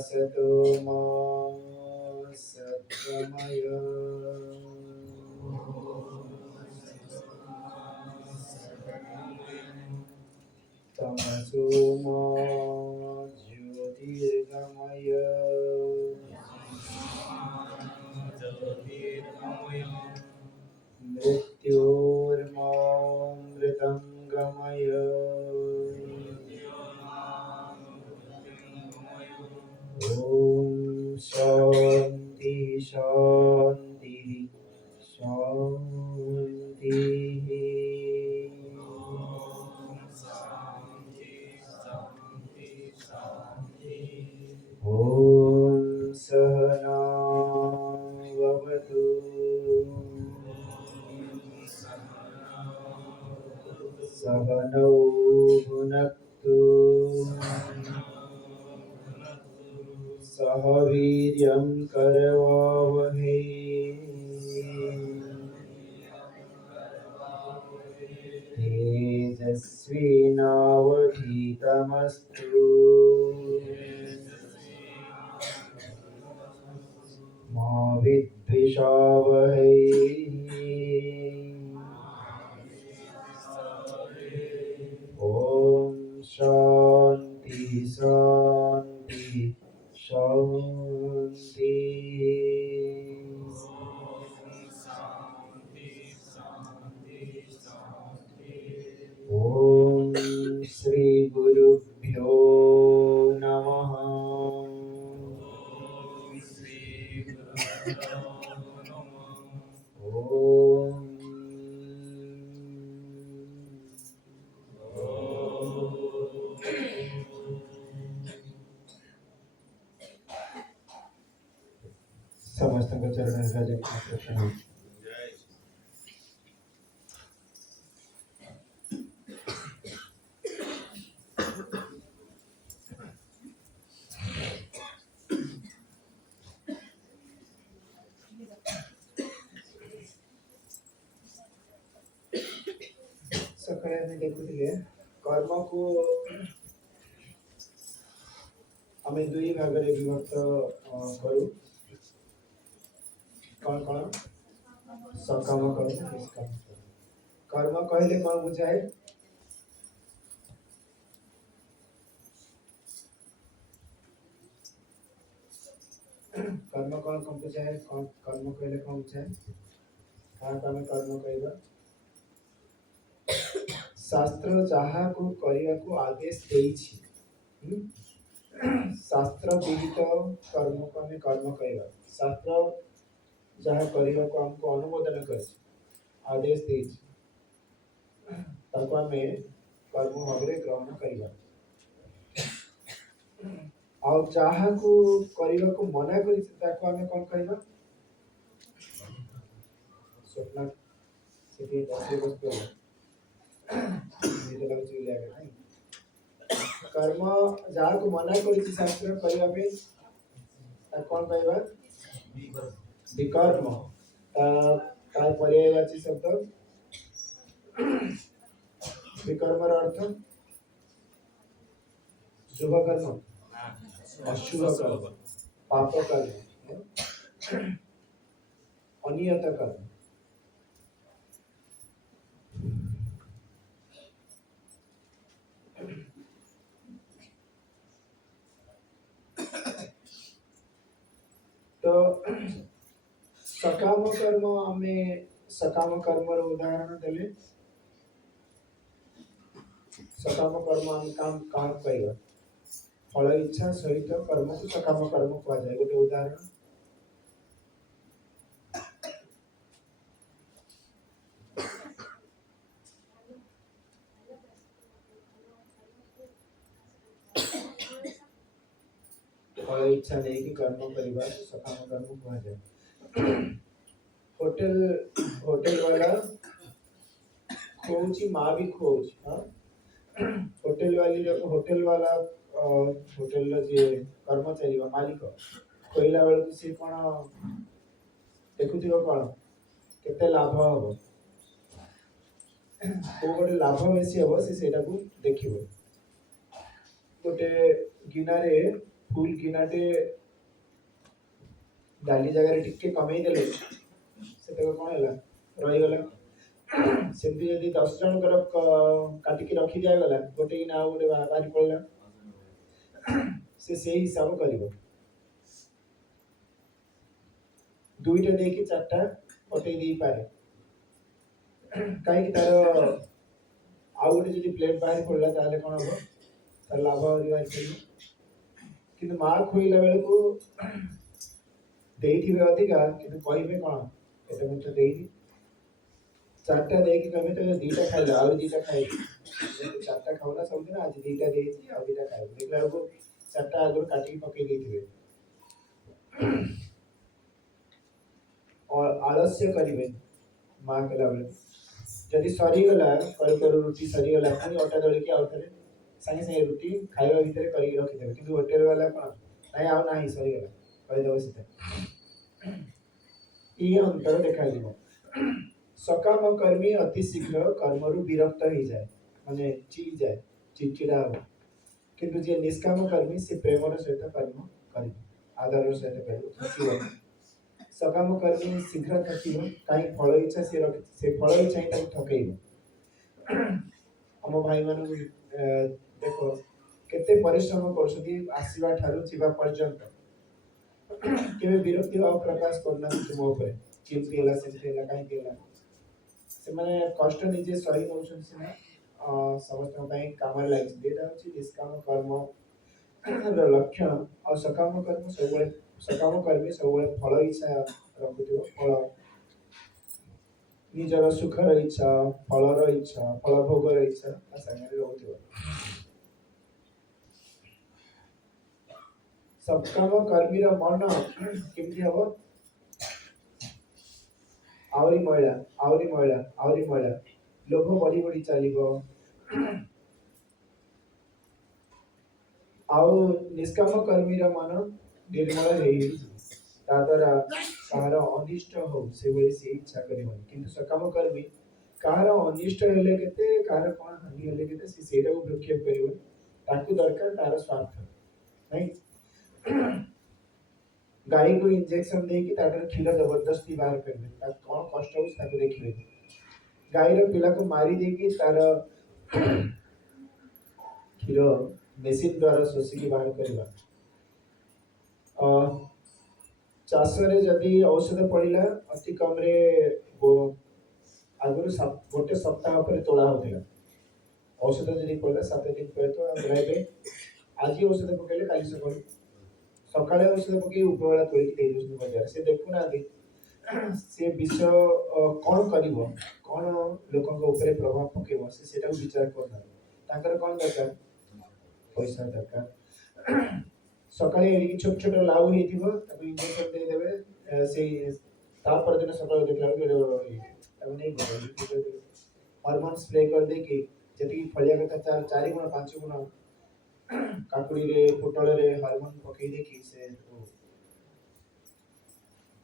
असतो मा सद्गमय तमसो मा ज्योतिर्गमय मृत्योर्मामृतं गमय ॐ शान्ति शान्ति शान्तिः। ॐ सहना भवतु सहनौ भुनक्तु सह वीर्यं करवावहै तेजस्विनावधीतमस्तु मा विद्विषावहै ॐ शान्ति शान्ति शान्ति। ॐ श्री गुरुभ्यो नमः। समस्त चरण प्रणाम। सकाळे आम्ही देखुथिले कर्म को आम्ही दुई भागरे विभक्त करू। कौन कौन सकाम कर्म निष्काम कर्म कहले कौन बुझाए? कर्म कौन कौन बुझाए? कौन कर्म कहले कौन बुझाए? कहाँ आम कर्म कहबा शास्त्र जहाँ को करिया को आदेश देइछि शास्त्र विहित कर्म को आम कर्म कहबा शास्त्र जहाँ करने को हमको अनुमोदन कर आदेश देइछि ताको आमे कर्म भाବରେ ग्रहण करिबा और जहाँ को करने को मना करि ताको आमे कोन कहबा स्वप्न सेठी बसे वस्तु ये लग चली जाएगा नहीं कर्म जहाँ को मना करि शास्त्र करिबा पे ताको कोन कहबा विकर्म ता पर्यायवाची शब्द विकर्मर अर्थ शुभ कर्म अशुभ कर्म पाप कर्म अनियत कर्म तो सकाम कर्म आमे सकाम कर्मर उदाहरण देले सकाम कर्म आम काम काम करिबा फल इच्छा सहित कर्म को सकाम कर्म कहा जाए गोटे उदाहरण फल इच्छा नहीं कि कर्म करिबा सकाम कर्म कहा जाए होटल होटल वाला खोजी माँ भी खोज हाँ होटल वाली होटल वाला होटल जे कर्मचारी वा मालिक खोइला बेल से कोन देखुथिबो कोन केते लाभ हो को गोटे लाभ बेसी हो से सेटा को देखिबो गोटे गिनारे फुल गिनाटे डाली जगह टिके कमे देले से कौन है रही गला सेमती जदि 10 जनकर काटिकी रखी दिगला गोटे कि ना गोटे बाहरी पड़ा से हिसाब कर दुईटा देखिए चार्टा कटे दे पारे कहीं तार आउ गोटे जब प्लेट बाहर पड़ा ताले कौन हम तार लाभ बाहर कि माँ खोला बेल को अधिका कि कहे कौन एट मुझे देती चार्टा देखिए कहे तो दीटा खाइल आउ दीटा खाई चार्टा खाऊना सब आज दीटा दीटा खाए देखला को चार्टा आगे काटिकी पकई देते और आलस्य करेंगे माँ कला बेले जदि सरीगला कर रुटी सरीगला पुणी अटा दलिकी आउ थे सागे सागे रुटी खाଇବା भितर करके रखिदेवे कि होटेल वाला कौन ना आउ ना सरीगला कहीदेव सीधा ये अंतर देखा सकाम कर्मी अति शीघ्र कर्मरु विरक्त हो जाए माने चिड़ी जाए चिड़चिड़ा हो किंतु जे निष्काम कर्मी से प्रेमर सहित कर्म कर आदर सहित कर सकाम कर्मी शीघ्र थकिब कहीं फल इच्छा से फल इच्छा ही ठकईब आम भाई मान देख केते परिश्रम कर आसवा ठारू जीवा पर्यंत केवे विरक्ति भाव प्रकाश करना तुम ऊपर चिंती होला सेंती होला काहे होला से माने कष्ट निजे सही नउछन सिना समस्त ପାଇଁ କାମରେ ଲାଗିଛି ଏଟା ହେଉଛି ନିଷ୍କାମ କର୍ମ ଲକ୍ଷଣ ଆଉ ସକାମ କର୍ମ ସବୁବେଳେ ସକାମ कर्मी ସବୁବେଳେ ଫଳ ଇଚ୍ଛା ରଖୁଥିବ ଫଳ ନିଜର ସୁଖର ଇଚ୍ଛା ଫଳର ଇଚ୍ଛା ଫଳ ଭୋଗର ଇଚ୍ଛା ତା ସାଙ୍ଗରେ ରହୁଥିବ ସକାମ कर्मीର ମନ କେମିତି ହବ आउरी महिला लोभ बढ़ी बढ़ी चलो आउ निष्काम कर्मी मन निर्मल द्वारा कहार अनिष्ट हो से इच्छा कर सकाम कर्मी कहार अनिष्ट हेले केते कहार कौन हानि हेले केते सेटा को भ्रूक्षेप करिवो ताकू दरकार तार स्वार्थ नहीं गाई को इंजेक्शन देकी ताकर क्षीर जबरदस्ती बाहर करबे ता कौन कष्ट हो ताको देखिबे गाई रो पिला को मारी देकी तार क्षीर मेसिन द्वारा शोषिकी बाहर करबा चाष रे जदी औषध पड़िला अति कम रे आगुर गोटे सप्ताह पर तोड़ा होतिला औषध जदी पड़िला 7 दिन पर तो रहबे आज औषध पकेले काली सकाळ सकाळे औषध पकई उपरवाला तोड़िकी दे दउछन बजार से देखु ना से विष कौन करिवो कौन लोकन ऊपर प्रभाव पकेबो से सेटा विचार करना ताकर कौन दरकार पैसा दरकार सकाळे एरी छोट छोट लाउ हेतिबो ताको इंजेक्शन दे देबे से ता पर दिन सकाळे देखला ताको नहीं बोल हार्मोन स्प्रे कर दे कि जति फलिया कथा 4 गुण 5 गुण काकुड़ी रे पोटल रे हार्मोन पकई दे कि से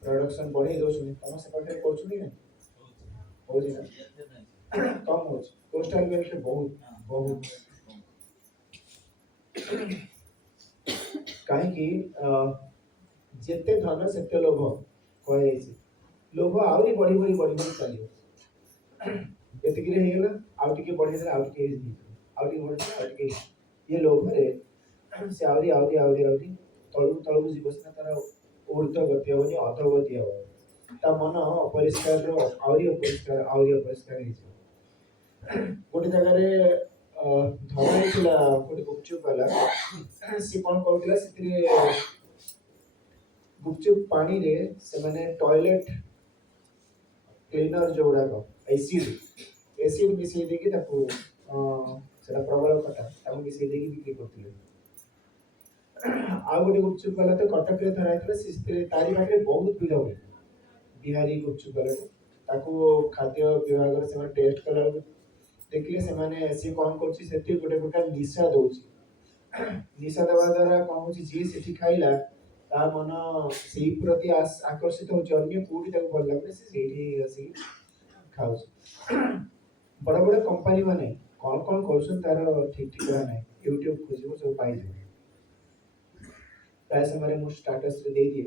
प्रोडक्शन बढ़े दो सुनी तम से पाखे करछुनी ना हो जी ना कम हो कोस्टल बेल्ट बहुत बहुत काहे कि जेते धन सेते लोभ कहे लोभ आउरी बढ़ी बढ़ी बढ़ी बढ़ी चलियो एतिक रे हेगला आउ टिके बढ़े दे आउ टिके बढ़े आउ टिके ये लोभ रे से आउरी तळु तळु जीवसना तार ऊर्ध्व गति होनी अधो गति हो ता मन अपरिष्कार रो आउरी अपरिष्कार हे गोटे जगह रे धरा हिला गोटे गुपचुप वाला सी कोन कहतिला सितरे गुपचुप पानी रे से माने टॉयलेट क्लीनर जोड़ा को एसिड मिसई देकी ताको सेटा प्रबल कटा ताको मिसई देकी बिक्री करथिले आ गोटे गुपचुप वाला तो कटक रे धरा हिला सिस्ते तारी बाटे बहुत भीड़ होय बिहारी गुपचुप वाला ताको खाद्य विभाग रे से टेस्ट कला देखिले से माने सी कोन करछि सेति गोटे प्रकार निशा दउछि निशा देवा द्वारा कोन होछि जी सेठी खाइला ता मन सेही प्रति आकर्षित हो अन्य कोठी ताको भल लागले से सेठी आसी खाउछ बड़ा बड़ा कंपनी माने कौन कौन करछन तार ठीक ठीक रहा नहीं यूट्यूब खोजिबो सब पाइ जाय प्राय समय मु स्टाटस रे दे दिए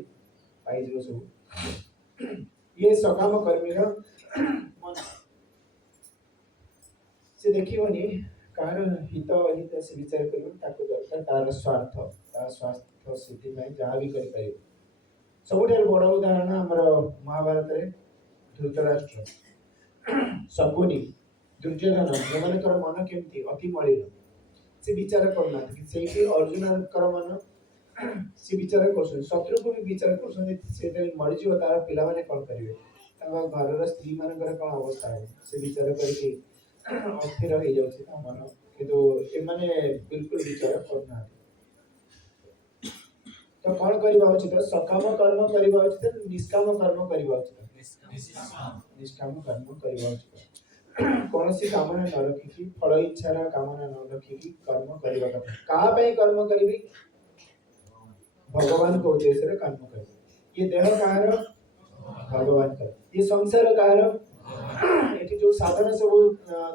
पाई जो सब ये सकाम कर्मी रो मन से देखिबनी कार हित हित से विचार करियो ताको दरकार तार स्वार्थ ता स्वार्थ सिद्धि में जहाँ भी करि पारियो सबुठार बड़ उदाहरण हमर महाभारत रे धृतराष्ट्र शकुनी दुर्योधन एमानकर मन केमती अति मलिन से विचार करना कि सेठी अर्जुन कर मन से विचार कर शत्रु को भी विचार कर मरी जीव तार पिला माने कोन करिवे तांगा घर स्त्री मानकर कोन अवस्था है से विचार करके अस्थिर हो जाउछि ता मन किंतु ए माने बिल्कुल विचार करना तो कौन करबा उचित सकाम कर्म करबा उचित निष्काम कर्म करबा उचित निष्काम कर्म करबा उचित कौन सी कामना न रखी फल इच्छा रा कामना न रखी कर्म करबा कथा कहा पे कर्म करबी भगवान को उद्देश्य रे कर्म करबी ये देह काहर भगवान का ये संसार काहर एठी जो साधन सब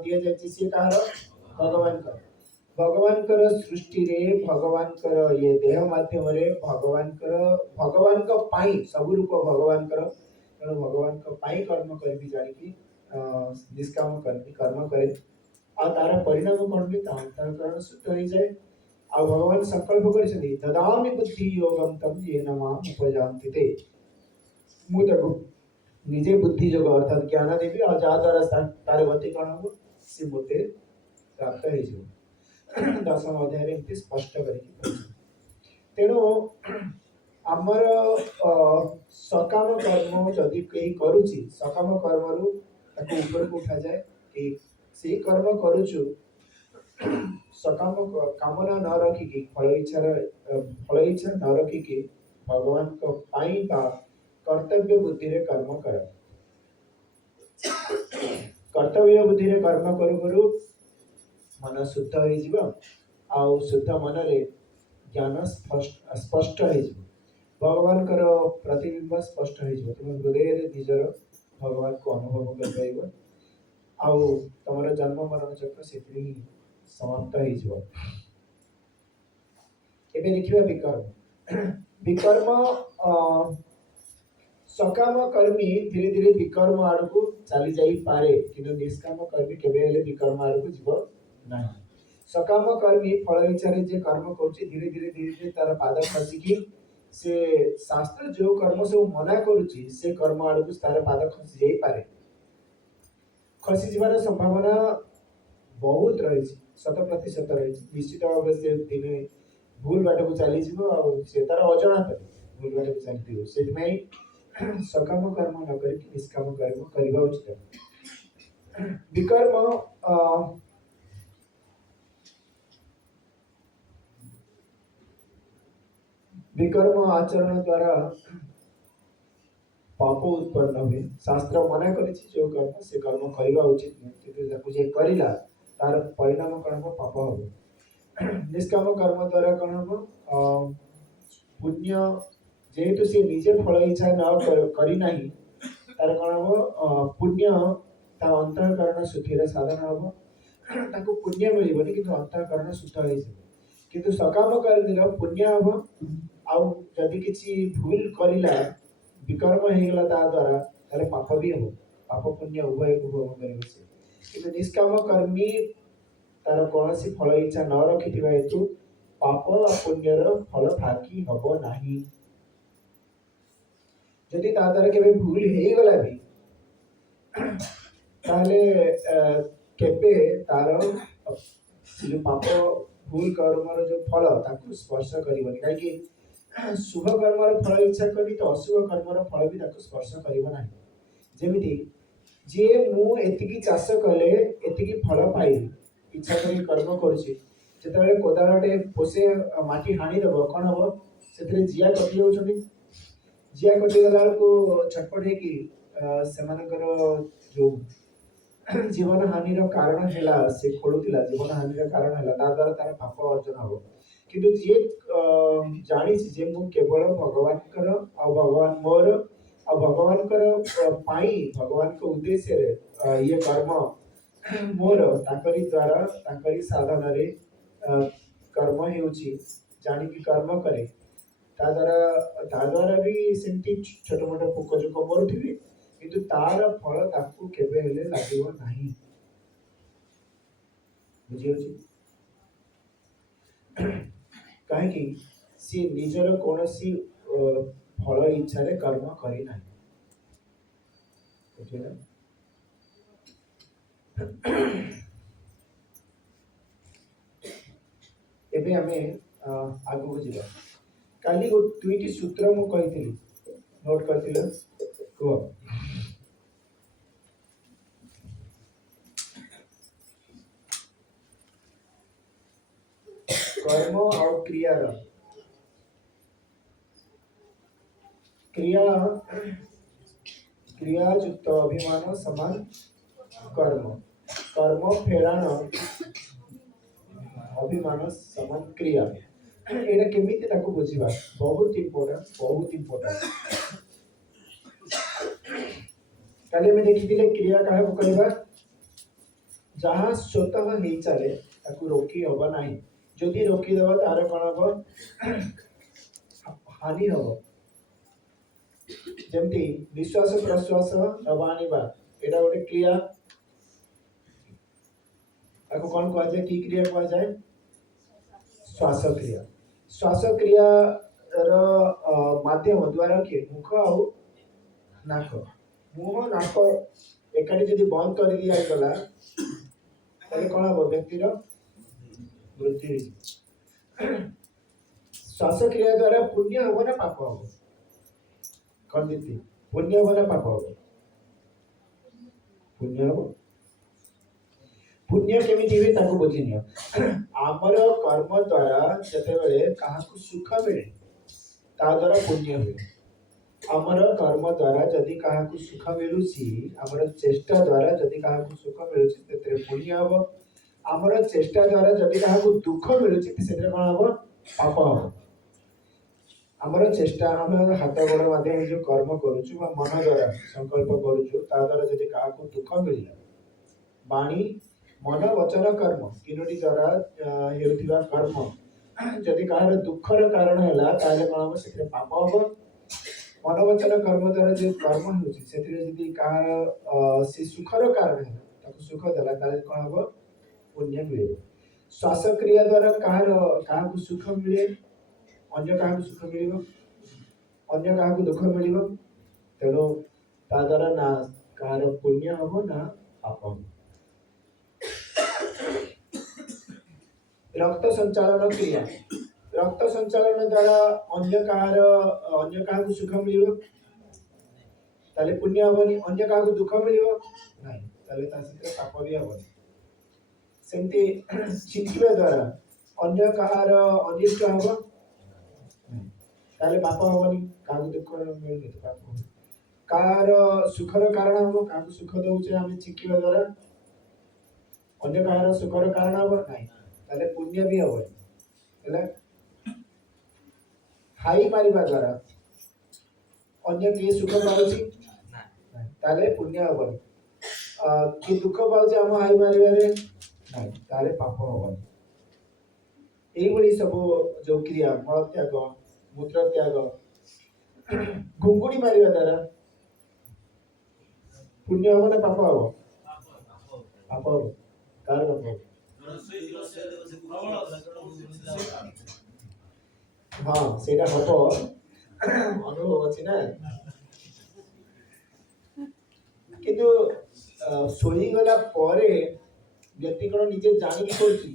दिया जाय से काहर भगवान का भगवान कर सृष्टि रे भगवान कर ये देह माध्यम रे भगवान का पाई सब रूप भगवान कर तेणु भगवान का पाई कर्म करबी जानि की निष्काम कर्म करे आ तार परिणाम कोन भी अंतःकरण शुद्ध हो जाए आ भगवान संकल्प करिसथि ददामि बुद्धि योगम तम येन माम उपजान्ति ते मु तको निजे बुद्धि योग अर्थात ज्ञान देबी आ जा द्वारा तार गति कोन हो से मोते प्राप्त हो जो दशम अध्याय रे स्पष्ट करिकि तेणु आमर सकाम कर्म जदि कई करूची सकाम कर्म रु ताको ऊपर को उठा जाए कि से कर्म करूछु सकाम कामना न रखी कि फल इच्छा न रखी कि भगवान को पाई बा कर्तव्य बुद्धि रे कर्म कर कर्तव्य बुद्धि रे कर्म करू करू मन शुद्ध हो जीव आ शुद्ध मन रे ज्ञान स्पष्ट हो जीव भगवान कर प्रतिबिंब स्पष्ट हो जीव तुम हृदय रे निजर भगवान को अनुभव कर पाइबो आ तमर जन्म मरण चक्र सेत्री समाप्त हो जीव एबे देखिबा विकर्म सकाम कर्मी धीरे धीरे विकर्म आड़ को चली जाई पारे किंतु निष्काम कर्मी केबे हेले विकर्म आड़ को जीव नहीं सकाम कर्मी फल विचारे जे कर्म करूची धीरे धीरे तार पाद खसिकी से शास्त्र जो कर्म सब मना करूची से कर्म आड़ को तार पाद खसी जाई पारे खसी जीवार संभावना बहुत रही 100% रही निश्चित भाव से दिने भूल बाट को चली जीवो आ से तार अजणात भूल बाट को चलती हो से में सकाम कर्म न करी निष्काम कर्म करबा उचित विकर्म विकर्म आचरण द्वारा पाप उत्पन्न हुए शास्त्र मना करिछि जो कर्म से कर्म करबा उचित नहीं किंतु ताकू जे करिला तार परिणाम कण हो पाप हो निष्काम कर्म द्वारा कण हो पुण्य जेहेतु से निजे फल इच्छा न करी नहीं तार कण हो पुण्य ता अंतःकरण शुद्धि साधन हो ताकू पुण्य मिलबनी किंतु अंतःकरण शुद्ध हो किंतु सकाम कर्म पुण्य हो आउ जदि किसी भूल करिला विकर्म हेगला ता द्वारा ताले पाप भी हो पाप पुण्य उभय को भोग करियो से किंतु निष्काम कर्मी तार कोनसी फल इच्छा न रखिथिबा हेतु पाप आ पुण्यर फल फाकी हबो नाही जदि ता द्वारा केबे भूल हेई गला भी ताले केबे तार जो पाप भूल कर्मर जो फल ताकू स्पर्श करिवनी काहे कि शुभ कर्मर फल इच्छा करी तो अशुभ कर्मर फल भी ताकू स्पर्श करिव नाही जेमिति जे मु एतिकी चाष कले एतिकी फल पाई इच्छा करी कर्म करूची जेतबे कोदाळटे पोसे माटी हाणी देबो कोन हबो सेतरे जिया कटि होउछनी जिया कटि गला को छटपट हे कि सेमानकर जो जीवन हानि रो कारण हैला से खोलुतिला जीवन हानि रो कारण हैला ता द्वारा तार पाप अर्जन हबो किंतु जे जानी जे मु केवल भगवान कर आ भगवान मोर आ भगवान कर पाई भगवान को उद्देश्य रे ये कर्म मोर ताकरी द्वारा ताकरी साधन रे कर्म हेउची जानी कि कर्म करे ତା ଦ୍ୱାରା ବି ସେମିତି ଛୋଟ ମୋଟ ପୋକ ଜୋକ ମରୁଥିବେ, କିନ୍ତୁ ତାର ଫଳ ତାକୁ କେବେ ହେଲେ ଲାଗିବ ନାହିଁ। ବୁଝିହେଉଛି? କାହିଁକି? ସିଏ ନିଜର କୌଣସି ଫଳ ଇଚ୍ଛାରେ କର୍ମ କରିନାହିଁ। ବୁଝିଲେ? ଏବେ ଆମେ ଆଗକୁ ଯିବା। କାଲି ଦୁଇଟି ସୂତ୍ର ମୁଁ କହିଥିଲି, ନୋଟ୍ କରିଥିଲେ? କୁହ। कर्म और क्रियार क्रियायुक्त अभिमान समान कर्म, कर्म फेराण अभिमान समान क्रिया। एटा केमिति ताको बुझिबा बहुत इंपोर्टेंट। काली में देखिथिले क्रिया काहे कहबा, जहाँ स्वतः ही चले ताको रोकी होबा नाही। जदि रोकी देबा तार कोन हो हानि हो। जेमती विश्वास प्रश्वास नबानिबा एटा गोटे क्रिया। ताको कोन कहै छै? की क्रिया कहै छै? श्वास क्रिया। श्वास क्रिया रो माध्यम द्वारा के मुख और नाक, मुह नाक एकाठी जदि बंद कर दिया गला ताले कोन हो? व्यक्ति रो मृत्यु। श्वास क्रिया द्वारा पुण्य हो ना पाप हो? कौन जीती? पुण्य हो ना पाप हो? पुण्य हो। पुण्य केमिति हुए ताको बुझिनियो। आमर कर्म द्वारा जते बेले काहाकु सुख मिले ता द्वारा पुण्य हुए। आमर कर्म द्वारा जदि काहाकु सुख मिलुची, आमर चेष्टा द्वारा जदि काहाकु सुख मिलुची तेरे पुण्य हो। आमर चेष्टा द्वारा जदि काहाकु दुख मिलुची तेरे कोन हो? पाप हो। आमर चेष्टा हम हाथ गोड़ माध्यम जो कर्म करूछु बा मन द्वारा संकल्प करूछु ता द्वारा जदि काहाकु दुख मिलला, वाणी मन वचन कर्म तीनोटी द्वारा हेउथिबा कर्म जदि काहार दुखर कारण हैला ताले कोन हो? सेते पाप हो। मन वचन कर्म द्वारा जो कर्म होउची सेते जदि काहार से सुखर कारण है ताको सुख देला ताले कोन हो? पुण्य मिले। श्वास क्रिया द्वारा काहाकु सुख मिले, अन्य काहाकु सुख मिलिबो, अन्य काहाकु दुख मिलिबो। तेनो ता द्वारा ना काहार पुण्य हो ना पाप हो। रक्त संचालन क्रिया, रक्त संचालन द्वारा अन्य काहाकु सुख मिलिबो ताले पुण्य होबनी, अन्य काहाकु दुख मिलिबो नाही ताले ता सिते पाप भी होबनी। सेमती छिंकिबा द्वारा अन्य काहार अनिष्ट होबो ताले पाप होबनी, काहाकु दुख मिलि तो पाप हो। काहार सुखर कारण होबो, काहाकु सुख दउचे हम छिंकिबा द्वारा अन्य काहार सुखर कारण होबो नाही ताले पुण्य भी होबो। हेला हाई मारिबा द्वारा अन्य के सुख पाउची ताले पुण्य होबनी, कि दुख पाउची हम हाई मारिबारे नाही ताले पाप होबनी। एई बड़ी सब जो क्रिया मल त्याग, मूत्र त्याग, घुंगुड़ी मारिबा द्वारा पुण्य होबो ना पाप होबो? पाप होबो। कार पाप होबो? हाँ सेटा हबो, अनुभव अछि ना। किंतु सोई गला परे व्यक्ति कोन निजे जानि कि करछि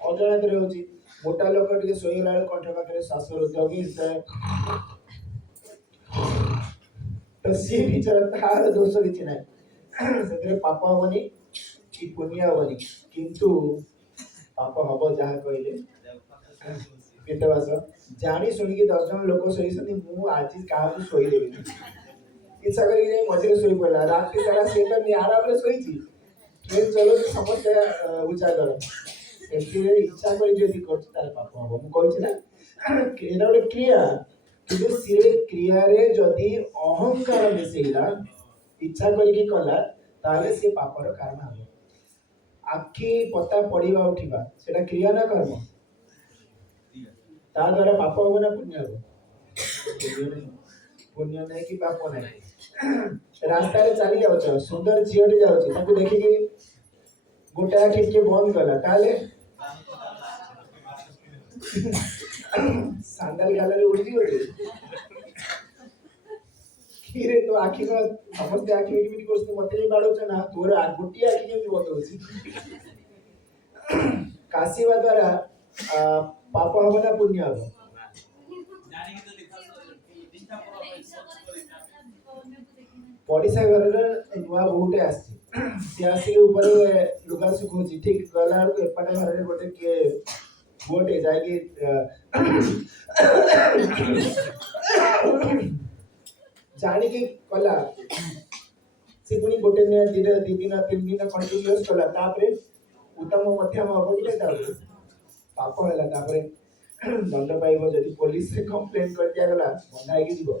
अजानत रे होछि। मोटा लोक टिके सोई गला कंठ पाखरे श्वास रुद्ध कि तो सी विचार तार दोष किछि नै, सेतरे पाप होबनी कि पुण्य होबनी, किंतु पाप हबो जहा कहले पितवास जानी सुनी कि 10 जन लोक सोईसनी मु आज काहाकु सोई देबी इच्छा करी जे मझिरे सोई पड़ला रात सारा से तो नि आराम रे सोईची ट्रेन चलो समस्त उजागर एति रे इच्छा करी जदी करछ तार पाप हबो। मु कहछि ना एना ଗୋଟେ क्रिया, किंतु से क्रिया रे जदी अहंकार मिसेला इच्छा करी कि कला ताले से पापर कारण हबो। आखी पता पड़ीबा उठीबा सेटा क्रिया ना कर्म? ता द्वारा पाप हो ना पुण्य हो? पुण्य नहीं कि पाप नहीं। रास्ता रे चली जाउछ सुंदर झियोटे जाउछ ताकू देखि कि गोटा आखि के बंद कला ताले सांडल गाले उड़ी गई किरे तो आखि को समस्त आखि में कोस मते नहीं बाड़ो ना तोर गोटी आखि के बतौछि काशीवा द्वारा पाप हो ना पुण्य हो? पड़िशा घर नुआ बहुटे सी आसिक ऊपर लुगा सुखुची ठीक गला एपटे घर गोटे किए गोटे जाकि जानिकी कला से पुणी गोटे दिन दी दिन 3 दिन कंटिन्यूअस कला तापरे उत्तम मध्यम हम कि नहीं पाप है तापरे दंड पाइब जदि पुलिस रे कंप्लेन कर दिया गला बंधा है कि जीव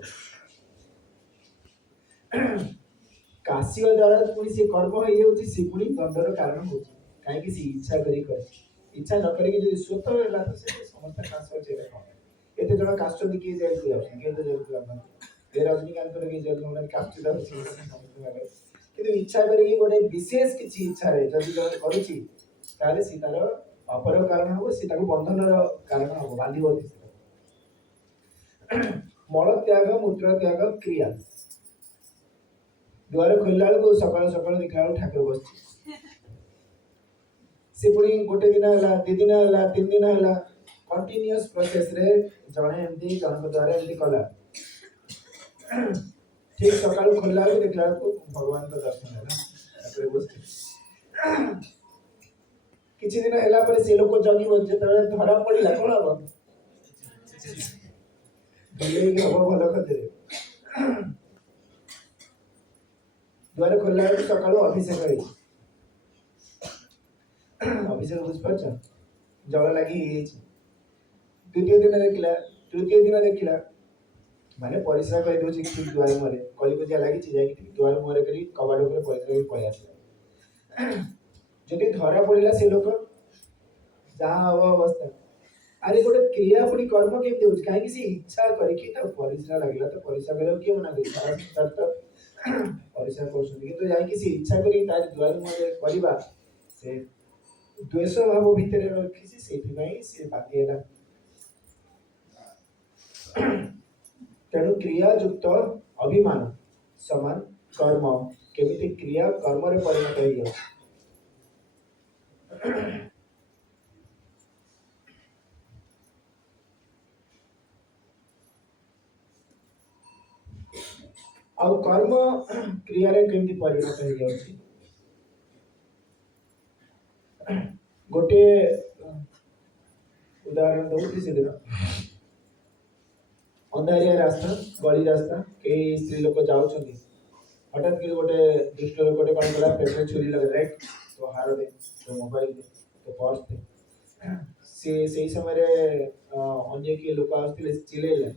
काशी द्वारा पुणी से कर्म हो जाउची से पुणी दंडर कारण होची काहे कि से इच्छा करी कर इच्छा न करी कि जदि स्वतः होला तो से समस्त काश चेला कम एते जण काष्ट दिखी जाय कि अपन के तो जेल करना ए रजनीकांत रे जेल होना काष्ट दा समस्त भागे किंतु इच्छा करी कि गोटे विशेष किछि इच्छा रे जदि जण करूची ताले सी तार अपर कारण हो सी ताको बंधनर कारण हो बांधी होती मल त्याग मूत्र त्याग क्रिया द्वार खोलला को सकाळ सकाळ देखला ठाकुर बसछि से पुणी गोटे दिन हला 2 दिन हला 3 दिन हला कंटीन्यूअस प्रोसेस रे जणे एमती जणक द्वारा एमती कला ठीक सकाळ खोलला को देखला को भगवान का दर्शन हला ठाकुर बसछि किछि दिन हला पर से लोक जगी बजे तळे धरा पड़िला कोन हबो दिले कि हबो भलो खते द्वार खोलला सकाळ अभिषेक है अभिषेक बुझ पाछ जल लागी द्वितीय दिन देखला तृतीय दिन देखला माने परिश्रम कर दोछि कि द्वार मोरे कली को जा लागी जाय कि द्वार मोरे करी कबाड़ ऊपर परिश्रम कर पळा आछला जदि धरा पड़िला से लोक जहां हवा अवस्था अरे गोटे क्रिया पुणी कर्म के देउछ काहे कि से इच्छा करे कि त परिश्रम लागला तो परिश्रम करे के मना करी सारा संसार परिश्रम कर कि जाई कि से इच्छा करी तार द्वार मोरे करबा से द्वेष भाव भीतर रखी से से बातेला तेणु क्रिया युक्त अभिमान समान कर्म केमिति क्रिया कर्म रे परिणत हो गया अब कर्म क्रिया रे केमिति परिणत हो गया गोटे उदाहरण दउछि से दिन अंधारिया रास्ता गली रास्ता के स्त्री लोक जाउछथि हठात कि गोटे दुष्ट लोक कोन कला पेट छुरी लगे राइट तो हार दे तो मोबाइल दे तो पर्स दे से सही समय रे अन्य के लोक आस्थिले चिलेला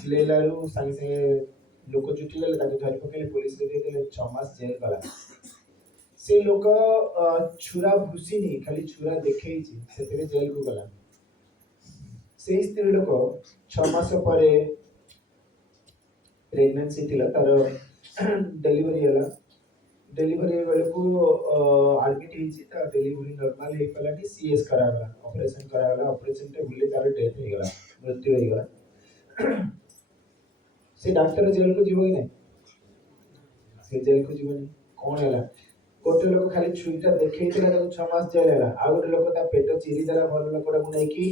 चिलेलारू संगे संगे लोक जुटी गले ताके धरि पकेले पुलिस रे देले 6 मास जेल गला से लोक छुरा भूसी नहीं खाली छुरा देखे से जेल को गला से स्त्री लोक 6 मास पर प्रेगनेंसी थिला तार डिलीवरी हला डिलीवरी बेले को एडमिट हिची ता डिलीवरी नॉर्मल हे पलाटी सीएस करागला ऑपरेशन टे बुले तार डेथ हे गला मृत्यु हे गला से डॉक्टर जेल को जीव नहीं से जेल को जीव नहीं कौन हैला गोटे लोक खाली छुईटा देखैतिला ताको 6 मास जेल हैला आ गोटे लोक ता पेट चिरी देला भल लोकटा को नै कि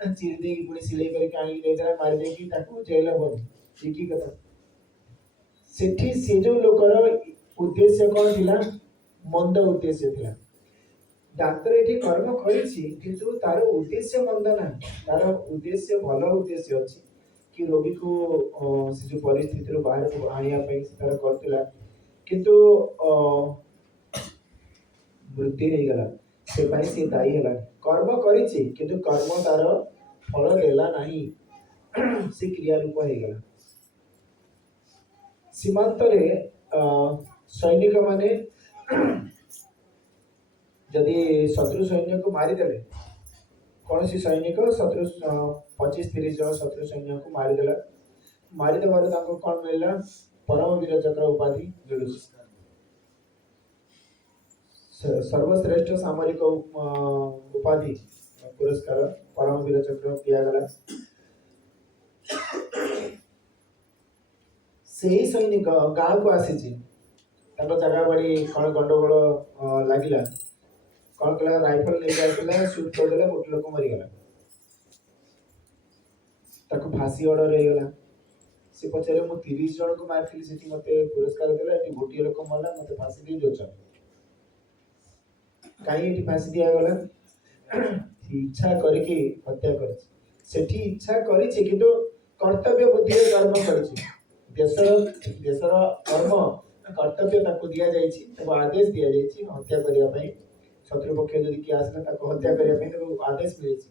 चिरी दे कि पुनी सिलाई करी काणी देला मार दे कि ताको जेल हबो ठीक ही कथा सेठी से जो लोकर उद्देश्य कोन थिला मंद उद्देश्य थिला डाक्टर एठी कर्म करिछि किंतु तार उद्देश्य मंद ना तार उद्देश्य भलो उद्देश्य अछि कि रोगी को से जो परिस्थिति रो बाहर को आनिया पई तार करतिला किंतु वृद्धि नहीं गला से भाई से दाई हला कर्म करिछि किंतु कर्म तार फल देला नहीं से क्रिया रूप हे गला सीमांत रे सैनिक माने जदि शत्रु सैन्य को मारी देले कौन सी सैनिक शत्रु 25-30 जन शत्रु सैन्य को मारिदेला मारिदेबार कौन मिलला परम वीर चक्र उपाधि मिलू सर्वश्रेष्ठ सामरिक उपाधि पुरस्कार परम वीर चक्र दिगला से ही सैनिक गाँव को आसी जगह बाड़ी कौन गंडगोल लगिला कौन कला राइफल लेके आइला शूट करदेला गोटे लोक मरीगला ताको फांसी ऑर्डर हो गला से पचारे मु 30 जन को मारथिली सेठी मते पुरस्कार देला एटी गोटे लोक मरला मते फांसी दे दोछ काई एटी फांसी दिया गला इच्छा करके हत्या कर सेठी इच्छा करिछि किंतु कर्तव्य बुद्धि कर्म करछि देशर कर्म कर्तव्य ताको दिया जाइछि ताको आदेश दिया जाइछि हत्या करिया पई शत्रु पक्ष जदि किए आसला ताको हत्या करिया पई ताको आदेश मिलिछि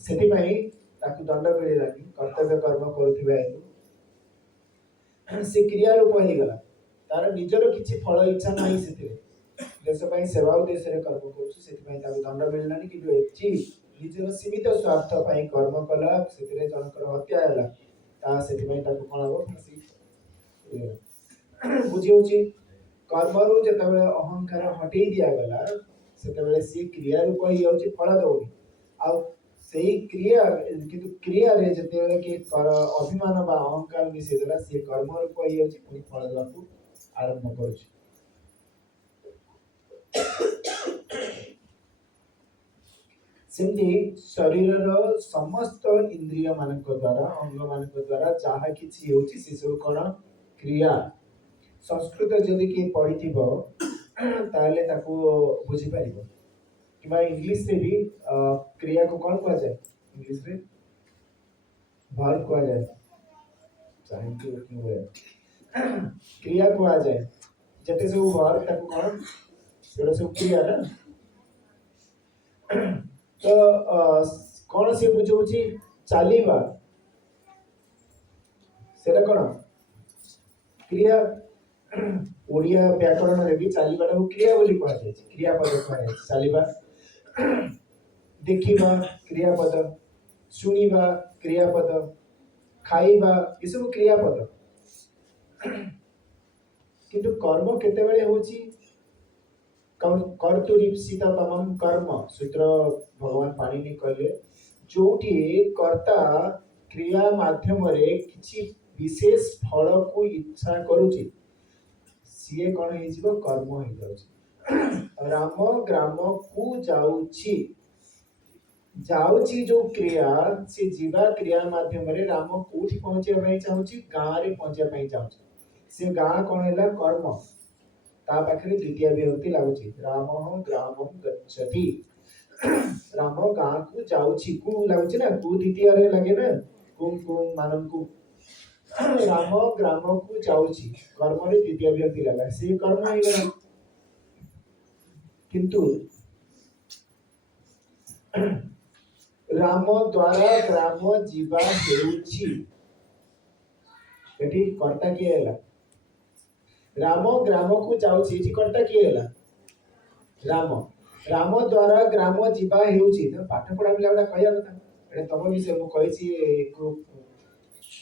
सेति पई ताको दंड मिलिलानि कर्तव्य कर्म करुथिबा हेतु से क्रिया रूप हो गला तार निजर किछि फल इच्छा नाही सेति देश पई सेवा उद्देश्य रे कर्म करूछि सेति पई ताको दंड मिलिलानि कि एची निजर सीमित स्वार्थ पई कर्म कला सेति रे जनकर हत्या होला ता सेति पई ताको कोन हो फांसी बुझी होची कर्मरु जेतबेले अहंकार हटेई दिया गला सेतबेले सी क्रिया रूप ही होची फल दौनी आ सेही क्रिया किंतु क्रिया रे जेतबेले कि अभिमान बा अहंकार मिसे देला सी कर्म रूप ही होची पुनी फल देबाकू आरंभ करूची सेमती शरीर समस्त इंद्रिय मानक द्वारा अंग मानक द्वारा जहा किछि होची से सब कोन क्रिया संस्कृत जदि किए पढ़ी ताले ताको बुझी पारिबो किबा इंग्लिश रे भी क्रिया को कौन कहा जाए इंग्लिश रे वर्ब कहा जाए चाहे कि क्यों है क्रिया को आ जाए जते सब वर्ब ताको कौन सेटा सब क्रिया ना तो कौन से बुझौची चालीबा सेटा कौन क्रिया ओडिया व्याकरण रे भी चालीबाटा को क्रिया बोली कहा जाय क्रियापद कहा जाय चालीबा देखिबा क्रियापद सुनिबा क्रियापद खाइबा ये सब क्रियापद किंतु कर्म केते बेले होची कर्तुरीप्सित तमम कर्म सूत्र भगवान पाणिनि कहले जोठी कर्ता क्रिया माध्यम रे किछि विशेष फल को इच्छा करूची सीए कौन हो कर्म हो जाउची राम ग्राम को जाउची जाउची जो क्रिया से जीवा क्रिया माध्यम रे राम कोठी पहुंचे पई चाहूची गां रे पहुंचे पई चाहूची से गां कौन हैला कर्म ता पाखरे द्वितीय विभक्ति लागुची राम ग्रामम गच्छति राम गां को जाउची को लागुची ना को द्वितीय रे लगे ना कुम कुम मानम को राम ग्राम को जाउची कर्म रे द्वितीय विभक्ति लगा से कर्म ही गला किंतु राम द्वारा ग्राम जीवा हेउची एठी कर्ता किए हैला राम ग्राम को जाउची एठी कर्ता किए हैला राम राम द्वारा ग्राम जीवा हेउची तो पाठ पढा पिलाडा कहया କଥା एटा तम विषय मु कहिची को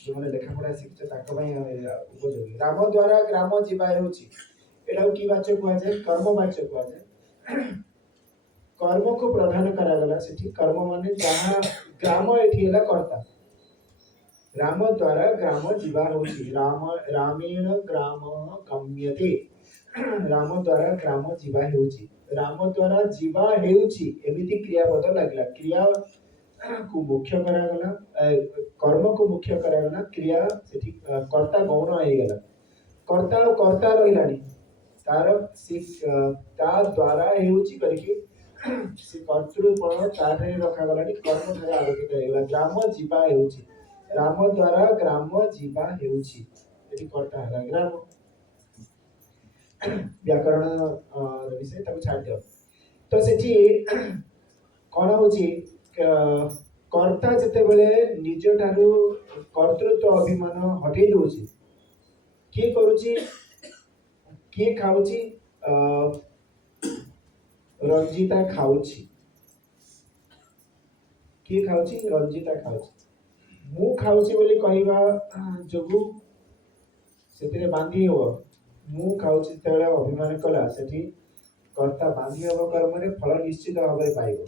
जो माने लेखा पढ़ा शिक्षक ताक पई उपयोगी राम द्वारा ग्राम जीवा हेउची एटा की वाच्य को जाय कर्म वाच्य को जाय कर्म को प्रधान करा गला सेठी कर्म माने जहां ग्राम एठी हैला कर्ता राम द्वारा ग्राम जीवा होची राम रामेण ग्राम गम्यते राम द्वारा ग्राम जीवा होची राम द्वारा जीवा हेउची एमिति क्रियापद लागला क्रिया को मुख्य करा गला कर्म को मुख्य करा गला क्रिया सेठी कर्ता गौण हो गला कर्ता रहिलानी तार से ता द्वारा हेउची करके से कर्तृपण तारे रखा गलानी कर्म थारे आरोपित हेगला ग्राम जीवा हेउची राम द्वारा ग्राम जीवा हेउची एठी कर्ता हला ग्राम व्याकरण विषय ताको छाड़ दियो तो सेठी कोन होची कर्ता जते बेले निज ठारू कर्तृत्व अभिमान हटै दोची के करूची के खाउची रंजिता खाउची किए खाऊची रंजिता खाऊची मु खाऊची बोली कहवा जोगु से बांधी हो मु खाऊची तेरे अभिमान कला से कर्ता बांधी हम कर्म फल निश्चित भाव में पाइब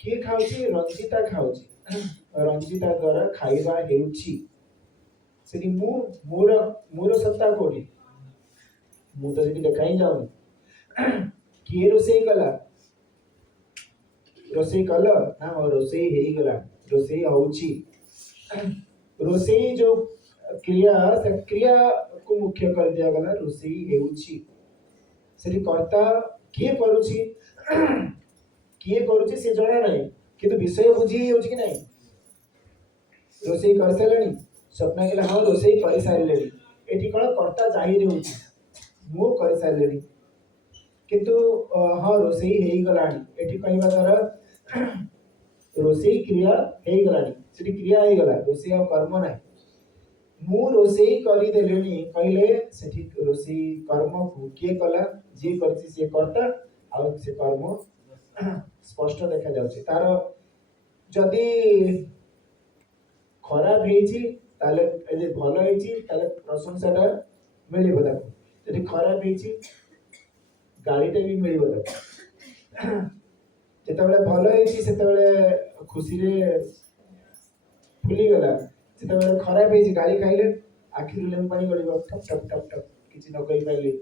किए खाऊची रंजिता खाऊची रंजिता द्वारा खाइबा हेउची सेठी मु मोर मोर सत्ता कोठी मु तो सेठी देखा ही जाऊनी किए रोषेई कला रोषेई कल ना रोषेई हेई गला रोषेई होउची रोषेई जो क्रिया से क्रिया को मुख्य कर दिया गला रोषेई हेउची सेठी कर्ता किए करूची किए करूची से जणा नाही किंतु विषय बुझी होउची कि नाही रोषेई कर सारलेनी स्वप्न केला हाँ रोषेई कर सारलेनी एठी कोन कर्ता जाहिर होउची मु कर सारलेनी किंतु हाँ रोषेई हेई गलानी एठी कहबा द्वारा रोषेई क्रिया हेई गलानी सेठी क्रिया हेई गला रोषेई आ कर्म नाही मु रोषेई करी देलेनी कहले सेठी रोषेई कर्म को किए कला जे करछि से कर्ता आ से कर्म स्पष्ट देखा जाउछि तार जदि खराब हेछि ताले एजे भलो हेछि ताले प्रशंसाटा मिलिबो ताको जदि खराब हेछि गालीटा भी मिलिबो ताको जेतेबेले भलो हेछि सेतेबेले खुशी रे फुली गला जेतेबेले खराब हेछि गाली खाइले आखिरु लेम पानी गलिबो ठप ठप ठप ठप किछि न कहि पाइले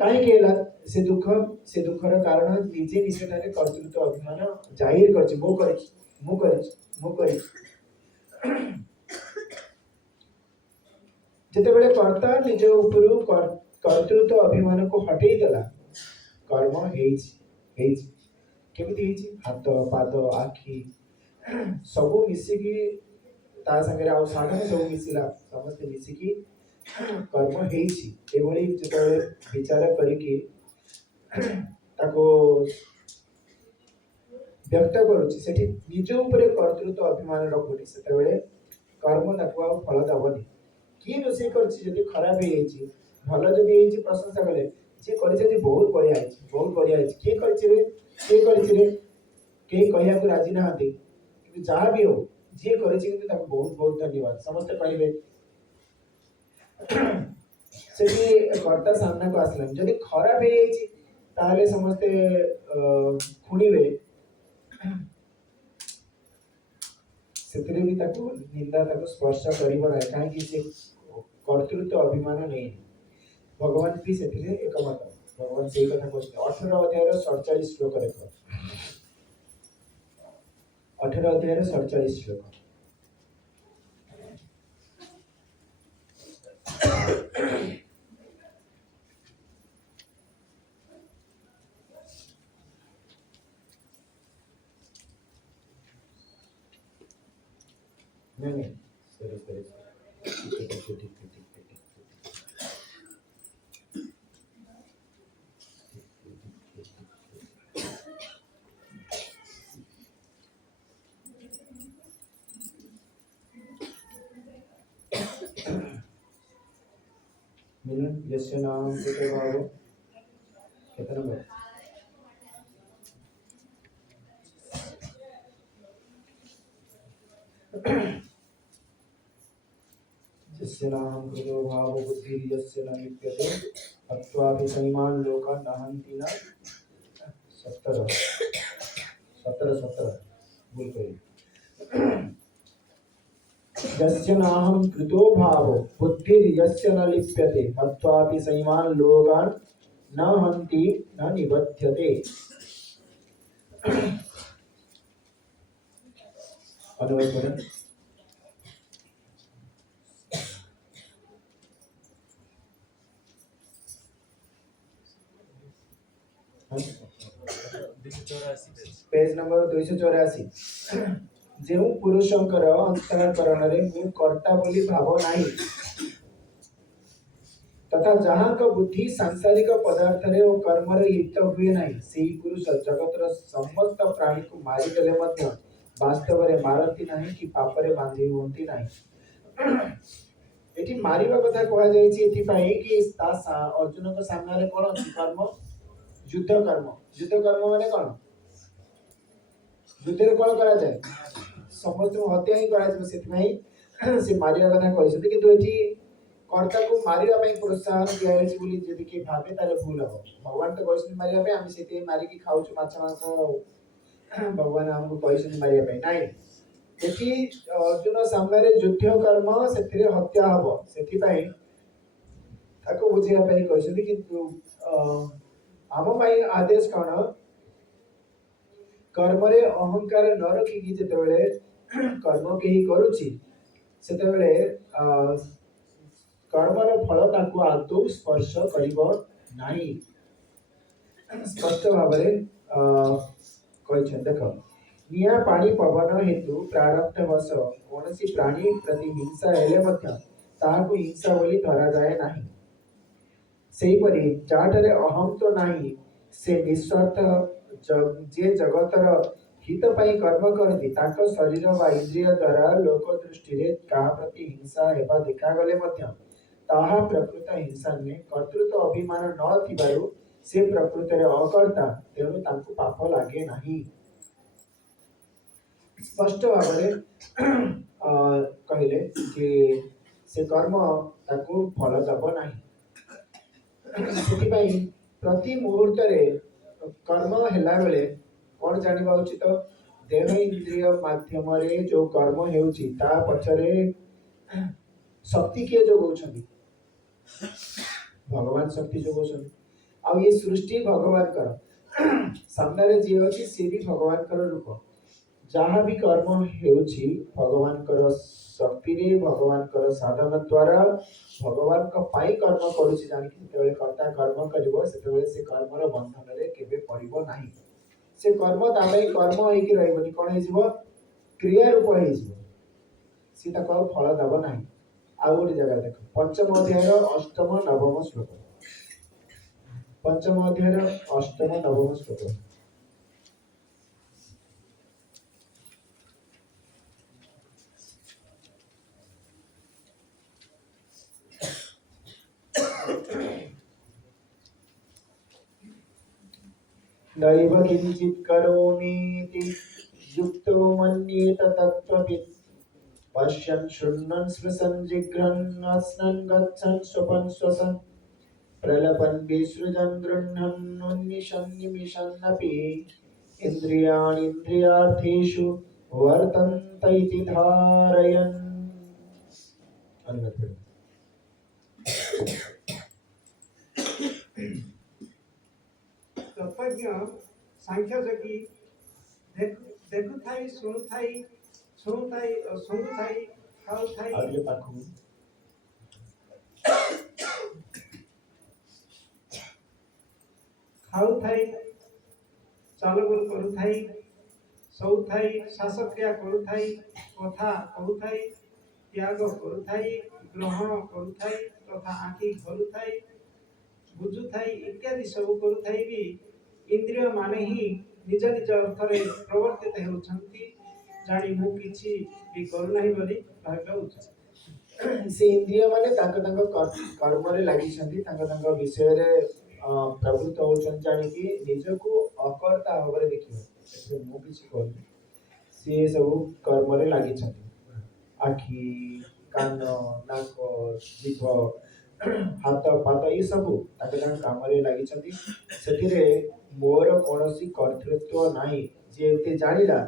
काहे केला से दुखर कारण निजे निसेटारे कर्तृत्व अभिमान जाहिर करछि मो करी जेतेबेले कर्ता निज उपरु कर्तृत्व अभिमान को हटेई देला कर्म हेछि केमिति हेछि हाथ पाद आखि सबु मिसिकी ता संगे आ साधन सब मिसिला समस्त मिसिकी कर्म हेछि एभली जेतेबेले विचार करिकी ताको व्यक्त करूछि सेठी निज उपरे कर्तृत्व अभिमान रखुनी सेतेबेले कर्म ताको आ फल दबनी किए रोषेई करछि जदि खराब हेछि भलो जदि हेछि प्रशंसा कले जे करछि जे बहुत बढ़िया हेछि किए करछि रे के कहिया को राजी ना हती कि जहां भी हो जे करछि कि ताको बहुत बहुत धन्यवाद समस्त कहबे सेठी कर्ता सामना को आसला जदि खराब हेछि ताले समस्ते खुणीबे सेतरे भी ताको निंदा ताको स्पर्श करिबो ना काहे कि से कर्तृत्व अभिमान नहीं भगवान भी सेथिले एकमत भगवान सेही कथा कहते 18 अध्याय 47 श्लोक देखो 18 अध्याय 47 श्लोक नहीं सॉरी ठीक मिलन यस्य नाम कृते भाव कितना नंबर यस्य नाम कृतो भाव बुद्धि यस्य न लिप्यते अत्वापि सैमान लोका नहन्ति न 17 भूल गई यस्य नाहं कृतो भाव बुद्धि यस्य न लिप्यते अत्वापि सैमान लोकान् न हन्ति न निबध्यते अनुवाद करें पेज नंबर 284 जेउ पुरुषंकर अंतःकरण रे मु कर्ता बोली भाव नाही तथा जहाँ का बुद्धि सांसारिक पदार्थ रे और कर्म रे लिप्त हुए नाही सेही पुरुष जगत रो समस्त प्राणी को मारी देले मध्य वास्तव रे मारती नाही कि पाप रे बांधी होंती नाही एठी मारिबा कथा कहा जाय छि एठी पाई कि अर्जुन को सामने रे कोन कर्म युद्ध कर्म माने कोन युद्ध कौन करा जाए समस्त हत्या ही करा से मारिया कथा कहते कि ये कर्ता को मारिया प्रोत्साहन दिखाई बोली यदि किए भावे तारे भूल हम भगवान तो कहते मारिया आम से मारिकी खाऊ माछ मांस भगवान आमको कहते मारिया नाई एटी अर्जुन सामने युद्ध कर्म से हत्या हम से ताको बुझिया कहते कि आम आदेश कौन कर्म रे अहंकार न रखिकी जेतेबेले कर्म केही करूची सेतेबेले कर्मर फल ताकू आदौ स्पर्श करिबो नाही स्पष्ट भाबरे कहछन देख निया पानी पवन हेतु प्रारब्ध वश कोनसी प्राणी प्रति हिंसा हेले मध्य ताहाकू हिंसा बोली धरा जाए नाही सेही परि जाटरे अहम तो नाही से निस्वार्थ जे जगतर हित पाई कर्म करती ताको शरीर व इंद्रिय द्वारा लोक दृष्टि रे का प्रति हिंसा हेबा देखा गले मध्य ताहा प्रकृत हिंसा में कर्तृत्व अभिमान न थिबारु से प्रकृत रे अकर्ता तेणु तांको पाप लागे नाही स्पष्ट भाबरे कहिले कि से कर्म ताको फल दब नाही सेति पाई प्रति मुहूर्त रे कर्म हेला बेले कौन जानिबा उचित देह इंद्रिय माध्यम रे जो कर्म हेउची ता पछरे शक्ति के जो होछंती भगवान शक्ति जो होछंती आ ये सृष्टि भगवान कर सामने रे जे अछि से भी भगवान कर रूप जहाँ भी कर्म हेउची भगवान कर शक्ति रे भगवान कर साधन द्वारा भगवान का पाई कर्म करूची जानि कि तेबे कर्ता कर्म करिवो सेतेबेले से कर्मर बंधन रे केबे पड़िबो नाही से कर्म तामे कर्म होइकी रहइबनी कोन हेजिवो क्रिया रूप हेजिवो सीता को फल दब नाही आ गोटे जगह देख पंचम अध्याय अष्टम नवम श्लोक पंचम अध्याय अष्टम नवम श्लोक नैव किंचित् करोमीति युक्तो मन्येत तत्त्ववित् पश्यन् शृण्वन् स्पृशन् जिघ्रन् अस्नन् गच्छन् स्वपन् श्वसन् प्रलपन् विसृजन् गृह्णन् उन्निशन् निमिषन्नपि इन्द्रियाणीन्द्रियार्थेषु वर्तन्त इति धारयन् अनुवाद तत्वज्ञ सांख्य जगी देखुथाई सुनुथाई खाउथाई आगे पाखु खाउथाई चालगुल करुथाई सौथाई शासक्रिया करुथाई कथा कहुथाई त्याग करुथाई ग्रहण करुथाई तथा आँखि करुथाई बुझुथाई इत्यादि सब करुथाई भी इंद्रिय माने ही निज निज अर्थ रे प्रवर्तित हेउछंती जानी मु किछि भी करू नाही बोली कहबा उचित से इंद्रिय माने कर्म रे लागि छंती विषय रे प्रवृत्त होछन जानि कि निज को अकर्ता होबरे देखियो मु किछि करू से सब कर्म रे लागि छंती आखि कान नाक जीभ हाथ पाद ये सब काम लगी से मोर कौन कर्तृत्व नाही जे जानिला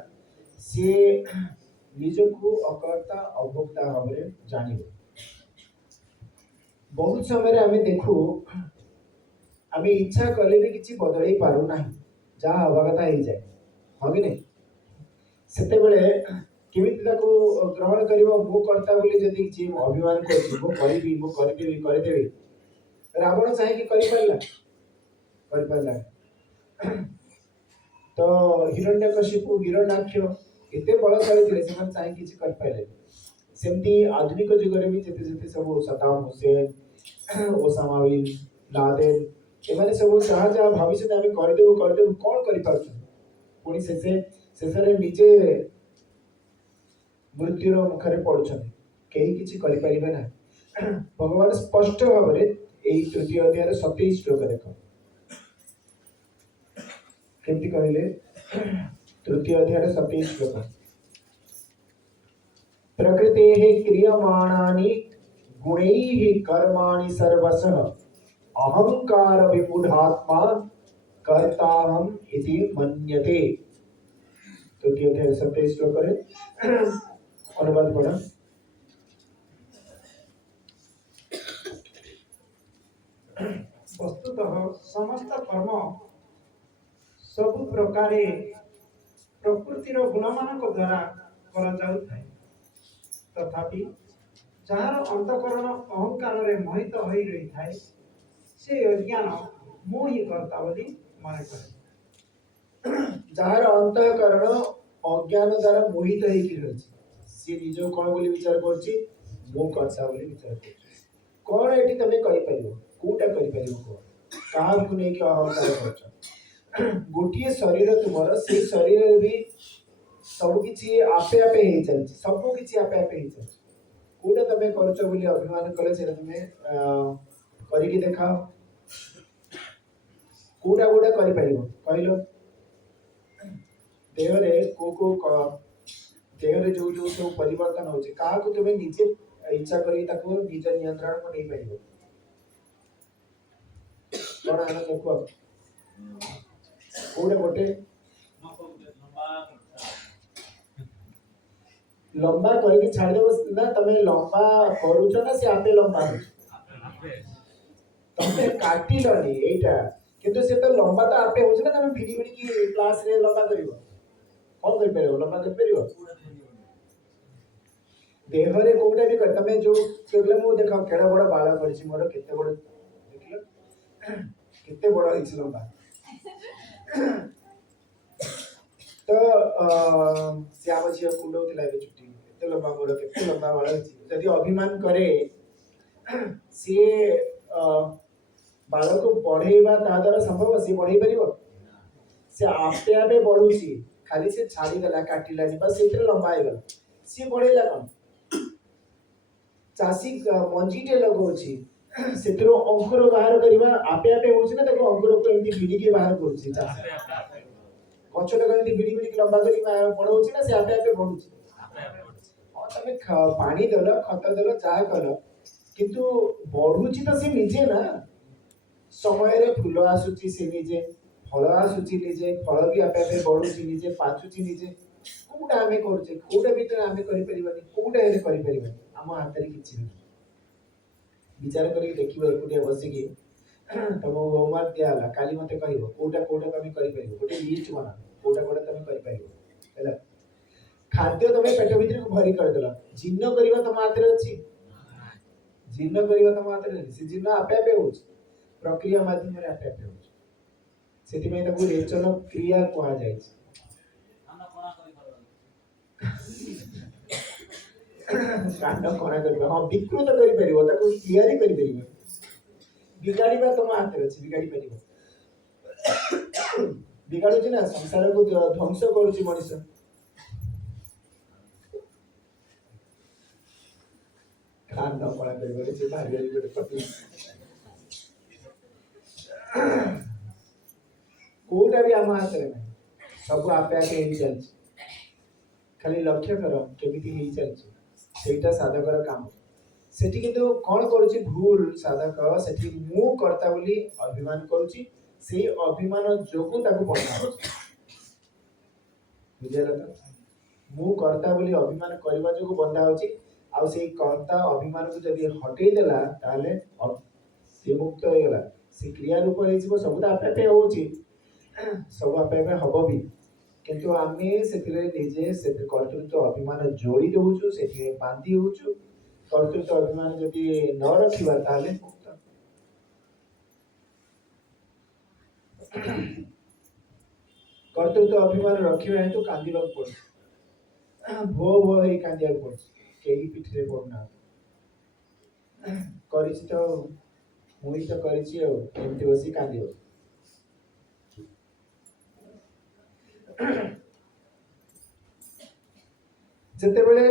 सी निजको अकर्ता अभोक्ता भाव जान बहुत समय आम देखू आम इच्छा कले भी किसी बदल पार ना जहाँ हवा कथा हो जाए हाँ कि नहीं से केमिति ताको ग्रहण करिवो मो कर्ता बोली जदि जे अभिमान करछि मो करदेबी रावण चाहे कि करि पारला तो हिरण्यकशिपु हिरण्याक्ष एते बलशाली थिले से चाहे किछि कर पाइले सेमती आधुनिक युग रे भी जेते जेते सब Saddam Hussein Osama bin Laden एमाने सब जहाँ जहाँ भविष्य में करदेबु कौन करि पारछु पुणी शेषे निजे मृत्युर मुखरे पड़ुछन कहीं किसी करि परिबे ना भगवान स्पष्ट भाव में एई तृतीय अध्याय 27 श्लोक देख केमती कहले तृतीय तृतीय अध्याय 27 श्लोक। प्रकृतेः क्रियमाणानि गुणैः कर्माणि सर्वशः अहंकार विमूढ़ात्मा कर्ताहम इति मन्यते। तृतीय अध्याय 27 श्लोक रे अनुवाद पढ़। वस्तुतः समस्त कर्म सब प्रकारे प्रकृतिर गुणमानक द्वारा करा जाउଥାଏ। तथापि ଯାହାର ଅନ୍ତଃକରଣ ଅହଙ୍କାରରେ ମୋହିତ ହୋଇ ରହିଥାଏ ସେ ଅଜ୍ଞାନ ମୁଁ ହିଁ କର୍ତ୍ତା ବୋଲି ମନେ କରେ। ଯାହାର ଅନ୍ତଃକରଣ ଅଜ୍ଞାନ ଦ୍ୱାରା ମୋହିତ ହେଇକି ରହିଛି ସେ ନିଜ କଣ ବୋଲି ବିଚାର କରୁଛି, ମୁଁ କର୍ତ୍ତା ବୋଲି ବିଚାର କରୁଛି। କଣ ଏଠି ତମେ କରିପାରିବ, କୋଉଟା କରିପାରିବ କଣ, କାହାକୁ ନେଇକି ଅହଙ୍କାର କରୁଛ? ଗୋଟିଏ ଶରୀର ତୁମର, ସେଇ ଶରୀରରେ ବି ସବୁ କିଛି ଆପେ ଆପେ ହେଇ ଚାଲିଛି, ସବୁ କିଛି ଆପେ ଆପେ ହେଇ ଚାଲିଛି। କୋଉଟା ତମେ କରୁଛ ବୋଲି ଅଭିମାନ କଲେ ସେଇଟା ତମେ କରିକି ଦେଖାଅ। କୋଉଟା କୋଉଟା କରିପାରିବ କହିଲ? ଦେହରେ ଦେହରେ ଯୋଉ ଯୋଉ ସବୁ ପରିବର୍ତ୍ତନ ହଉଛି କାହାକୁ ତୁମେ ନିଜେ ଇଚ୍ଛା କରି ତାକୁ ନିଜ ନିୟନ୍ତ୍ରଣକୁ ନେଇପାରିବ? କଣ ଆମେ ଦେଖ କୋଉଟା ଗୋଟେ ଲମ୍ବା କରିକି ଛାଡ଼ିଦେବ ନା, ତମେ ଲମ୍ବା କରୁଛ ନା ସେ ଆପେ ଲମ୍ବା ହଉଛି? ତମେ କାଟିଲନି ଏଇଟା, କିନ୍ତୁ ସେ ତ ଲମ୍ବା ତ ଆପେ ହଉଛି ନା। ତମେ ଭିଡ଼ି ଭିଡ଼ିକି କ୍ଲାସରେ ଲମ୍ବା କରିବ, କଣ କରିପାରିବ? ଲମ୍ବା କରିପାରିବ? ଦେହରେ କୋଉଟା ବି କର, ତମେ ଯୋଉ କହିଲେ ମୁଁ ଦେଖ କେଡେ ବଡ ବାଳ କରିଛି ମୋର, କେତେ ବଡ ଦେଖିଲ, କେତେ ବଡ ହେଇଛି ଲମ୍ବା। ତ ସେ ଆମ ଝିଅ କୁଣ୍ଡଉଥିଲା ଏବେ ଚୁଟି, କେତେ ଲମ୍ବା ମୋର, କେତେ ଲମ୍ବା ବାଳ ହେଇଛି। ଯଦି ଅଭିମାନ କରେ ସିଏ ବାଳକୁ ବଢେଇବା ତା ଦ୍ୱାରା ସମ୍ଭବ? ସିଏ ବଢେଇ ପାରିବ? ସେ ଆପେ ଆପେ ବଢୁଛି, ଖାଲି ସେ ଛାଡ଼ିଦେଲା, କାଟିଲାନି, ବା ସେଇଥିରେ ଲମ୍ବା ହେଇଗଲା। ସିଏ ବଢେଇଲା କଣ? ଚାଷୀ ମଞ୍ଜିଟେ ଲଗାଉଛି, ସେଥିରୁ ଅଙ୍କୁର ବାହାର କରିବା ଆପେ ଆପେ ହଉଛି ନା ତାକୁ ଅଙ୍କୁରକୁ ଏମିତି ଭିଡ଼ିକି ବାହାର କରୁଛି? ଚାଷୀ ଗଛଟାକୁ ଏମିତି ଭିଡ଼ି ଭିଡ଼ିକି ଲମ୍ବା କରି ବଢଉଛି ନା ସେ ଆପେ ଆପେ ବଢୁଛି? ତମେ ପାଣି ଦେଲ, ଖତ ଦେଲ, ଯାହା କଲ, କିନ୍ତୁ ବଢୁଛି ତ ସେ ନିଜେ ନା। ସମୟରେ ଫୁଲ ଆସୁଛି ସେ ନିଜେ, ଫଳ ଆସୁଛି ନିଜେ, ଫଳ ବି ଆପେ ଆପେ ବଢୁଛି ନିଜେ, ପାଚୁଛି ନିଜେ। କୋଉଟା ଆମେ କରୁଛେ? କୋଉଟା ଭିତରେ ଆମେ କରିପାରିବାନି, କୋଉଟା ହେଲେ କରିପାରିବାନି? ଆମ ହାତରେ କିଛି ନାହିଁ। ବିଚାର କରିକି ଦେଖିବ ଏକୁଟିଆ ବସିକି। ତମକୁ ହୋମୱାର୍କ ଦିଆହେଲା, କାଲି ମତେ କହିବ କୋଉଟା କୋଉଟା ତମେ କରିପାରିବ, ଗୋଟେ ଲିଷ୍ଟ ବନାଅ, କୋଉଟା କୋଉଟା ତମେ କରିପାରିବ ହେଲା। ଖାଦ୍ୟ ତମେ ପେଟ ଭିତରକୁ ଭରି କରିଦେଲ, ଜୀର୍ଣ୍ଣ କରିବା ତମ ହାତରେ ଅଛି? ଜୀର୍ଣ୍ଣ କରିବା ତମ ହାତରେ ନାହିଁ, ସେ ଜୀର୍ଣ୍ଣ ଆପେ ଆପେ ହଉଛି, ପ୍ରକ୍ରିୟା ମାଧ୍ୟମରେ ଆପେ ଆପେ ହଉଛି। ସେଥିପାଇଁ ତାକୁ ରେଚନ କ୍ରିୟା କୁହାଯାଇଛି। କାଣ୍ଡ କଣା କରିବା, ହଁ ବିକୃତ କରିପାରିବ, ତାକୁ ତିଆରି କରିପାରିବ, ବିଗାଡ଼ିବା ତମ ହାତରେ ଅଛି, ବିଗାଡ଼ି ପାରିବ। ବିଗାଡୁଛି ନା, ସଂସାରକୁ ଧ୍ୱଂସ କରୁଛି ମଣିଷ। କାଣ୍ଡ କଣା କରିବାରେ ସେ ଭାଗିଦାରୀ ଗୋଟେ ପ୍ରତି କୋଉଟା ବି ଆମ ହାତରେ ନାହିଁ, ସବୁ ଆପେ ଆପେ ହେଇ ଚାଲିଛି। ଖାଲି ଲକ୍ଷ୍ୟ କର କେମିତି ହେଇ ଚାଲିଛି, ସେଇଟା ସାଧକର କାମ। ସେଠି କିନ୍ତୁ କଣ କରୁଛି ଭୁଲ ସାଧକ? ସେଠି ମୁଁ କର୍ତ୍ତା ବୋଲି ଅଭିମାନ କରୁଛି, ସେଇ ଅଭିମାନ ଯୋଗୁ ତାକୁ ବନ୍ଧାଉଛି। ବୁଝିଗଲା ତ? ମୁଁ କର୍ତ୍ତା ବୋଲି ଅଭିମାନ କରିବା ଯୋଗୁ ବନ୍ଧା ହଉଛି। ଆଉ ସେଇ କର୍ତ୍ତା ଅଭିମାନକୁ ଯଦି ହଟେଇ ଦେଲା ତାହେଲେ ସେ ମୁକ୍ତ ହେଇଗଲା, ସେ କ୍ରିୟା ରୂପ ହେଇଯିବ। ସବୁ ତ ଆପେ ଆପେ ହଉଛି, ସବୁ ଆପେ ଆପେ ହବ ବି, କିନ୍ତୁ ଆମେ ସେଥିରେ ନିଜେ ସେ କର୍ତ୍ତୃତ୍ୱ ଅଭିମାନ ଯୋଡ଼ି ଦଉଛୁ, ସେଥିରେ ବାନ୍ଧି ହଉଛୁ। କର୍ତ୍ତୃତ୍ୱ ଅଭିମାନ ଯଦି ନ ରଖିବା ତାହେଲେ ମୁକ୍ତ। କର୍ତ୍ତୃତ୍ୱ ଅଭିମାନ ରଖିବା ହେତୁ କାନ୍ଦିବାକୁ ପଡୁଛି, ଭୋ ଭୋ ହେଇ କାନ୍ଦିବାକୁ ପଡୁଛି, କେହି ପିଠିରେ ପଡୁନାହାନ୍ତି। କରିଛି ତ, ମୁଁ ହିଁ ତ କରିଛି, ଆଉ ଏମିତି ବସି କାନ୍ଦିବ। ଯେତେବେଳେ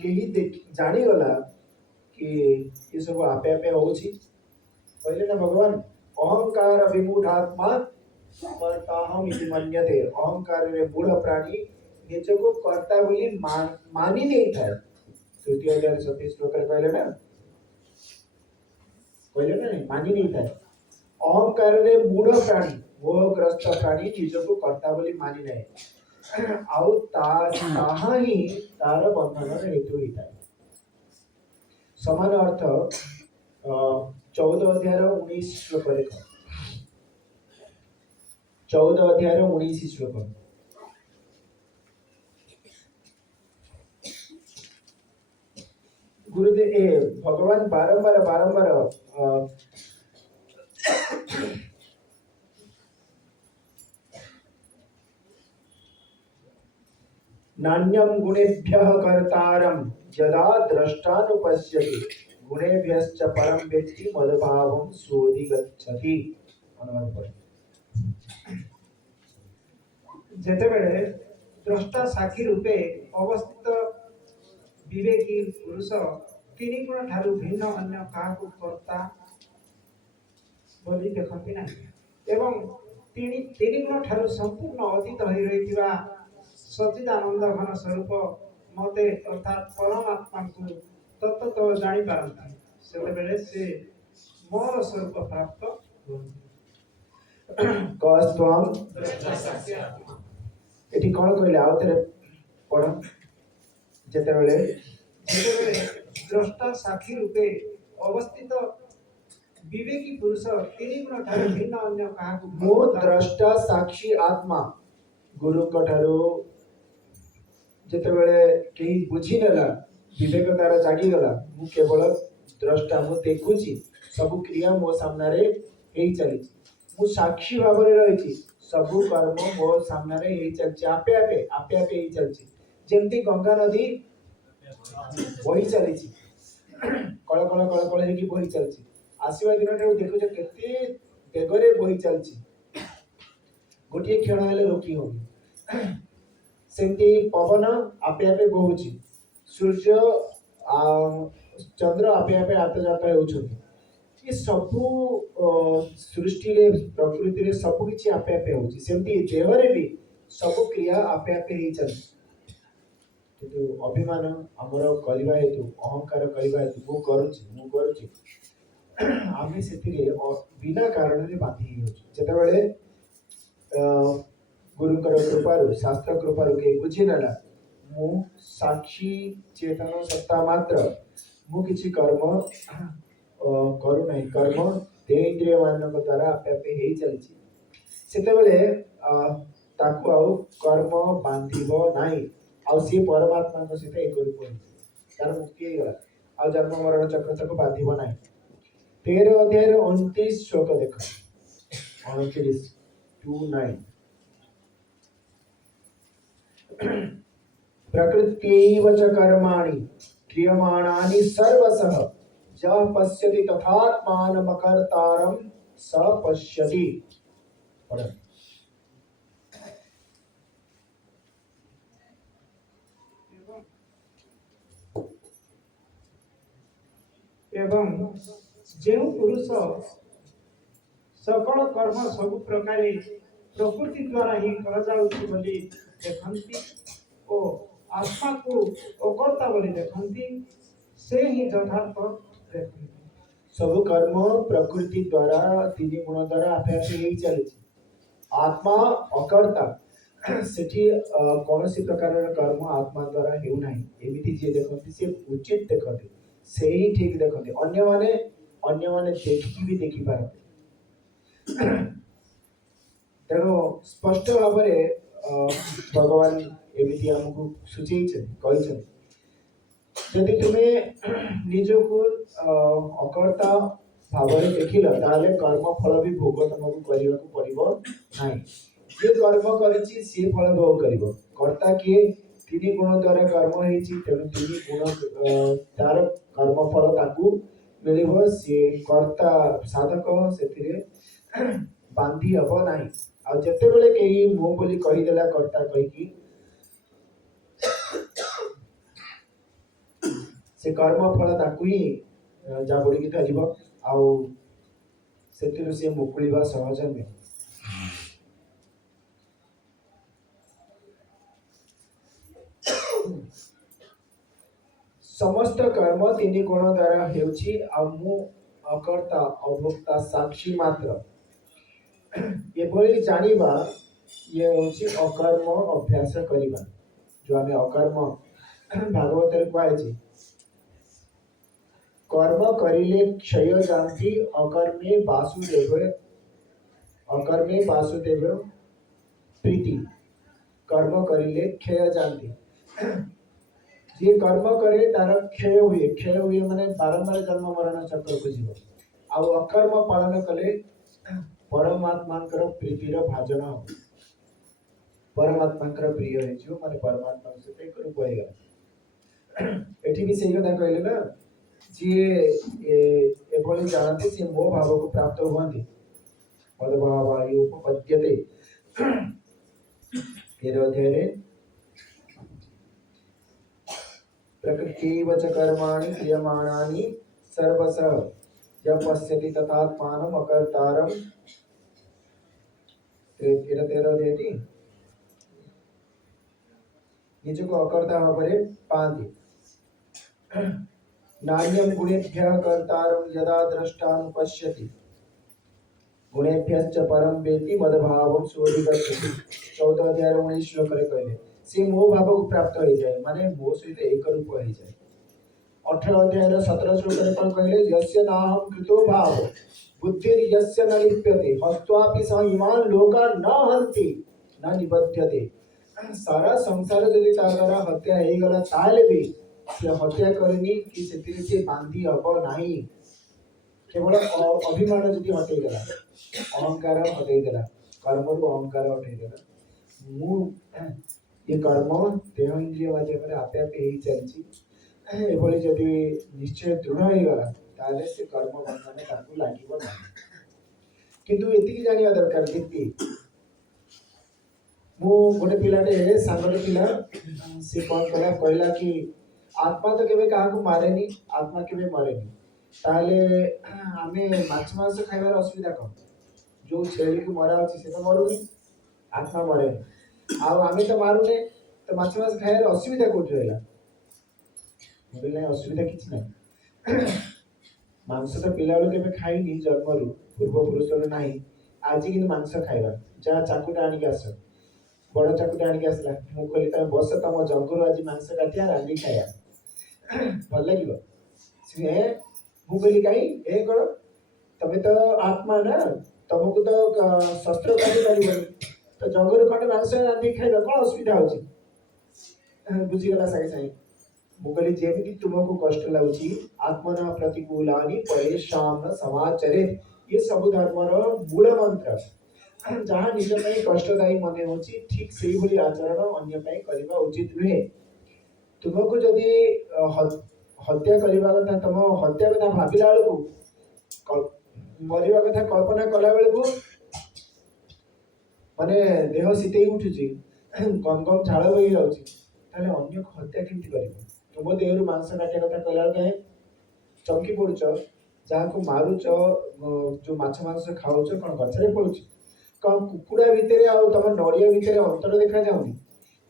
କେହି ଜାଣିଗଲା କି ଏ ସବୁ ଆପେ ଆପେ ହଉଛି, କହିଲେ ନା ଭଗବାନ ଅହଙ୍କାର ବିମୂଢାତ୍ମା कर्ताहम इति मन्यते अहंकार रे मूढ़ प्राणी निजको कर्ता बोली मानी नहीं था। तृतीय अध्याय 27 श्लोक रे कहले ना नहीं मानी नहीं था। अहंकार रे मूढ़ प्राणी वो ग्रस्त प्राणी निजको कर्ता बोली मानी नहीं आउ ताहा ही तार बंधन हेतु होता है। समान अर्थ 14 अध्याय 19 श्लोक रे 14 अध्याय 19 श्लोक गुरुदेव भगवान बारंबार नान्यम गुणेभ्यः कर्तारं यदा द्रष्टानुपश्यति गुणेभ्यश्च परं व्यक्ति मदभावं सोऽधिगच्छति। अनुवाद पढ़े। ଯେତେବେଳେ ଦ୍ରଷ୍ଟା ସାକ୍ଷୀ ରୂପେ ଅବସ୍ଥିତ ବିବେକୀ ପୁରୁଷ ତିନି ଗୁଣ ଠାରୁ ଭିନ୍ନ ଅନ୍ୟ କାହାକୁ କର୍ତ୍ତା ବୋଲି ଦେଖନ୍ତି ନାହିଁ ଏବଂ ତିନି ଗୁଣ ଠାରୁ ସମ୍ପୂର୍ଣ୍ଣ ଅତୀତ ହୋଇ ରହିଥିବା ସଚ୍ଚିଦାନନ୍ଦ ଘନ ସ୍ୱରୂପ ମତେ ଅର୍ଥାତ୍ ପରମାତ୍ମାଙ୍କୁ ତତ୍ତ୍ୱତଃ ଜାଣିପାରନ୍ତି ସେତେବେଳେ ସେ ମୋର ସ୍ୱରୂପ ପ୍ରାପ୍ତ ହୁଅନ୍ତି। कस्त्वम एठी कोन कहले आउ थरे पढ जेतेबेले द्रष्टा साक्षी रूपे अवस्थित विवेकी पुरुष तीन गुण ठारू भिन्न अन्य काहाकु मो द्रष्टा साक्षी आत्मा गुरु कठारू जेतेबेले केही बुझी नेला विवेक तार जागी गला मु केवल द्रष्टा मु देखुची सब क्रिया मो सामने रे हेई चली मु साक्षी भाव रे रहिची सब कर्म मो सामने रे हेई चलची आपे हेई चलची जेमती गंगा नदी बही चलीची कळ हेकी बही चलची आसीबा दिन ठारू देखु जे केते बेगरे बही चलची गोटिए क्षण हेले रोकी होगी सेमती पवन आपे बहुची सूर्य चंद्र आपे आत जाता होउछथि ये सबु सृष्टि रे प्रकृति रे सब किछि आपे होउची सेमती देह रे भी सब क्रिया आपे हेई चल किंतु अभिमान हमर करिबा हेतु अहंकार करिबा हेतु मु करूची आमे सेतिरे बिना कारण रे बांधी होउची जेतेबेले गुरुकर कृपारु शास्त्र कृपारु के बुझी नेला मु साक्षी चेतन सत्ता मात्र मु किछि कर्म करू नहीं कर्म देह इंद्रिय मान द्वारा आपे हेई चलची सेतेबेले ताकू आउ कर्म बांधिबो नाही आउ सी परमात्मा को सहित एक रूप होई तार मुक्ति हे गला आउ जन्म मरण चक्र तक बांधिबो नाही 13 अध्याय 29 श्लोक देखो 29 प्रकृत्यैव च कर्माणि क्रियमाणानि सर्वशः यः पश्यति तथात्मानमकर्तारं स पश्यति। एवं जो पुरुष सकल कर्म सब प्रकार प्रकृति द्वारा ही कर जाउछि बोली देखंती ओ आत्मा को अकर्ता बोली देखंती से ही यथार्थ देखंती सब कर्म प्रकृति द्वारा तीन गुण द्वारा आपे हेई चलछि आत्मा अकर्ता सेठी कोनोसी प्रकार कर्म आत्मा द्वारा हेउ नाही एमिति जे देखंती से उचित देखंती से ही ठीक देखंती अन्य माने देखि भी देखि पारते तेणु स्पष्ट भाव भगवान एमिति हमको सूचीछन कहिछन यदि तुमे निजको अकर्ता भाव देखिल ताले कर्म फल भी भोग तुमको करने को पड़िबो नाही जे कर्म करिछि से फल भोग करिवो कर्ता किए तीन गुण द्वारा कर्म हेछि तेणु तीन गुण तार कर्म फल ताकू मिलिबो से कर्ता साधक सेतिरे बांधी हबो नाही आ जते बेले केही मो बोली कहि देला कर्ता कहि की से कर्म फल ताकू ही जा बड़ी की धरिबो आ सेतिरो से मुकुलिबा सहज नै समस्त कर्म तीन गुण द्वारा हेउछि आ मु अकर्ता अभोक्ता साक्षी मात्र एभली जानिबा ये होछि अकर्म अभ्यास करिबा जो आमे अकर्म भागवत रे पाइछि कर्म करिले क्षय जानती अकर्मे वासुदेव प्रीति कर्म करिले क्षय जानती जे कर्म करे तार क्षय हुए माने बारंबार जन्म मरण चक्र को जीव आ अकर्म पालन कले परमात्मांकर प्रीतिर भाजन हो परमात्मांकर प्रिय है जो माने परमात्मा सहित एक रूप होएगा एठी भी सही कथा कहले ना जे एभली जानते से मो भाव को प्राप्त होंदी मद भावायु उपपद्यते 13 अध्याय प्रकृतिव च कर्माणि क्रियमाणानि सर्वशः यः पश्यति तथात्मानम् अकर्तारम् 13 अध्याय ନିଜକୁ ଅକର୍ତ୍ତା ଭାବରେ ପାଆନ୍ତି नान्यं गुणेभ्यः कर्तारं यदा द्रष्टानुपश्यति गुणेभ्यश्च परं वेति मदभावं सोऽधिगच्छति 14 अध्याय 19 श्लोक रे कहले से मो भाव को प्राप्त हो जाए माने मो सहित एक रूप हो जाए 18 अध्याय 17 श्लोक रे कोन कहले यस्य नाहं कृतो भाव बुद्धिर यस्य न लिप्यते हत्वापि स इमान् लोकान् न हन्ति न निबध्यते सारा संसार जदि ता द्वारा हत्या हे गला ताले भी से हत्या करनी कि सेतिरे से बांधी हबो नाही केवल अभिमान जदि हटै गला अहंकार हटै गला कर्म रु अहंकार हटै गला मु ये कर्म देह इंद्रिय माध्यम आपे आपे ही चलछि एभली जदि निश्चय दृढ़ हे गला ताले से कर्म बंधन ताकू लागिबो नाही किंतु एतिकी जानिया दरकार दीप्ति मु गोटे पिलाटे सांगटे पिला से कौन कला कहला कि आत्मा तो केबे काहा को मारेनी आत्मा केबे मरेनी ताले आमे माछ मांस खाइबार असुविधा कम जो छेली को मरा अछि से तो मरुनी आत्मा मरे आ आमे तो मारुने तो माछ मांस खाइबार असुविधा कोठ रहला बोले असुविधा किछ नै मांस तो पिला लोग केबे खाइनी जन्मरु पूर्व पुरुष नाही आज कि मांस खाइबा जा चाकुटा आनी आस बड़ चाकुटा आनी आसला मु कहली तमे बस तम जंगल आज मांस काटिया रांडी खाया भल लागिबो से मु कहली काई ए करो तमे तो आत्मा ना तुमको तो शस्त्र काटी पारिबनी तो जंगल खंडे मांस रांडी खाइबा कोन असुविधा होची बुझी गला सागे सागे मु कहली जेमिति तुमको कष्ट लाउची आत्मना प्रतिकूलानि परेशान समाचरे ये सब धर्मर मूल मंत्र जहाँ निज कष्टदायी मन हो ठीक से ही आचरण अन्य करने उचित नुहे तुमको जदि हत्या करने कथा तुम हत्या कथा भाविला बेलू मरवा कथा कल्पना कला बेलू माने देह शीतई उठुची गम गम झाड़ बही जाऊँगी ताले अन्य को हत्या केमती कर तुम देह मांस काटिया कथा कहला कहे चमकी पड़ुच जहाँ को मारुच जो माछ मांस खाऊच कौन गचरे पड़ुची कौन कुकुड़ा भितर आ तुम नड़िया भितर अंतर देखा जाऊनी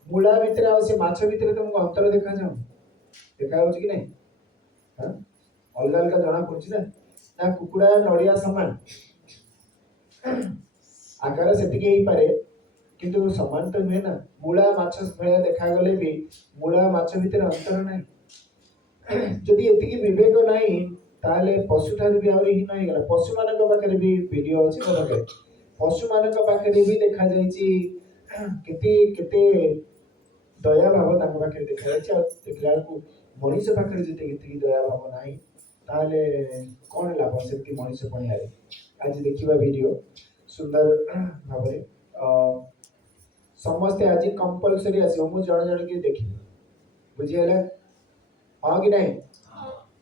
मूला भितर आ से माछ भितर तुमको अंतर देखा जाऊनी देखा हो कि नहीं अलग अलग जना पड़ुची ना कुकुड़ा नड़िया समान आकार सेतिके ही पारे किंतु समान तो नुहे ना मूला माछ भया देखा गले भी मूला माछ भितर अंतर नहीं जदि एतिकी विवेक नहीं ताले पशु ठार भी आउरी ही नहीं गला पशु मानक पाखरे भी वीडियो अछि मोर पाखरे पशु मानक पाखरे भी देखा जाइछि केते केते दया भाव तांक पाखरे देखा जाइछि आ देखला को मनीष पाखरे जते केते दया भाव नाही ताले कोन लाभ सेति मनीष पणियारे आज देखिबा वीडियो सुंदर भाबरे समस्त आज कंपलसरी आसी मु जण जण के देखि बुझियला हां कि नहीं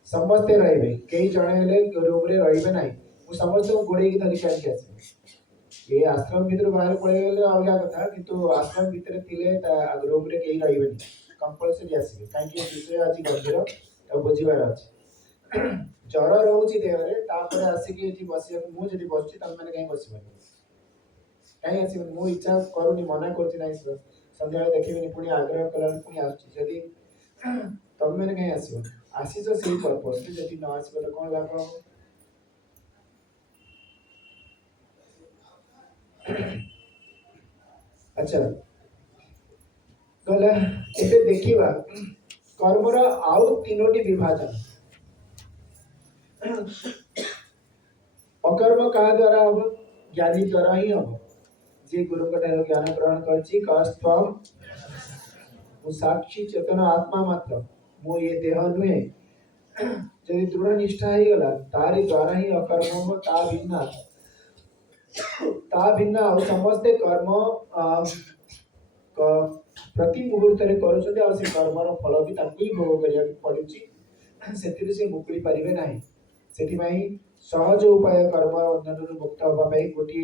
समस्त रहिबे कई जण हेले रूम रे रहिबे नाही मु समस्त को गोडे की धरि के आसी ये आश्रम भीतर बाहर पड़े गले अलग कथा किंतु आश्रम भीतर थिले रूम रे कई रहिबे कंपलसरी आसी काहे विषय आज गंभीर तो बुझिबार अछि जर रहउची देह रे तापर आसी के जी बसिया मु जदी बसची तम माने कहीं बसिबनी कहीं आसी मु इच्छा करूनी मना करछि नाही संध्या देखिबिनी पुनी आग्रह कला पुनी आछि जदी तुम मैंने कहीं आसो आसी तो सही पर्पस रे जति न आसो तो कोन लाभ हो अच्छा गला एबे देखिबा कर्मर आउ तीनोटी विभाजन अकर्म कहा द्वारा हम ज्ञानी द्वारा ही हम जे गुरु का ज्ञान ग्रहण करछि कस्तम मु साक्षी चेतन आत्मा मात्र मो ये देह नुहे यदि दृढ़ निष्ठा ही गला तारी द्वारा ही अकर्म ता भिन्न और समस्ते कर्म प्रति मुहूर्त रे करूछथि आ से कर्मर फल भी ताकू ही भोग करिया पड़ुछि सेतिर से मुक्ति पारिबे नाही सेति भाई सहज उपाय कर्म बंधन रु मुक्त होबा पाई गोटी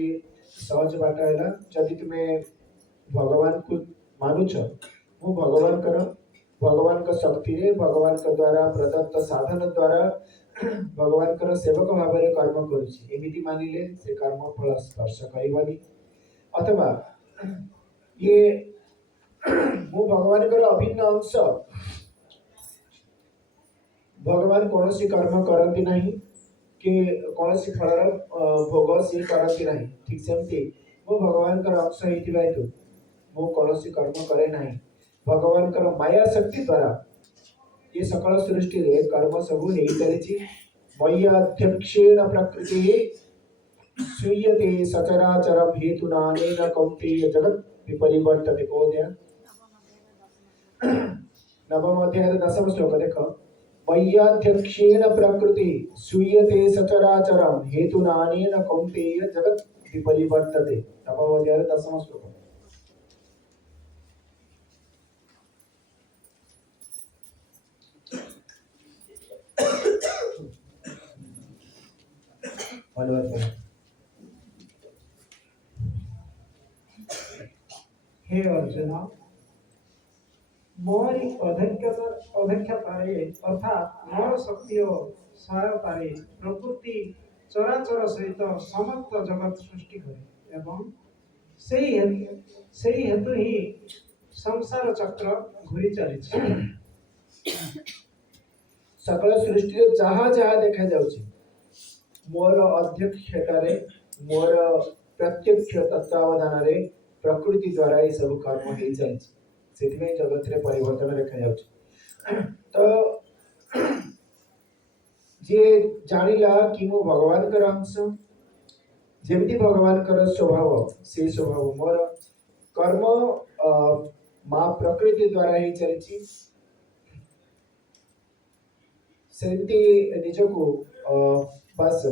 सहज बाट हैला जदि तुमे भगवान को मानुछ मु भगवान का शक्ति रे भगवान का द्वारा प्रदत्त साधन द्वारा भगवान का सेवक भाव रे कर्म करूछि एमिति मानिले से कर्म फल स्पर्श करिवनी अथवा ये मु भगवान का अभिन्न अंश भगवान कौन सी कर्म करती नहीं कि कौन सी फलर भोग से करती नहीं ठीक सेमती मु भगवान का अंश होइतिबा हेतु मु कौन सी कर्म करे नहीं भगवान का माया शक्ति द्वारा ये सकल सृष्टि रे कर्म सब हेइ चलिछि मय्याध्यक्षेण प्रकृति स्वीयते सचराचरम हेतुनानेन कौन्तेय जगत् विपरिवर्तते बोध्य नवम अध्याय दशम श्लोक देखो मय्याध्यक्षेण प्रकृति स्वीयते सचराचरम हेतुनानेन कौन्तेय जगत् विपरिवर्तते नवम अध्याय दशम श्लोक हे अर्जुन मोरी अध्यक्षतारे अर्थात मोर शक्ति और सहायतारे प्रकृति चराचर सहित समस्त जगत सृष्टि करे एवं सही हेतु ही संसार चक्र घूरी चली सकल सृष्टि रे जहाँ जहाँ देखा जाउछि मोर अध्यक्षतारे मोर प्रत्यक्ष तत्वावधान रे प्रकृति द्वारा ये सब कर्म हे चलछि सेति जगत रे परिवर्तन देखा जाउछि तो जे जानिला कि मो भगवान कर अंश जेमती भगवान कर स्वभाव से स्वभाव मोर कर्म मा प्रकृति द्वारा ही चलछि सेमती निजको बस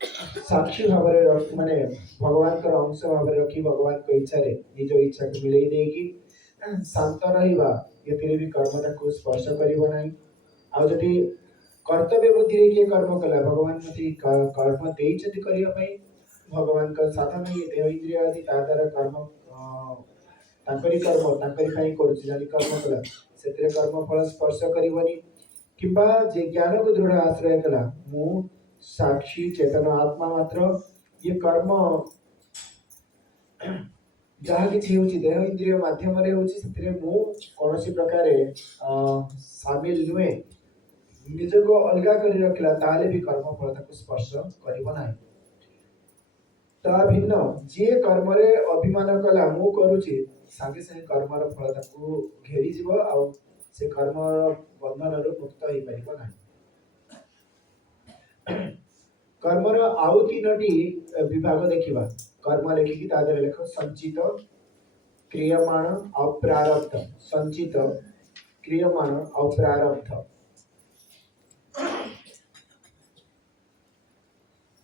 साक्षी भाव माने भगवान कर अंश भाव रखी भगवान को इच्छा रे निज इच्छा को मिलई देगी शांत रहिबा ये भी कर्म को स्पर्श करिबो नाही आ जदि कर्तव्य बुद्धि रे के कर्म कला भगवान मते कर्म देइछति करिया पई भगवान का साधन ये देह इंद्रिय आदि ता द्वारा कर्म तांकरी कर्म तांकरी पई करूछि जदि कर्म कला सेतरे कर्म फल स्पर्श करिवनी किंबा जे ज्ञान को दृढ़ आश्रय कला मु साक्षी चेतन आत्मा मात्र ये कर्म जहाँ किसी होची देह इंद्रिय माध्यम रे होची सेतरे मु कोनोसी प्रकारे शामिल नुए निजको अलगा करी रखला ताले भी कर्म फल ताको स्पर्श करिवो नाही ता भिन्न जे कर्म रे अभिमान कला मु करूची संगे संगे कर्म र फल ताको घेरी जीव आ से कर्म बंधन रो मुक्त होई परिबो नाही कर्म रो आउ तीनोटी विभाग देखिबा कर्म लेखिकी तादर लेख संचित क्रियमाण और प्रारब्ध संचित क्रियमाण और प्रारब्ध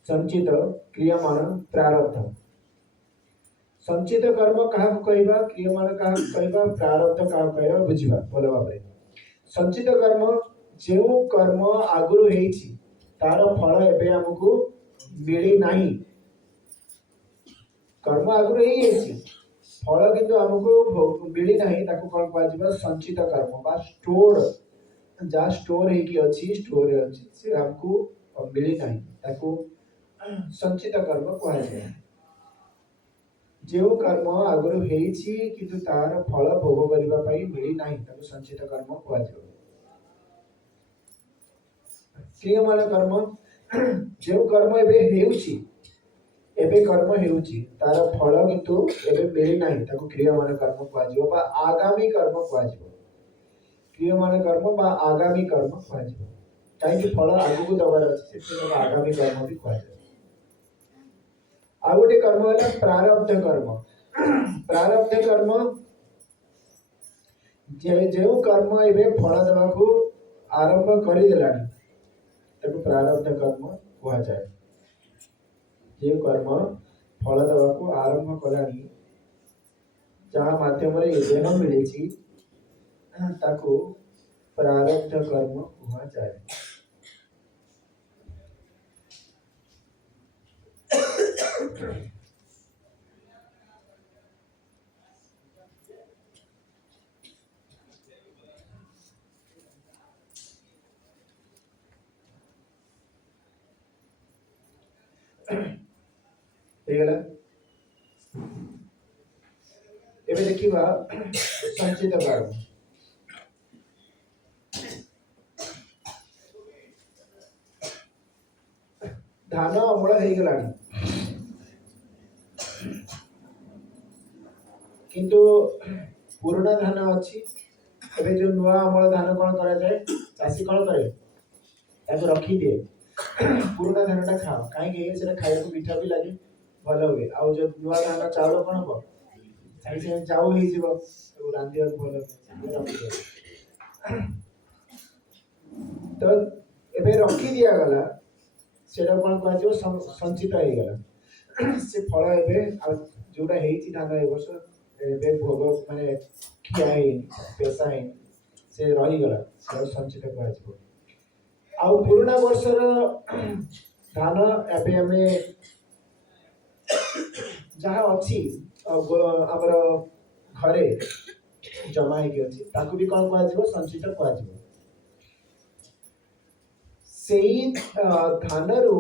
संचित क्रियमाण प्रारब्ध संचित कर्म कहा कहबा क्रियमाण कहा कहबा प्रारब्ध कहा कहबा बुझिबा बोल भाबरे संचित कर्म जेउ कर्म आगुरु हेछि तार फल एबे हमकु मिली नाही कर्म आगुरु हेछि फल किंतु हमकु मिली नाही ताको कोन कहजिबा संचित कर्म बा स्टोर जा स्टोर हे की अछि स्टोर अछि से हमकु मिली नाही ताको संचित कर्म कहै छै जो कर्म आगुरी हेछि किंतु तार फल भोग करिबा पई मिली नाही ताको संचित कर्म कुआजिबो। क्रियमाण कर्म जो कर्म एबे हेउछि एबे कर्म हेउछि तार फल किंतु एबे मिली नाही ताको क्रियमाण कर्म कुआजिबो बा आगामी कर्म कुआजिबो। क्रियमाण कर्म बा आगामी कर्म कुआजिबो काई फल आगु दबार अछि से आगामी कर्म भी कुआजिबो। आ गोटे कर्म है प्रारब्ध कर्म। प्रारब्ध कर्म जो कर्म एबे फल देवा को आरंभ करी देलानी ताको प्रारब्ध कर्म कहा जाए। जे कर्म फल देवा को आरंभ कलानी जहाँ माध्यम रे देह मिलेछि ताको प्रारब्ध कर्म कहा जाए। ହେଇଗଲା ଏବେ ଦେଖିବା संचित कर्म। धान अमल हो गलानी किंतु पुराना धान अच्छी एबे जो नुआ अमल धान कौन करा जाए चाषी कौन करे ताको रखी दिए पुराना धान टा खाओ कहीं से खाया को मीठा भी लगे भल हुए आउ जो नुआ धान चाउल कौन हम साइड से चाउ हो जीवो तो रांधिया भल रखी दिए तो एबे रखी दिया गला सेटा कौन कहा जो संचित हो गला से फल एबे जोटा हेची धान ए वर्ष एबे भोग माने खिया है पैसा है से रही गला से संचित कहा जो आउ पुराना वर्षर धान एबे हमें जहाँ अच्छी आमर घरे जमा हो ताकू भी कौन कह संचित कह धान रु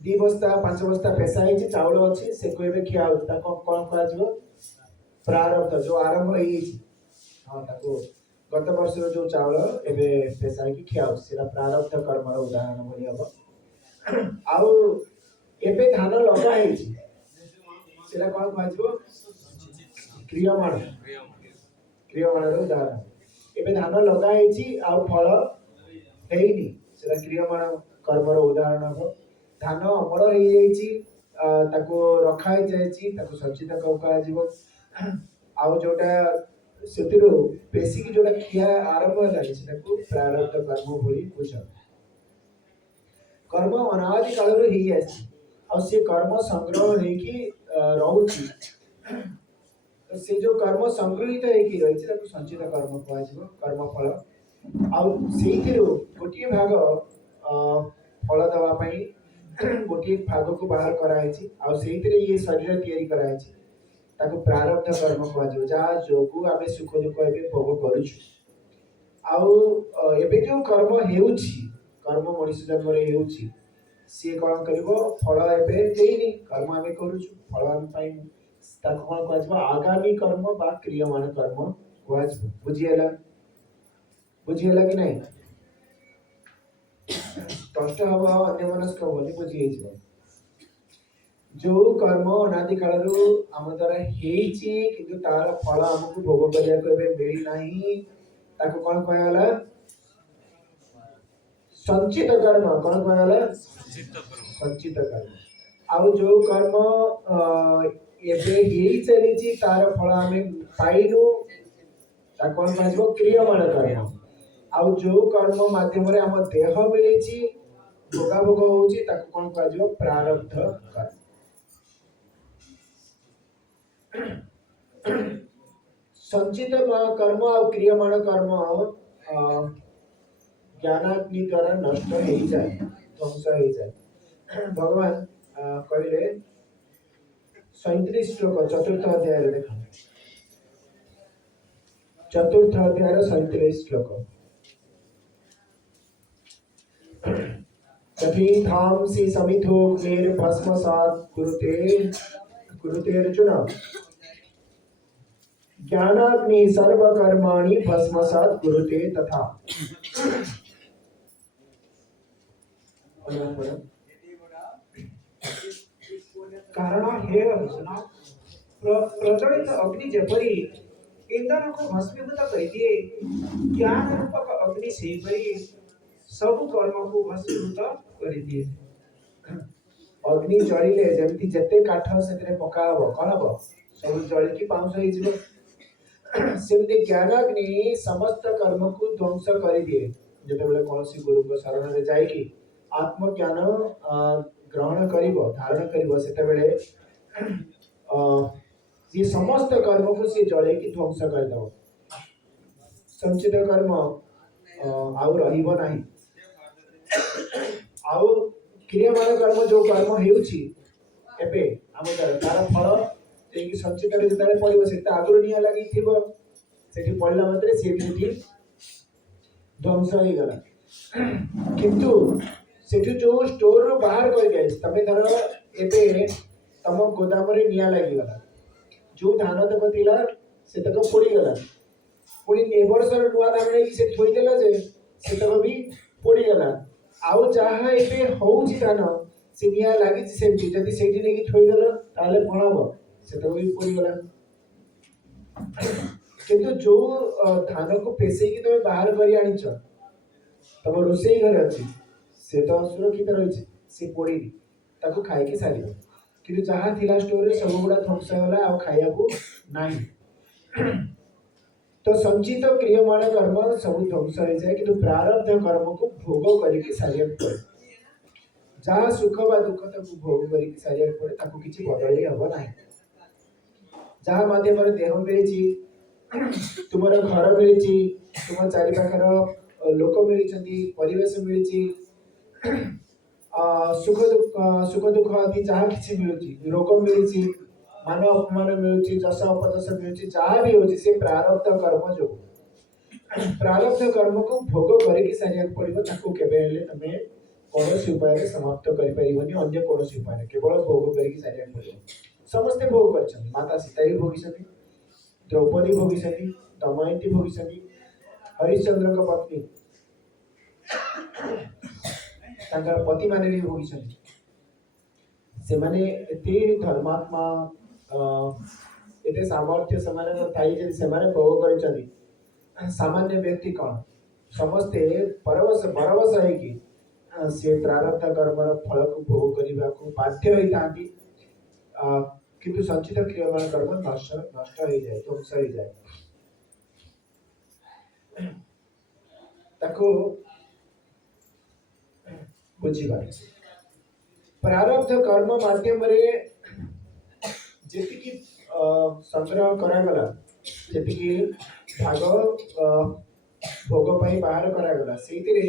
2 बस्ता 5 बस्ता पेशा है चाउल अच्छी से एबे खिया कौन कह प्रारब्ध जो आरंभ हाँ ताको गत वर्ष जो चाउल एबे पेशा है खिया सेटा प्रारब्ध कर्म उदाहरण भली हम आउ एबे धान लगा है सेटा कौन कह क्रियमाण क्रियमाण उदाहरण एबे धान लगा है आउ फल हेनी सेटा क्रियमाण कर्म उदाहरण हम धान अमल हो जाइछि ताको रखा है जाइछि ताको संचित कहा जीवो आउ जोटा सेतिरो पेशी की जोटा खिया आरंभ है सेटाको प्रारब्ध कर्म बोली बुझ कर्म अनादि काल रो ही आछि और से कर्म संग्रह हेकी रहउछि तो से जो कर्म संग्रहित हेकी रहिछि ताको संचित कर्म कहा जीवो कर्म फल आउ सेथिरो गोटिए भाग फल दवा पई गोटे भाग को बाहर कराई ये शरीर तैयारी कराई ताको प्रारब्ध कर्म कह जहाँ जोगु आम सुख दुख ए भोग करुछु आउ एबे जो कर्म हेउछि कर्म मनुष्य जन्म रे हेउछि सी कौन करिवो फल एबे देइनी कर्म आम करुछु फल आम पाई ताको कौन कह आगामी कर्म बा क्रियमाण कर्म कह बुझिएला कि नहीं कष्ट हम अन्य मनस्क बोली बुझी जो कर्म अनादि काल आम द्वारा किंतु तार फल आमको भोग करिया को एबे मिली नाही ताको कौन कहला संचित कर्म कौन कहला संचित कर्म आउ जो कर्म एबे हेई चलीची तार फल आमे पाइनु ता कौन कहजो क्रियमाण कर्म आउ जो कर्म माध्यम रे हम देह मिलेची भोगा भोग होची ताको कौन कहजो प्रारब्ध कर्म संचित कर्म और क्रियमाण कर्म ज्ञानाग्नि द्वारा नष्ट हो जाए ध्वंस हो जाए भगवान कहले 37 श्लोक चतुर्थ अध्याय देख चतुर्थ अध्याय 37 श्लोक तथैधांसि समिथोऽग्निर्भस्मसात् कुरुते अर्जुन ज्ञानाग्नि सर्वकर्माणि भस्मसात् कुरुते तथा। कारण हे अर्जुन प्रज्वलित अग्नि जेपरी ईंधन को भस्मीभूत करदिए ज्ञान रूपक अग्नि सेहीपरी सब कर्म को भस्मीभूत करदिए। अग्नि जलिले जमती जते काठ से पका हब कौन हम सब जलिकी पाउंस हो सेमती ज्ञानाग्नि समस्त कर्म को ध्वंस कर दिए जिते कौन गुरु शरण में जाइकी आत्मज्ञान ग्रहण करिवो धारण करिवो सेतेबेले ये समस्त कर्म को सी जले की ध्वंस कर दो संचित कर्म आउ रहिबो नाही आउ क्रियामान कर्म जो कर्म हेउची एबे हम तार फल जे संचित रे जतले पड़िबो सेता आगुर निया लागि थिबो सेठी पड़ला मात्रे से भी ध्वंस हो गला किंतु सेठी जो स्टोर रो बाहर कर जाय तमे धर एबे तम गोदाम रे निया लागि गला जो धान तक थिला से तक पोड़ी गला पुणी नेबरसर नुआ धान नै से थोई देला जे से तक भी पोड़ी गला आउ चाहा एबे होउची धान से निया लागि से जदी सेठी नै की थोई देला ताले पणाबो से तक भी पोड़ी गला किंतु जो धान को पेसे की तुम बाहर करी आनिछ तम रोसई घर अछि से तो सुरक्षित रहिछ से पोड़ी ताको खाइ के सारिबो किंतु जहाँ थिला स्टोर रे सब गुडा ध्वंस होला आ खाया को नाही तो संचित क्रियमाण कर्म सब ध्वंस हो जाए किंतु प्रारब्ध कर्म को भोग करके सारिया पड़े जहाँ सुख बा दुख ताको भोग करके सारिया पड़े ताको किछि बदली हबो नाही जहाँ माध्यम रे देह मिलिछि तुमर घर मिलिछि तुम चारि पाखर लोक मिलिछन्ति परिवेश मिलिछि सुख दुख आदि जहाँ किसी मिलुची रोग मिलुची मान अपमान मिलुची जस अपजस मिलुची जहाँ भी होची से प्रारब्ध कर्म जो प्रारब्ध कर्म को भोग करके सारिया पड़िबो ताको केबे हेले तमे कोनोसी उपाय रे समाप्त करि परिबोनी अन्य कोनोसी उपाय केवल भोग करके सारिया पड़िबो समस्त भोग करछन माता सीता भी भोगिसथि द्रौपदी भोगिसथि दमयंती भोगिसथि हरिश्चंद्र का पत्नी तांकर पति माने भी भोगिसथि से माने एते धर्मात्मा एते सामर्थ्य समाने थाई जे से माने भोग करछथि सामान्य व्यक्ति कौन समस्ते परवश है कि से प्रारब्ध कर्मर फल को भोग करने को बाध्य होता किंतु संचित क्रियमान कर्म नष्ट हो जाए ध्वंस हो जाए ताको बुझीबा प्रारब्ध कर्म माध्यम रे जेतिकी संग्रह करागला जेतिकी भाग भोग पाई बाहर करागला सेतिरे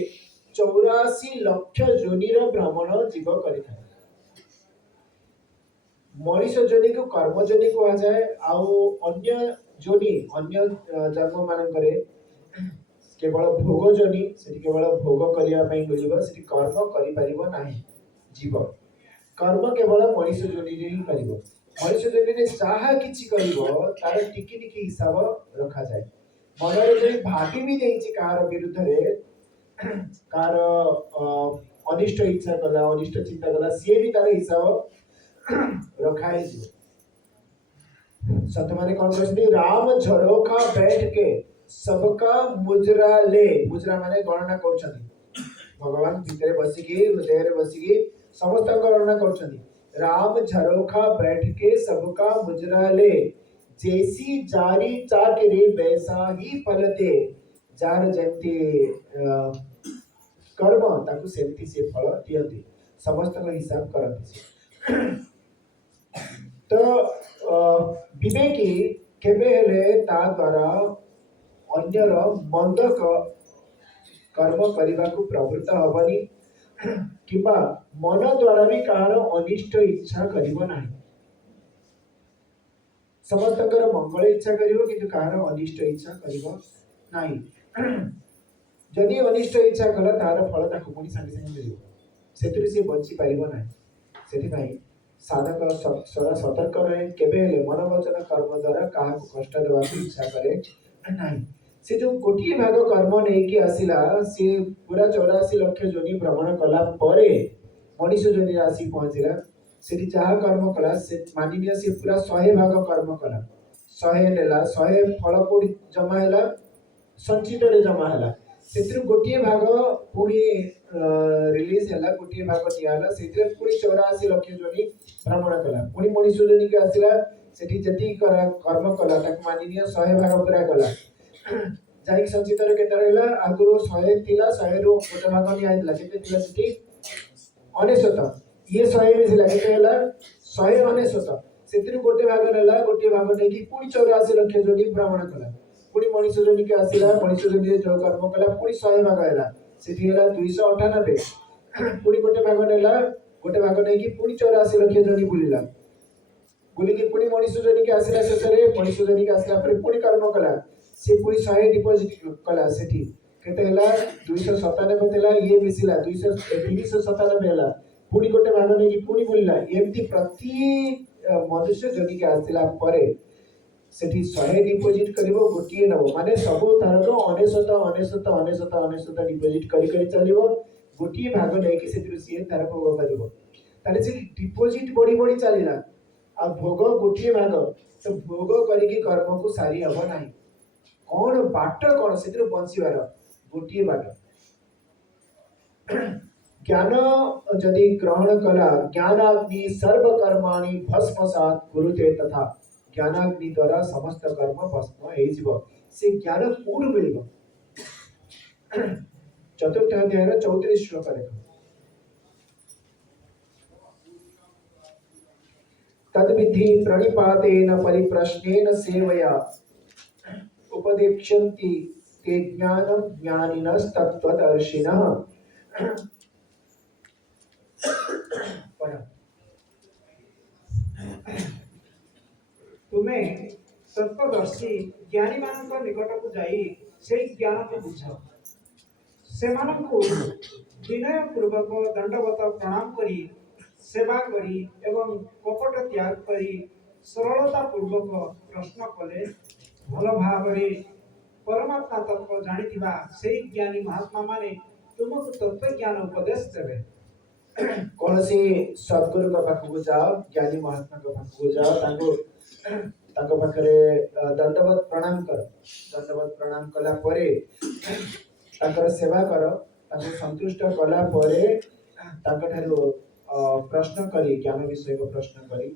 84 लाख जोनिर भ्रमण जीव करिथा मनीष जोनि को कर्म जोनि को आ जाए आउ अन्य जोनि अन्य जन्म मान करे केवल भोग जोनि सेति केवल भोग करिया पई मिलिबो सेति कर्म करि परिबो नाही जीव कर्म केवल मनीष जोनि रे ही करिवो मनीष जोनि रे चाहा किछि करिवो तार टिकी टिकी हिसाब रखा जाए मनरे जदि भाटी भी देछि कार विरुद्ध रे कार अनिष्ट इच्छा कला अनिष्ट चिंता कला से भी तार हिसाब रखाए जो संत माने कौन कहते राम झरोखा बैठ के सबका मुजरा ले मुजरा माने गणना करछथि भगवान भीतर बसिकी हृदय रे बसिकी समस्त गणना करछथि राम झरोखा बैठ के सबका मुजरा ले जैसी जारी चाकरी वैसा ही फलते जार जंती कर्म ताकु सेमती से फल दियंती समस्त का हिसाब करंती तो विवेकी केबे हेले ता द्वारा अन्यर मंद कर्म करने को प्रवृत्त हबनी किबा मन द्वारा भी कार अनिष्ट इच्छा करिवो नाही समस्तकर मंगल इच्छा करिवो किंतु कार अनिष्ट इच्छा करिवो नाही जदि अनिष्ट इच्छा कला तार फल ताकु पुनी संगे संगे मिलिवो ସେଥିରୁ ସେ ବଞ୍ଚି ପାରିବ ନାହିଁ। ସେଥିପାଇଁ ସାଧକ ସଦା ସତର୍କ ରହେ, କେବେ ହେଲେ ମନ ବଚନ କର୍ମ ଦ୍ୱାରା କାହାକୁ କଷ୍ଟ ଦେବାକୁ ଇଚ୍ଛା କରେ ନାହିଁ। ସେ ଯୋଉ ଗୋଟିଏ ଭାଗ କର୍ମ ନେଇକି ଆସିଲା, ସେ ପୁରା 84 ଲକ୍ଷ ଯୋନି ଭ୍ରମଣ କଲା ପରେ ମଣିଷ ଯୋନିରେ ଆସି ପହଞ୍ଚିଲା। ସେଠି ଯାହା କର୍ମ କଲା, ସେ ମାନିନିଅ ସେ ପୁରା 100 ଭାଗ କର୍ମ କଲା, 100 ନେଲା, 100 ଫଳ କୋଉଠି ଜମା ହେଲା, ସଞ୍ଚିତରେ ଜମା ହେଲା। ସେଥିରୁ ଗୋଟିଏ ଭାଗ ପୁଣି ରିଲିଜ ହେଲା, ଗୋଟିଏ ଭାଗ ନିଆହେଲା, ସେଥିରେ ପୁଣି 84 ଲକ୍ଷ ଯୋନି ଭ୍ରମଣ କଲା, ପୁଣି ମଣିଷ ଯୋନିକି ଆସିଲା, ସେଠି ଯେତିକି କର୍ମ କଲା ତାକୁ ମାନିନିଅ 100 ଭାଗ ପୁରା କଲା, ଯାଇକି ସଞ୍ଚିତରେ କେତେ ରହିଲା, ଆଗରୁ 100 ଥିଲା, 100ରୁ ଗୋଟେ ଭାଗ ନିଆହେଇଥିଲା, କେତେ ଥିଲା ସେଠି 99, ଇଏ 100 ମିଶିଲା କେତେ ହେଲା 199, ସେଥିରୁ ଗୋଟେ ଭାଗ ନେଲା, ଗୋଟିଏ ଭାଗ ନେଇକି ପୁଣି 84 ଲକ୍ଷ ଯୋନି ଭ୍ରମଣ କଲା, ପୁଣି ମଣିଷ ଯୋନିକି ଆସିଲା, ମଣିଷ ଯୋନିରେ ଯୋଉ କର୍ମ କଲା ପୁଣି 100 ଭାଗ ହେଲା, ସେଠି ହେଲା 298, ପୁଣି ଗୋଟେ ଭାଗ ନେଲା, ଗୋଟେ ଭାଗ ନେଇକି ପୁଣି 84 ଲକ୍ଷ ଯୋନି ବୁଲିଲା, ବୁଲିକି ପୁଣି ମଣିଷ ଯୋନିକି ଆସିଲା, ଶେଷରେ ମଣିଷ ଯୋନିକି ଆସିଲା ପରେ ପୁଣି କର୍ମ କଲା, ସେ ପୁଣି 100 ଡିପୋଜିଟ୍ କଲା, ସେଠି କେତେ ହେଲା 297 ଥିଲା, ଇଏ ମିଶିଲା 397 ହେଲା, ପୁଣି ଗୋଟେ ଭାଗ ନେଇକି ପୁଣି ବୁଲିଲା, ଏମିତି ପ୍ରତି ମନୁଷ୍ୟ ଯୋନିକି ଆସିଲା ପରେ ସେଠି 100 ଡିପୋଜିଟ୍ କରିବ, ଗୋଟିଏ ନବ, ମାନେ ସବୁ ଥରକ 99 ଡିପୋଜିଟ୍ କରି ଚାଲିବ, ଗୋଟିଏ ଭାଗ ନେଇକି ସେଥିରୁ ସିଏ ତାର ଭୋଗ କରିବ। ତାହେଲେ ସେଠି ଡିପୋଜିଟ୍ ବଢି ବଢି ଚାଲିଲା, ଆଉ ଭୋଗ ଗୋଟିଏ ଭାଗ, ତ ଭୋଗ କରିକି କର୍ମକୁ ସାରି ହବ ନାହିଁ। କଣ ବାଟ, କଣ ସେଥିରୁ ବଞ୍ଚିବାର ଗୋଟିଏ ବାଟ, ଜ୍ଞାନ ଯଦି ଗ୍ରହଣ କଲା, ଜ୍ଞାନାଗ୍ନି ସର୍ବ कर्माणि भस्मसात कुरुते तथा, ଜ୍ଞାନାଗ୍ନି ଦ୍ୱାରା ସମସ୍ତ କର୍ମ ଭସ୍ମ ହେଇଯିବ। ସେ ଜ୍ଞାନ କୋଉଠୁ ମିଳିବ? ଚତୁର୍ଥ ଅଧ୍ୟାୟର 34 ଶ୍ଲୋକ ଦେଖ। तद्विधि प्रणिपातेन परिप्रश्नेन सेवया उपदेक्ष्यन्ति ते ज्ञानं ज्ञानिनस्तत्त्वदर्शिनः। ତୁମେ ତତ୍ତ୍ୱଦର୍ଶୀ ଜ୍ଞାନୀମାନଙ୍କ ନିକଟକୁ ଯାଇ ସେଇ ଜ୍ଞାନକୁ ବୁଝ, ସେମାନଙ୍କୁ ବିନୟପୂର୍ବକ ଦଣ୍ଡବତ ପ୍ରଣାମ କରି, ସେବା କରି ଏବଂ କପଟ ତ୍ୟାଗ କରି ସରଳତା ପୂର୍ବକ ପ୍ରଶ୍ନ କଲେ ଭଲ ଭାବରେ ପରମାତ୍ମା ତତ୍ତ୍ୱ ଜାଣିଥିବା ସେଇ ଜ୍ଞାନୀ ମହାତ୍ମା ମାନେ ତୁମକୁ ତତ୍ତ୍ୱ ଜ୍ଞାନ ଉପଦେଶ ଦେବେ। କୌଣସି ସଦ୍ଗୁରୁଙ୍କ ପାଖକୁ ଯାଅ, ଜ୍ଞାନୀ ମହାତ୍ମାଙ୍କ ପାଖକୁ ଯାଅ, ତାଙ୍କ ପାଖରେ ଦଣ୍ଡବତ ପ୍ରଣାମ କର, ଦଣ୍ଡବତ ପ୍ରଣାମ କଲା ପରେ ତାଙ୍କର ସେବା କର, ତାଙ୍କୁ ସନ୍ତୁଷ୍ଟ କଲା ପରେ ତାଙ୍କଠାରୁ ପ୍ରଶ୍ନ କରି, ଜ୍ଞାନ ବିଷୟକ ପ୍ରଶ୍ନ କରି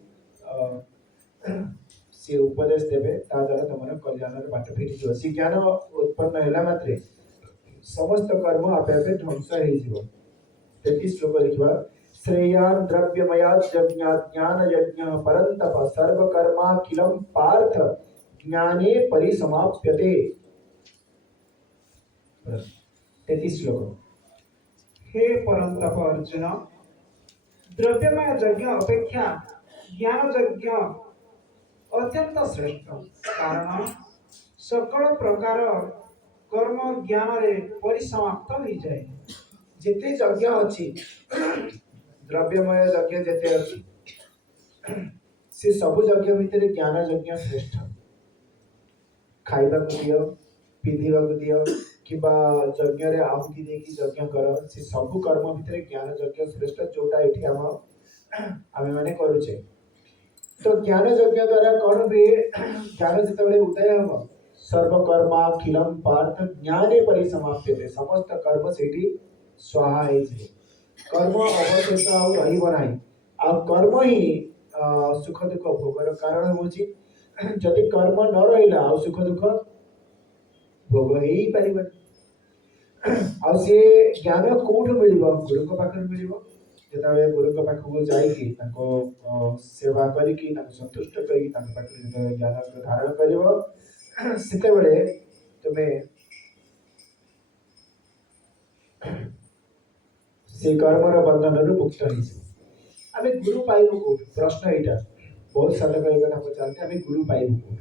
ସିଏ ଉପଦେଶ ଦେବେ, ତା ଦ୍ୱାରା ତମର କଲ୍ୟାଣର ବାଟ ଫିଟିଯିବ। ସେ ଜ୍ଞାନ ଉତ୍ପନ୍ନ ହେଲା ମାତ୍ରେ ସମସ୍ତ କର୍ମ ଆପେ ଆପେ ଧ୍ୱଂସ ହେଇଯିବ। 33 ଶ୍ଲୋକ ଦେଖିବା। श्रेयान् द्रव्यमयात् यज्ञात् ज्ञानयज्ञः परन्तप सर्वकर्माखिलं पार्थ ज्ञाने परिसमाप्यते। 33 श्लोक। हे परंतप अर्जुन, द्रव्यमय यज्ञ अपेक्षा ज्ञान यज्ञ अत्यंत श्रेष्ठ, कारण सकल प्रकार कर्म ज्ञान रे परिसमाप्त हो जाए। जिते यज्ञ अच्छी, द्रव्यमय यज्ञ जिते अच्छी, से सब यज्ञ भितर ज्ञान यज्ञ श्रेष्ठ। खाइबा को दियो, पिंधिबा को दियो, किबा यज्ञ रे आहुति देकी यज्ञ कर, से सब कर्म भितर ज्ञान यज्ञ श्रेष्ठ, जोटा एठी आमे माने करूचे। तो ज्ञान यज्ञ द्वारा कौन भी ज्ञान जितेबाला उदय हम, सर्वकर्माखिलम पार्थ ज्ञाने परिसमाप्यते, समस्त कर्म सेठी स्वाहा ହେଇଯିବ। कर्म अवशेष ଆଉ ରହିବ ନାହିଁ। ଆଉ कर्म ही सुख दुख भोगर कारण होची। ଯଦି कर्म न ରହିଲା ଆଉ सुख दुख भोग ହେଇ ପାରିବନି। ଆଉ ସେ ଜ୍ଞାନ କୋଉଠୁ ମିଳିବ? ଗୁରୁଙ୍କ ପାଖରୁ ମିଳିବ। ଯେତେବେଳେ ଗୁରୁଙ୍କ ପାଖକୁ ଯାଇକି ତାଙ୍କୁ ସେବା କରିକି, ତାଙ୍କୁ ସନ୍ତୁଷ୍ଟ କରିକି, ତାଙ୍କ ପାଖରେ ଯେତେବେଳେ ଜ୍ଞାନ ଧାରଣ କରିବ, ସେତେବେଳେ ତୁମେ से कर्मर बंधन मुक्त हो। आम गुरु पाइबू कौट? प्रश्न यहाँ बहुत साधक ये कथा पचारते, आम गुरु पाइबू कौट?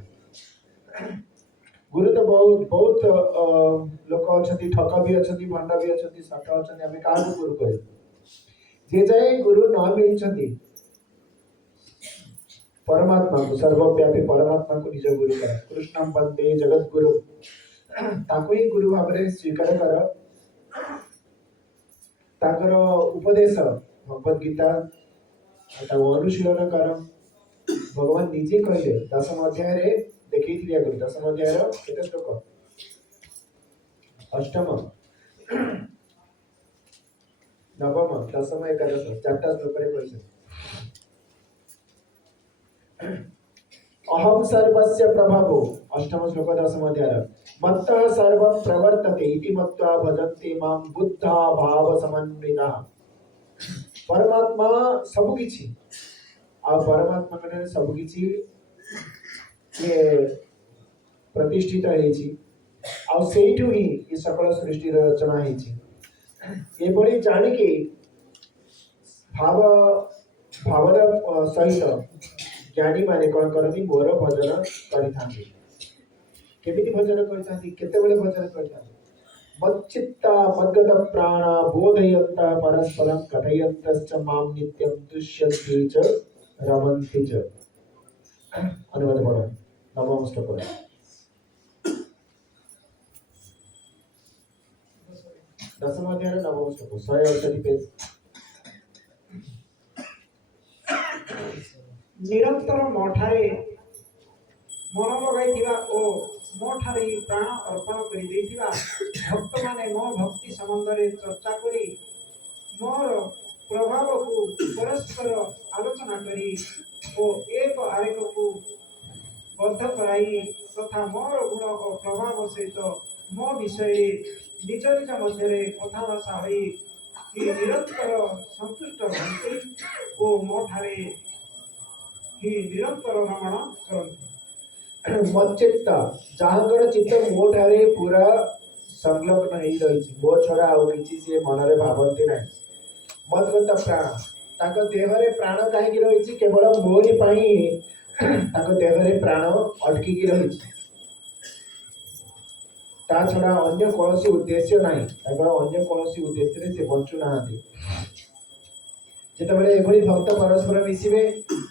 गुरु तो बहुत लोक अच्छा, ठक भी अच्छा, भंड भी अच्छा, सट अच्छा, आम क्या गुरु कह? जे जाए गुरु न मिलती परमात्मा को सर्वव्यापी परमात्मा को निज गुरु कर कृष्ण वंदे जगत गुरु ताको ही गुरु भाव में स्वीकार कर ताकर उपदेश भगवद गीता अनुशीलन कर भगवान निजे कहले 10 अध्याय देखी आगे 10 अध्याय केते श्लोक अष्टम नवम दशम एकादश 4टा श्लोक कहते अहम सर्वस्य प्रभावो अष्टम श्लोक 10 अध्याय मत्तः सर्व प्रवर्तते इति मत्वा भजन्ते मां बुद्धा भाव समन्विता परमात्मा सब किछि आ परमात्मा कने सब किछि ये प्रतिष्ठित हेछि आ सेठु ही ये सकल सृष्टि रचना हेछि ए बड़ी जानि के भाव भावना सहित ज्ञानी माने कौन करती मोर भजन करिथांती केमिति भजन करिथांती केतेबेले भजन करिथांती मच्चित्ता मद्गत प्राण बोधयन्त परस्परं कथयन्तश्च मां नित्यं तुष्यन्ति च रमन्ति च अनुवाद पढ़ो नवम श्लोक दशम अध्याय नवम श्लोक 168 पेज निरंतर मठारे मन लगाई ओ मो ठारे प्राण अर्पण कर भक्त माने मो भक्ति संबंध में चर्चा करी मोर प्रभाव को परस्पर आलोचना करी ओ एक आरेक को बद्ध कराई तथा मोर गुण और प्रभाव सहित मो विषय निज निज मध्य कथाभाषा हो निरंतर संतुष्ट रहती ओ मो ठारे ही निरंतर रमण करती मच्चित्त जहाँकर चित्त मो ठारे पूरा संलग्न हेई रही मो छड़ा आउ किछि से मन रे भावंती नाही मद्गत प्राण ताको देह रे प्राण काहेकि रही केवल मोरी पाई ताको देह रे प्राण अटकी की रही ता छड़ा अन्य कौनसी उद्देश्य नाही ताकर अन्य कौनसी उद्देश्य रे से बंचु नाहांती जेतेबेले एभली भक्त परस्पर मिसिबे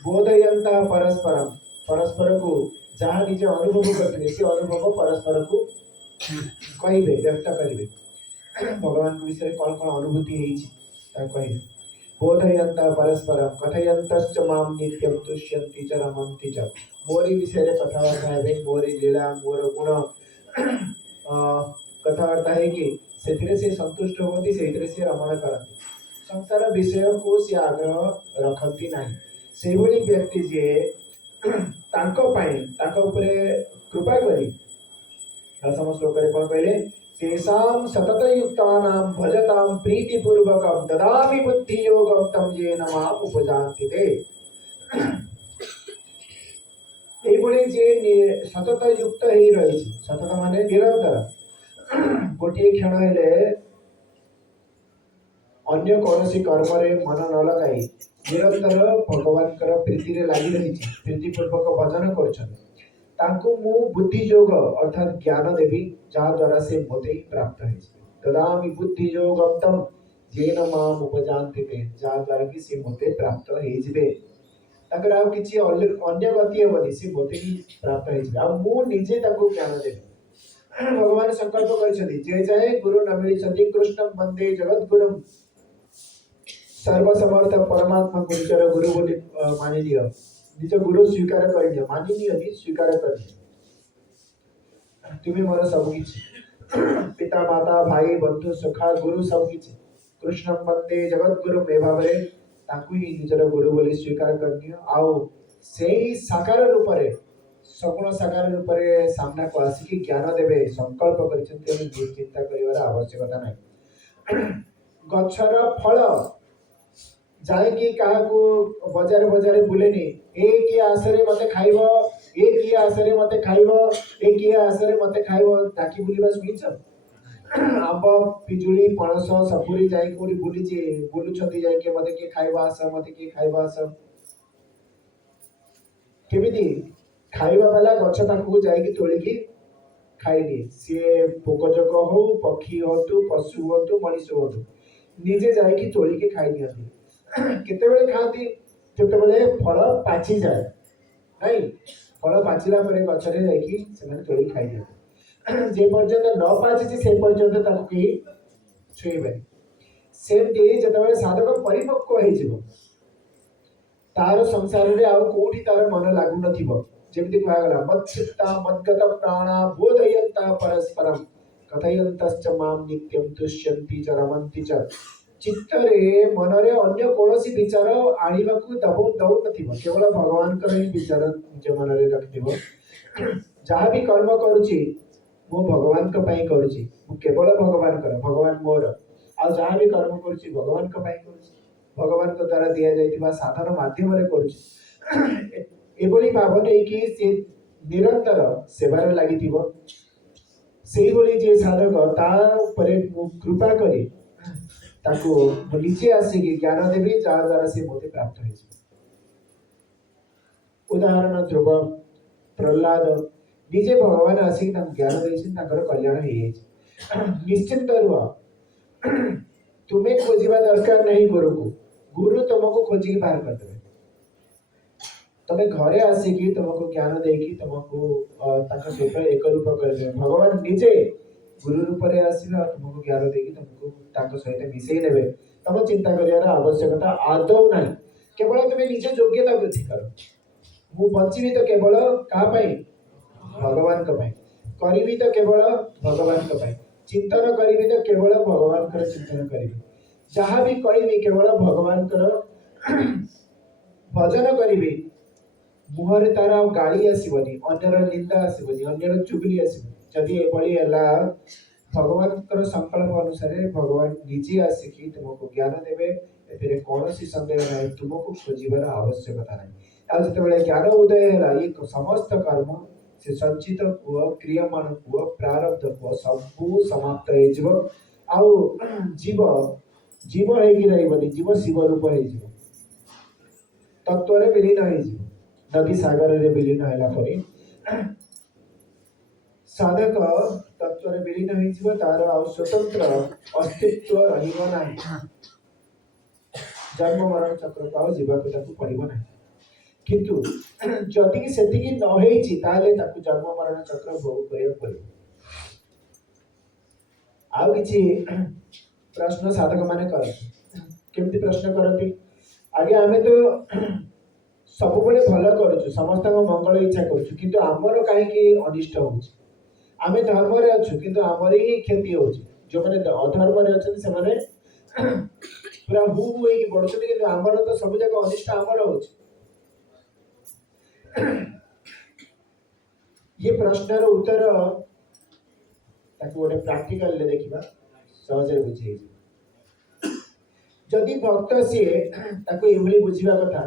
बोधयंत परस्परम परस्पर को जहाँ निजे अनुभव करते से अनुभव परस्पर को कहिबे व्यक्त करिवे भगवान के विषय कौन कौन अनुभूति हेछि ता कहिबे बोधयंत परस्परम कथयन्तश्च मां नित्यं तुष्यन्ति च रमन्ति च मोरी विषय रे कथावार्ता हेबे मोरी लीला मोर गुण कथावार्ता है कि सेथिरे से संतुष्ट होती सेथिरे से रमण करती संसार विषय को से आग्रह रखती नहीं से भली व्यक्ति जे तांको पाई तांको ऊपरे कृपा करी दशम श्लोक रे कोन कहले तेषां सतत युक्तानां भजतां प्रीतिपूर्वकं ददामि बुद्धि योगं तं येन मां उपजान्ति ते এই বলে যে সতত যুক্ত হই রয়েছে সতত মানে নিরন্তর গোটিয়ে ক্ষণ হেলে अन्य कौनसी कर्म रे मन न लगाई निरंतर भगवान प्रीति रे लगी रही प्रीतिपूर्वक भजन कर बुद्धि योग अर्थात ज्ञान देवी जहाँ द्वारा से मोते प्राप्त है ददामि बुद्धि योगम तम जेन माम उपजान्ति ते जहाँ द्वारा कि से मोते प्राप्त है जिबे ताकर आउ किछि अन्य गति हेबनी से मोते ही प्राप्त है जिबे आ मु निजे ताको ज्ञान देबी भगवान संकल्प करिसथि जे जाए गुरु न मिलिसथि कृष्ण वंदे जगत गुरु सर्वसमर्थ परमात्मा को निजर गुरु बोली मानि लियो निज गुरु स्वीकार कर लियो मानि लियो नि स्वीकार कर लियो तुम्हें मोर सब किछि पिता माता भाई बंधु सखा गुरु सब किछि कृष्ण वंदे जगत गुरु में भाव रे ताकू ही निजर गुरु बोली स्वीकार कर लियो आउ सेही साकार रूप रे सगुण साकार रूप रे सामना को आसिकी ज्ञान देबे संकल्प करिसथि हम चिंता करिवार आवश्यकता नाही गछर फल जाए कि काहाकू बजार बजार बुलेनी ए कि आसरे मते खाइबो ए कि आसरे मते खाइबो ए कि आसरे मते खाइबो ताकि बुलिबा सुनिछ आंब पिजुली पणस सपुरी जाई कोडी बुलिची बुलुछती जाई के मते के खाइबा आस मते के खाइबा आस केमिति खाइबा वाला गछ ताकू जाई कि तोली की खाइनी से पोकजक हो पक्षी हो पशु हो मनुष्य हो निजे जाई कि तोली के खाइ दियंती केतेबेले खाती जेतेबेले फल पाची जाए नहीं फल पाचिला परे गछरे जाइकी सेमाने तोड़ी खाई दियंते जे पर्यंत न पाचिछि से पर्यंत ताकू केही छुईबे सेमती जेतेबेले साधक परिपक्व होइजिवो तार संसार रे आउ कोठी तार मन लागु नथिबो जेमति कहगला मच्चित्ता मद्गत प्राणा बोधयन्ता परस्परम कथयन्तश्च माम नित्यं तुष्यन्ति च रमन्ति च चित्तरे मनरे अन्य कोनोसी विचार आनिबाकू दौ नथिबो केवल भगवान कर ही विचार निज मनरे रखिबो जहाँ भी कर्म करूची मो भगवान का पई करूची मो केवल भगवान कर भगवान मोर आ जहाँ भी कर्म करूची भगवान का पई करूची भगवान को द्वारा दिया जाइथिबा साधन माध्यम रे करूची एभली भाव नहीं कि से निरंतर सेवार लागिथिबो सेही भली जे साधक ता परे कृपा करी ताको निजे आसिकी ज्ञान देवी जहाँ द्वारा से मोते प्राप्त हो उदाहरण ध्रुव प्रहलाद निजे भगवान आसिक ज्ञान देकर कल्याण हो निश्चिंत रुह तुम्हें खोजा दरकार नहीं गुरु को गुरु तुमको खोजिकी बाहर करदेवे तुम्हें घरे आसिकी तुमको ज्ञान देकी तुमको सहित एक रूप करदेवे भगवान निजे गुरु रूप में आसवे तुमको ज्ञान देकी तुमको सहित मिसई नेबे तुम चिंता कर आवश्यकता आदौ ना केवल तुम्हें निज योग्यता वृद्धि कर मु बची तो केवल क्या भगवान करी तो केवल भगवान चिंतन करी तो केवल भगवान चिंतन करी जहाँ भी कही केवल भगवान भजन करी मुहर तार गाड़ी आसबनी अन्यर निंदा आसबनी अन्यर चुगली आसबनी जदि एभली भगवान संकल्प अनुसार भगवान निजे आसिकी तुमको ज्ञान देवे ए कौन सन्देह ना तुमको खोजार आवश्यकता ना आते ज्ञान उदय है ये समस्त कर्म से संचित कुह क्रियमान कुह प्रारब्ध कुह सबू समाप्त हो जीव जीव होनी जीव शिव रूप हो तत्व विलीन हो नदी सागर रे विलीन है साधक तत्व विलीन हो तार स्वतंत्र अस्तित्व रहा जन्म मरण चक्र को जीवाक पड़ो ना किंतु जदि से जन्म मरण चक्र भोग कर प्रश्न साधक माने केमती प्रश्न करती आगे आमे तो सब बड़े भल करूँ समस्त मंगल इच्छा करूँ किंतु आमर कहीं अनिष्ट हो आमे धर्म रे अच्छु किंतु आमर ही क्षति हो जो मैंने अधर्म रे अच्छे से माने पूरा हु होई बढ़ुछन किंतु आमर तो सब जगह अनिष्ट आमर हो ये प्रश्नर उत्तर ताकि गोटे प्रैक्टिकल ले देखिबा सहज बुझे जदि भक्त सी ताको एभली बुझिबा कथा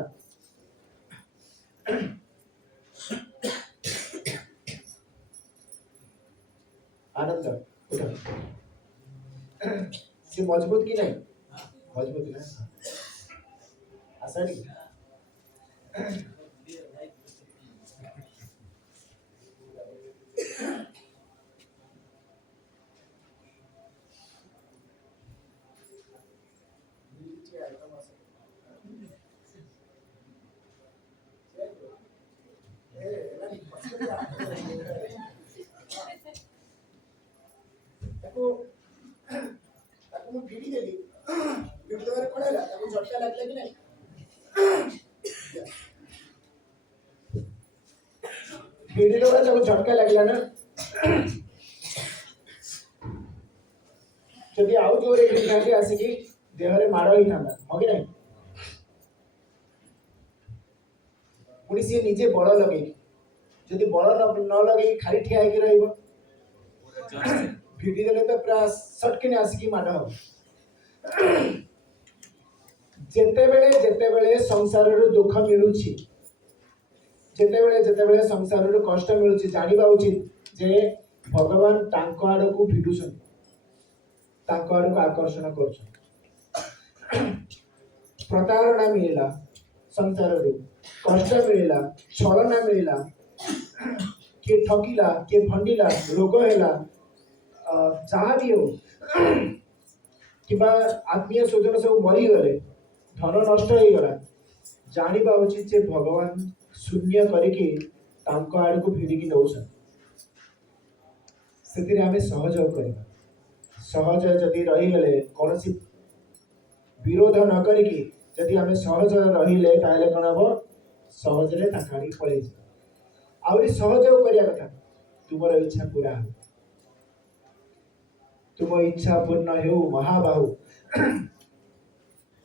आनंद उठा से मजबूत की नहीं मजबूत ना आसानी झटका लगला कि नहीं झटका लगला ना जदि आउ जोरे आसिकी देहरे माड़ ही था हाँ कि नहीं पुणी सी निजे बड़ लगे जदि बड़ न लगे खाली ठिया भिड़ी देले तो पूरा सटकिने आसिकी माड़ हम जेतेबेले संसार दुख मिलुची जेतेबेले संसार कष्ट मिलुची जानिबा उचित जे भगवान तांको आड़ को भिडुछन तांको आड़ को आकर्षण करुछन प्रतारणा मिलला संसार कष्ट मिलला छलना मिलला किए ठकिला किए भंडिला रोग हैला जहाँ भी हो कि आत्मीय स्वजन सब मरीगले धन नष्ट हो गला जानिबा उचित जे भगवान शून्य करिके तांको आड़ को भिड़िकी नौछन से आम सहयोग करवा सहज जदि रहीगले कौन विरोध न करिकी जदि आम सहज रहिले ताहले कौन हम सहजरे ताड़ी पलि आहरी सहयोग करने कथा तुम इच्छा पूरा हो तुम इच्छा पूर्ण हो महाबाहु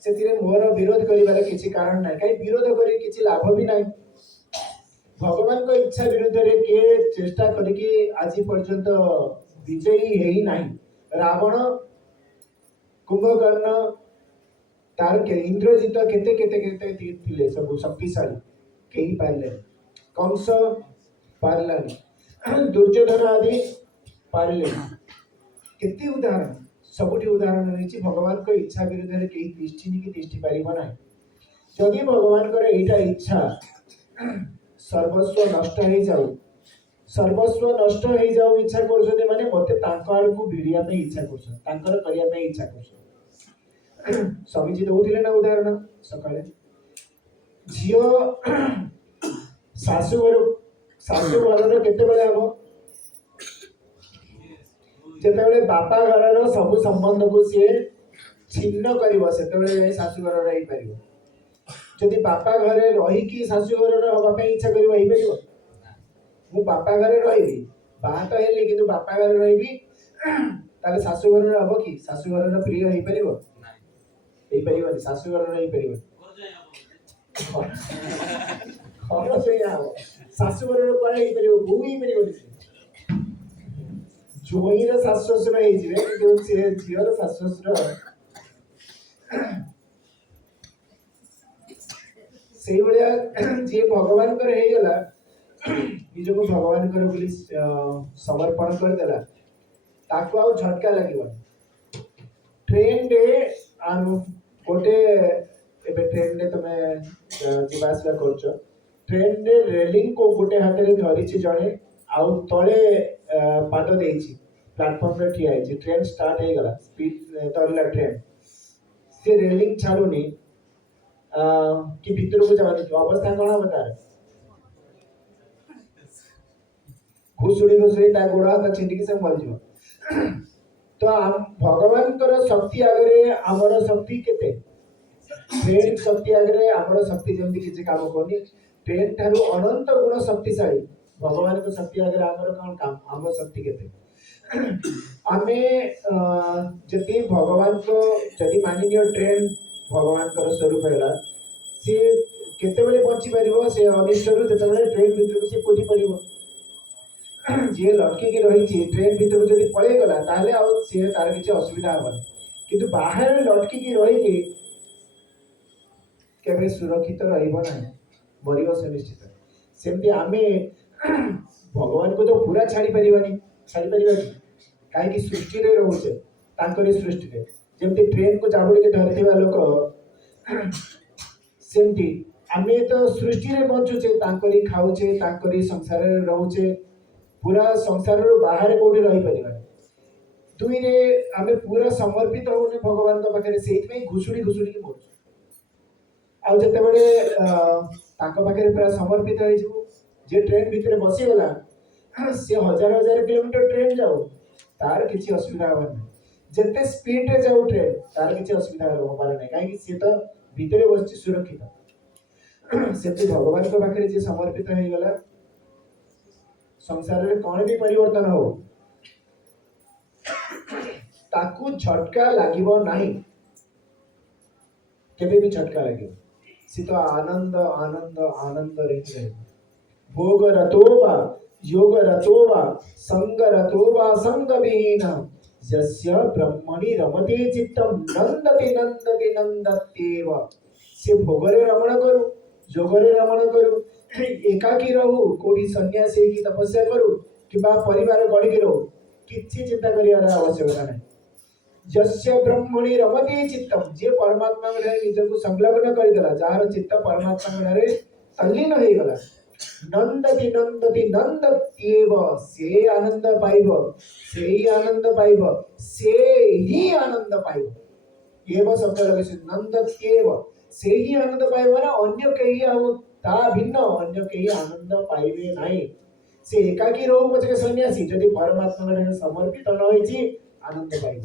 से मोर विरोध करिबार किसी कारण ना कहीं विरोध करी किसी लाभ भी ना भगवान को इच्छा विरुद्ध रे के चेष्टा करके आज पर्यंत विजयी है ना रावण कुंभकर्ण तार के इंद्रजित केते केते केते थिले सब शक्तिशाली कहीं पारले कंस पारलानी दुर्योधन आदि पारले केते उदाहरण सबुठी उदाहरण रही भगवान को इच्छा विरुद्ध रे कहीं तिष्ठिनी कि तिष्ठि पारिबो ना जदि भगवान को एटा इच्छा सर्वस्व नष्ट हो जाऊ सर्वस्व नष्ट हो जाऊ इच्छा कर माने मते तांको आड़ को भिड़िया पे इच्छा करछन तांकर करिया पे इच्छा करछन स्वामीजी दउथिले ना उदाहरण सकाळे झियो सासू घर केते बेले हबो जेतेबेले बापा घर सब संबंध को सी छिन्न करिवो सेतेबेले सासू घर रही परिवो जदि बापा घरे रही शाशु घर हवाई इच्छा कर मु बापा घरे रही बाहा तो हेली कि बापा घरे रही ताले शाशु घर हम कि शाशु घर प्रिय हो पार शाशु घर रही शाशु घर कौन हो बो ही पार जोईर शाशु शशुर झीर शाशु शशुर से भाया जी भगवान गला निज को भगवान बोली समर्पण करदेला ताकू आउ झटका लगे ट्रेन रे गोटे एबे ट्रेन रे तुम जीवासवा कर ट्रेन रे रेलिंग को गोटे हाथ में धरी जड़े आउ तले पाद दे प्लाटफॉर्म रे ठिया ट्रेन स्टार्ट हो गला स्पीड तरला ट्रेन से रेलिंग छाड़ुनी कि भितर को जाने अवस्था कौन हम तार घुसुड़ी घुसुड़ी ता गोड़ हाथ छिंटिकी से मर जाओ तो भगवान शक्ति आगे आमर शक्ति केते ट्रेन शक्ति आगे आमर शक्ति जमी किसी काम करनी ट्रेन ठारू अनंत गुण शक्तिशाली भगवान को शक्ति आगे आमर कौन काम आम शक्ति केते आमे जदि भगवान को जदि मानिनियो ट्रेन भगवान स्वरूप है सी केते बची पार से अनिष्ट ट्रेन भितर से कूदी पड़ जी लटकी रही ट्रेन भितर जब पलि गला सी तार किसी असुविधा हेनी कि बाहर लटकी रही केवे सुरक्षित रहा मर सुनिश्चित सेमती आम भगवान को तो पूरा छाड़ी पार कहीं सृष्टि रोचे सृष्टि जमती ट्रेन को जाबुड़ी धरती लोक सेमती आम तो सृष्टि रे बचुचे खाऊचे संसार रोचे पूरा संसार बाहर कौटी रही पार दुई रे आम पूरा समर्पित होने भगवान पाखे से घुसुड़ी घुसुड़ी मरु आते पाखे पूरा समर्पित हो ट्रेन भितर बसीगला सी हजार हजार किलोमीटर ट्रेन जाऊ तार किसी असुविधा हबार ना जिते स्पीड रे जाऊ ट्रेन तार किसी असुविधा हबार ना कहीं सी तो भितर बस सुरक्षित से भगवान को पाखे जी समर्पित हो गला संसार में कौन भी परिवर्तन हो ताकू झटका लागिबो नाही केबे भी झटका लागे सी तो आनंद आनंद आनंद रही भोग रतोवा योग रतोवा संग रतोवा संग विहीन यस्य ब्रह्मणि रमते चित्तम नंदति नंदति नंदत्येव से भोगरे रमण करू जोगरे रमण करू एकाकी रहू कोठी सन्यासी की तपस्या करू कि परिवार गढ़ी रहू किसी चिंता करियार आवश्यकता नहीं यस्य ब्रह्मणि रमते चित्तम जे परमात्मा निज को संलग्न करदेला जार चित्त परमात्मा तल्लीन हो गला नंदति नंदति नंदत्येव से आनंद पाइब से ही आनंद पाइब से ही आनंद पाइब एव शब्द लगे नंदत्येव से ही आनंद पाइब ना अन्य कहीं आउ ता भिन्न अन्य कहीं आनंद पाइबे नहीं से एकाकी रहू पछे सन्यासी जदि परमात्मा रे समर्पित न होइछि आनंद पाइब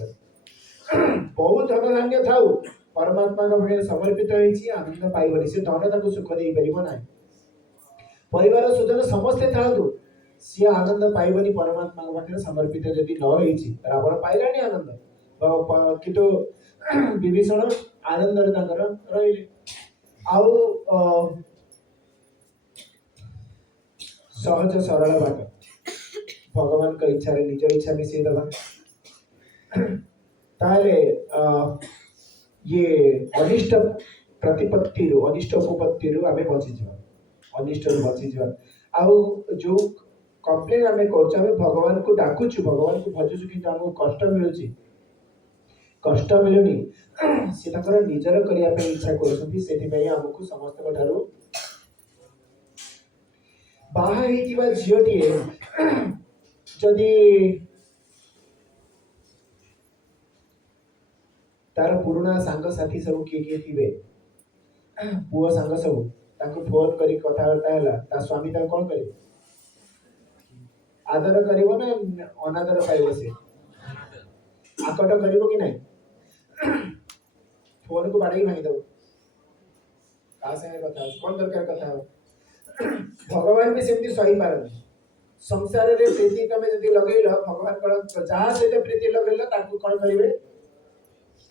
बहुत धन धान्य थाउ परमात्मा का पाखे समर्पित होइछि आनंद पाइबनि से धन ताको सुख देई परिबो नाही परिवार सुजन समस्ते थाउ सी आनंद पाइबनि परमात्मा का पाखे समर्पित जदि न होइछि रावण पाइलानी आनंद किंतु विभीषण आनंद रे ताकर रहिले आउ सहज सरल बाट भगवान का इच्छा रे निज इच्छा मिसई दबा ताले ये अनिष्ट प्रतिपत्ति रु अनिष्ट उपपत्ति रु आमे बची जीवा अनिष्ट रु बची जीवा आउ जो कंप्लेन आमे करछ आमे भगवान को डाकुछु भगवान को भजुछु कि हमको कष्ट मिलुची कष्ट मिलुनी से ताकर निजर करिया पे इच्छा करछथि सेति पई हमको समस्त कठारु बाहा हेतिबा झियोटिए जदि तार पुराना सांग साथी सब किए थिबे पुओ सांग सब ताको फोन करी कथावार्ता होला ता स्वामी ता कोन करे आदर करिवो ना अनादर पाइबो से आकट करिवो कि नहीं फोन को बाड़ाई भांगी दो का संगे कथा कोन दरकार कथा हो भगवान भी सेमती सही पारन संसार रे प्रीति तमे जदी लगैलो भगवान कोन जहां से प्रीति लगैलो ताको कोन करिवे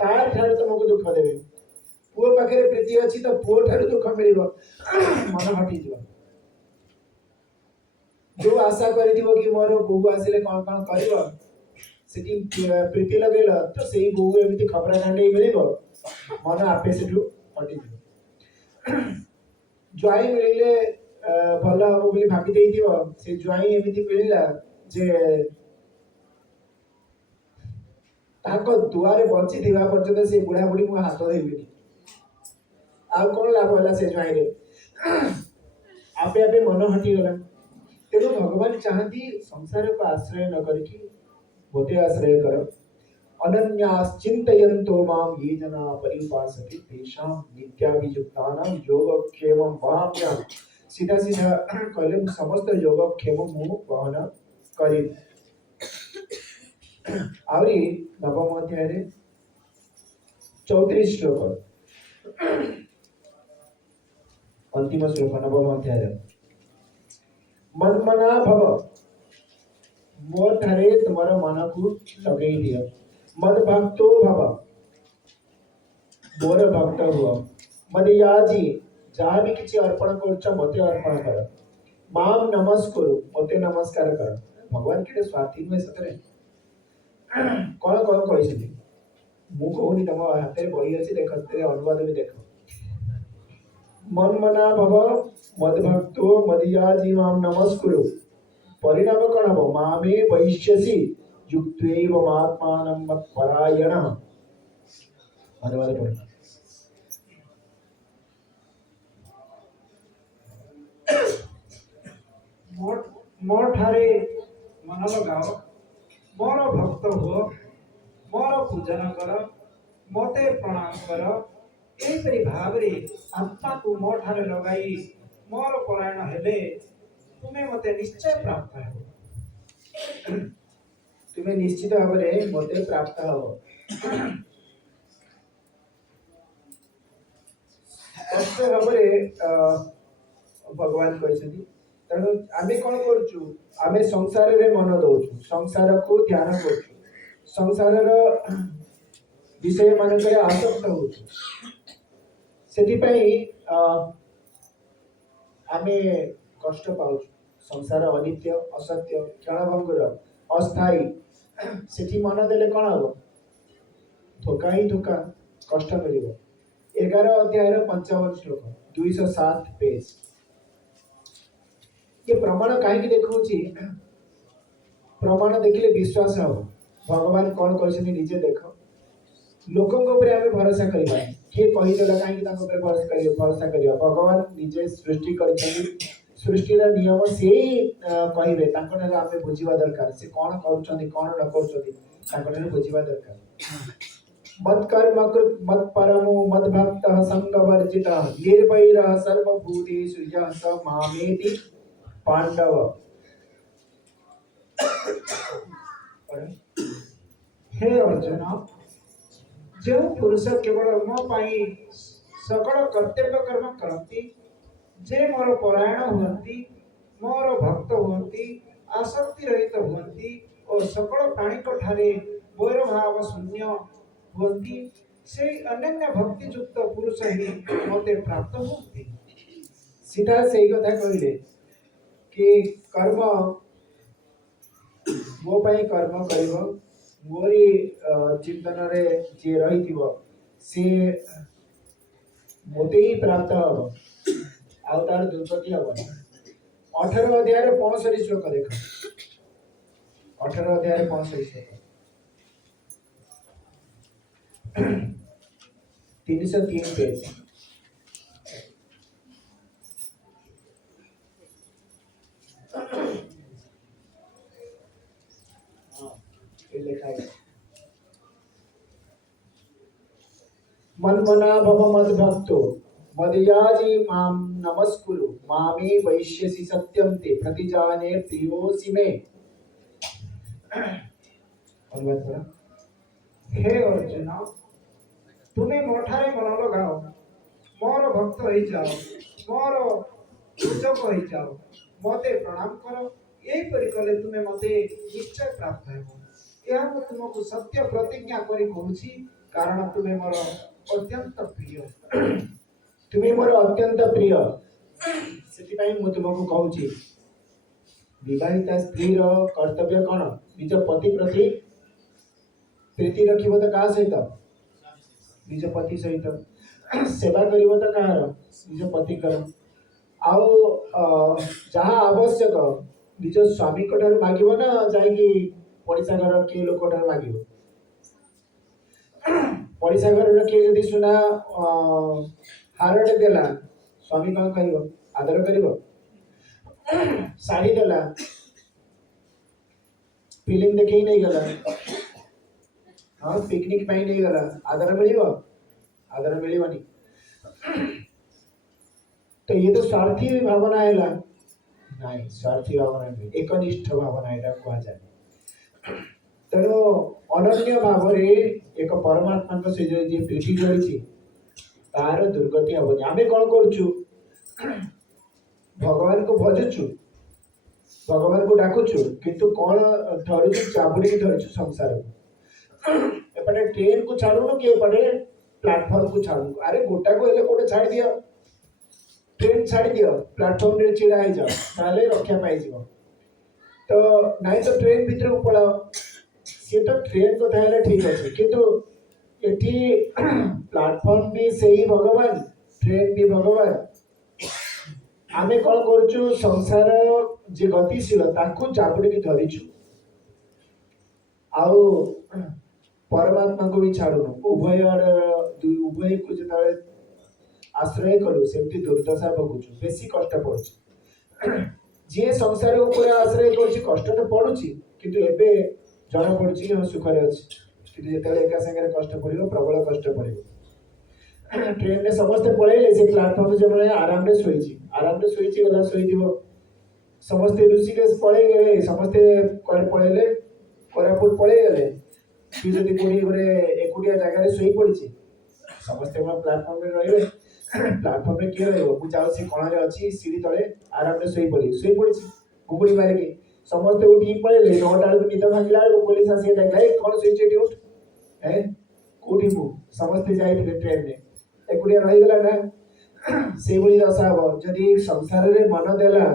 तार ठारे तुमको दुख देवे पुओ पाखे प्रीति अच्छी तो पुओ ठारे दुख मिल मन हटी जीव जो आशा करिथिबो कि मोर बोहू आसिले कोन कोन करिवो सेठी प्रीति लगेल तो सेही बोहू एमिति खबरा कांडे मिलिबो मन आपे सेठु हटी जीव ज्वाई मिलिले भला हो बोली भाबी देइथिबो से ज्वाई एमिति मिलिला जे ताको दुआरे बंची थिबा पर्यंत से बुढ़ा बुढ़ी मो हाथ देबिनी आ कोन लाभ होला से ज्वाई रे आपे आपे मन हटी गला तेणु भगवान चाहती संसार को आश्रय न करके मोते आश्रय कर अनन्याश्चिन्तयन्तो मां ये जना परिउपासते तेषां नित्याभियुक्तानां योगक्षेमं वहाम्यहं सीधा सीधा कहले समस्त योगक्षेम मु वहन करी आवरी नवम अध्याय रे 34 श्लोक अंतिम श्लोक नवम अध्याय रे मनमना भव मो ठारे तुमर मन को लगेई दियो मद भक्तो भव मोर भक्त हुआ मद याजी जहाँ भी किसी अर्पण करछ मते अर्पण कर माम नमस्कार मते नमस्कार कर भगवान के स्वार्थी में सतरे कौन कौन कहिसथि मु कहूनी तम हाथ रे बही अछि देख तेरे अनुवाद भी देख मनमना भव मद भक्तो मदियाजी माम नमस्कुरु परिणाम कण हबो मामे वैश्यसि युक्त्वैव मात्मानं मत्परायणः अनुवाद पढ़ मोर ठारे मन लगाओ मोर भक्त हो मोर पूजन कर मते प्रणाम कर एपरी भाव रे आत्मा को मोर ठारे लगाई मोर परायण हेले तुम्हें मते निश्चय प्राप्त हो तुम्हें निश्चित भाव रे मते प्राप्त हो स्पष्ट भाव रे भगवान कहछथि तेणु आमे कोन करछु आमे संसार रे मन दउछु संसार को ध्यान करछु संसार रो विषय मान करे आसक्त होछु सेति पई आमे कष्ट पाउछु संसार अनित्य असत्य क्षणभंगुर अस्थायी सेठी मन देले कोन हबो धोका ही धोका कष्ट मिलिबो 11 अध्याय रो 55 श्लोक 207 पेज ये प्रमाण कहीं देखुची प्रमाण देखिले विश्वास हो भगवान कौन कहछनी निजे देख लोकों ऊपर आमे भरोसा करिबा के कहि देला कहीं ताको ऊपर भरोसा करिबा भगवान निजे सृष्टि करछनी सृष्टि रा नियम से कहिबे ताको ने आमे बुझिबा दरकार से कौन करूछनी कौन न करूछनी ताको ने बुझिबा दरकार मत्कर्म कृत मत्परमो मद्भक्तः संगवर्जितः निर्वैरः सर्वभूतेषु यः स मामेति पांडव। हे अर्जुन, जो पुरुष केवल मो पाई सकल कर्तव्य कर्म करती, जे मोर परायण हुअन्ति, मोर भक्त हुअन्ति, आसक्ति रहित हुअन्ति और सकल प्राणी ठारे वैर भाव शून्य हुअन्ति, से अनन्य भक्ति युक्त पुरुष ही मते प्राप्त हुअन्ति। सीधा सही कथा कहले कि कर्म मो पाई कर्म करिव मोरी चिंतन रे जे रहिथिव से मोते ही प्राप्त हब आउ तार दुर्गति हबनी। 18 अध्याय 65 श्लोक देख। 18 अध्याय 65 श्लोक 303 पेज। लिखा है मन्मना भव मद्भक्तो मदयाजी माम नमस्कुरु मामे वैश्यसि सत्यम ते प्रतिजाने प्रियोसि मे। अनुवाद करा। हे अर्जुन, तुम्हें मोठारे मन लगाओ, मोर भक्त हो जाओ, मोर पूजक हो जाओ, मते प्रणाम करो, यही परि कले तुम्हें मते निश्चय प्राप्त हेबो। यह मु तुमको सत्य प्रतिज्ञा करी कहूछि, कारण तुम्हें मोर अत्यंत प्रिय। तुम्हें मोर अत्यंत प्रिय सेति मु तुमको कहूछि विवाहिता स्त्री कर्तव्य कौन निज पति प्रति प्रीति रखिब तो का सहित निज पति सहित सेवा करिब तो कहार निज पति कर आउ जहाँ आवश्यक निज स्वामी ठार मागिब ना जाइकी पड़िशा घर किए लोक ठार मागिब। पड़िशा घर किए जदि सुना हारटे देला स्वामी कौन कर आदर कर शाढ़ी देला फिल्म देखे नहीं गला हाँ पिकनिक पाई नहीं गला आदर मिल आदर मिलनी। तो ये तो स्वार्थी भावना है नहीं स्वार्थी भावना नहीं एकनिष्ठ भावना यहाँ कह जाए। तेणु अनन्य भाव एक परमात्मा से जो प्रीति रही तार दुर्गति हेनी। आम कौन करुचु भगवान को भजुचु भगवान को डाकुचु किंतु कौन धरुचु चाबुड़ी धरुचु संसार को एपटे ट्रेन को छाड़ूनु कि एपटे प्लाटफर्म को छाड़ू। अरे गोटा को गोटे छाड़ दियो ट्रेन छाड़ दियो प्लाटफर्म रे छिड़ा हो जाओ ताले रक्षा पाई जीव। तो नाइ तो ट्रेन भीतर को पड़ाओ सी तो ट्रेन को थाले ठीक अच्छे किंतु एठी प्लाटफर्म भी सही भगवान ट्रेन भी भगवान। आमे कौन करुचु संसार जे गतिशील ताकू चापुड़ी की धरिचु आउ परमात्मा को भी छाड़ुनु उभय उभय को जो आश्रय करू सेमती दुर्दशा भोगुचु बेसी कष्ट पड़ुची। जी संसार ऊपर आश्रय करुची कष्ट तो पड़ुची किंतु एबे जना पड़ुची हम सुखरे अछि किंतु जेतेले एका संगे कष्ट पड़िबो प्रबल कष्ट पड़िबो। ट्रेन में समस्त पळेले से प्लेटफॉर्म जे बळे आराम रे सोईची गला सोई दिबो समस्त ऋषिकेश पळे गए समस्त कर पळेले कोरापुट पळे गले तू जदि कोडी गरे एकुडिया जगह रे सोई पड़िची समस्त प्लेटफॉर्म रे रहिबे प्लेटफॉर्म रे किए रहिबो मु जाउ से कोणा रे अछि सीढ़ी तळे आराम रे सोई पड़िची गुगुड़ी मारे के समस्त उठी पळेले 9 टा को निद भांगिला पुलिस आसी देखला ए कोन सोई चेटी उठ ए कोठी मु समस्त जाई ट्रेन में एकुडिया रही गला ना से भली दशा हो जदि संसार रे मन देला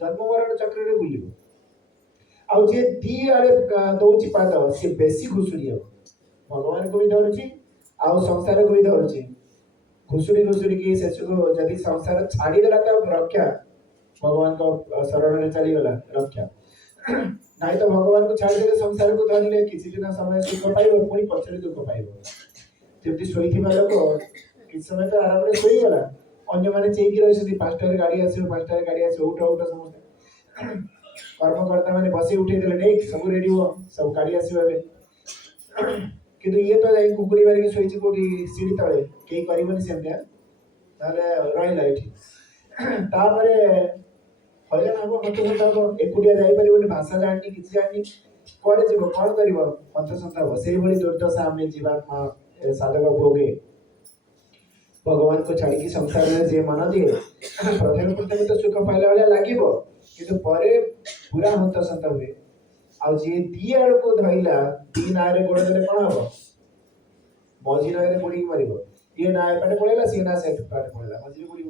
जन्म मरण चक्र रे बुलिबो आउ जे दी आरे दौची पाद से बेसी घुसुड़ी हो भगवान को भी धरुची आउ संसार को भी धरुची घुसुड़ी की शेष को जदि संसार छाड़ी देला तो रक्षा भगवान को शरण रे चली गला रक्षा नहीं तो भगवान को छाड़ देले संसार को धरले किसी दिन समय सुख पाइबो पुणी पछरे दुख पाइबो। जब शोईथिबा लोक किस समय तो आराम रे सोई गला अन्य माने चेकी रहिसथि 5टा रे गाड़ी आसीबो 5टा रे गाड़ी आसीबो उठ समस्त कर्मकर्ता माने बसी उठे देले नै सब रेडी हो सब गाड़ी आसीबो बे କିନ୍ତୁ ଇଏ ତ ଯାଇ କୁକୁଡ଼ି ମାରିକି ଶୋଇଛି କୋଉଠି ସିଡ଼ି ତଳେ, କେହି କରିବନି ସେମିତିଆ, ତାହେଲେ ରହିଲା ଏଠି। ତାପରେ ହଇରାଣ ହବ, ହନ୍ତସନ୍ତ ହବ, ଏକୁଟିଆ ଯାଇପାରିବନି, ଭାଷା ଜାଣିନି, କିଛି ଜାଣିନି, କୁଆଡେ ଯିବ, କଣ କରିବ, ହନ୍ତସନ୍ତ ହବ। ସେଇଭଳି ଦୁର୍ଦ୍ଦଶା ଆମେ ଜୀବାତ୍ମା ସାଧକ ଭୋଗେ। ଭଗବାନଙ୍କୁ ଛାଡ଼ିକି ସଂସାରରେ ଯିଏ ମନ ଦିଏ, ପ୍ରଥମେ ପ୍ରଥମେ ତ ସୁଖ ପାଇଲା ଭଳିଆ ଲାଗିବ, କିନ୍ତୁ ପରେ ପୁରା ହନ୍ତସନ୍ତ ହୁଏ। ଆଉ ଯିଏ ଦି ଆଡକୁ ଧଇଲା, ଦି ନାଁରେ ଗୋଡ ଦେଲେ କଣ ହବ, ମଝି ନଈରେ ବୁଡିକି ମରିବ। ଇଏ ନା ଏପଟେ ପଳେଇଲା, ସିଏ ନା ସେ ପଟେ ପଳେଇଲା, ମଝିରେ ବୁଡିବ।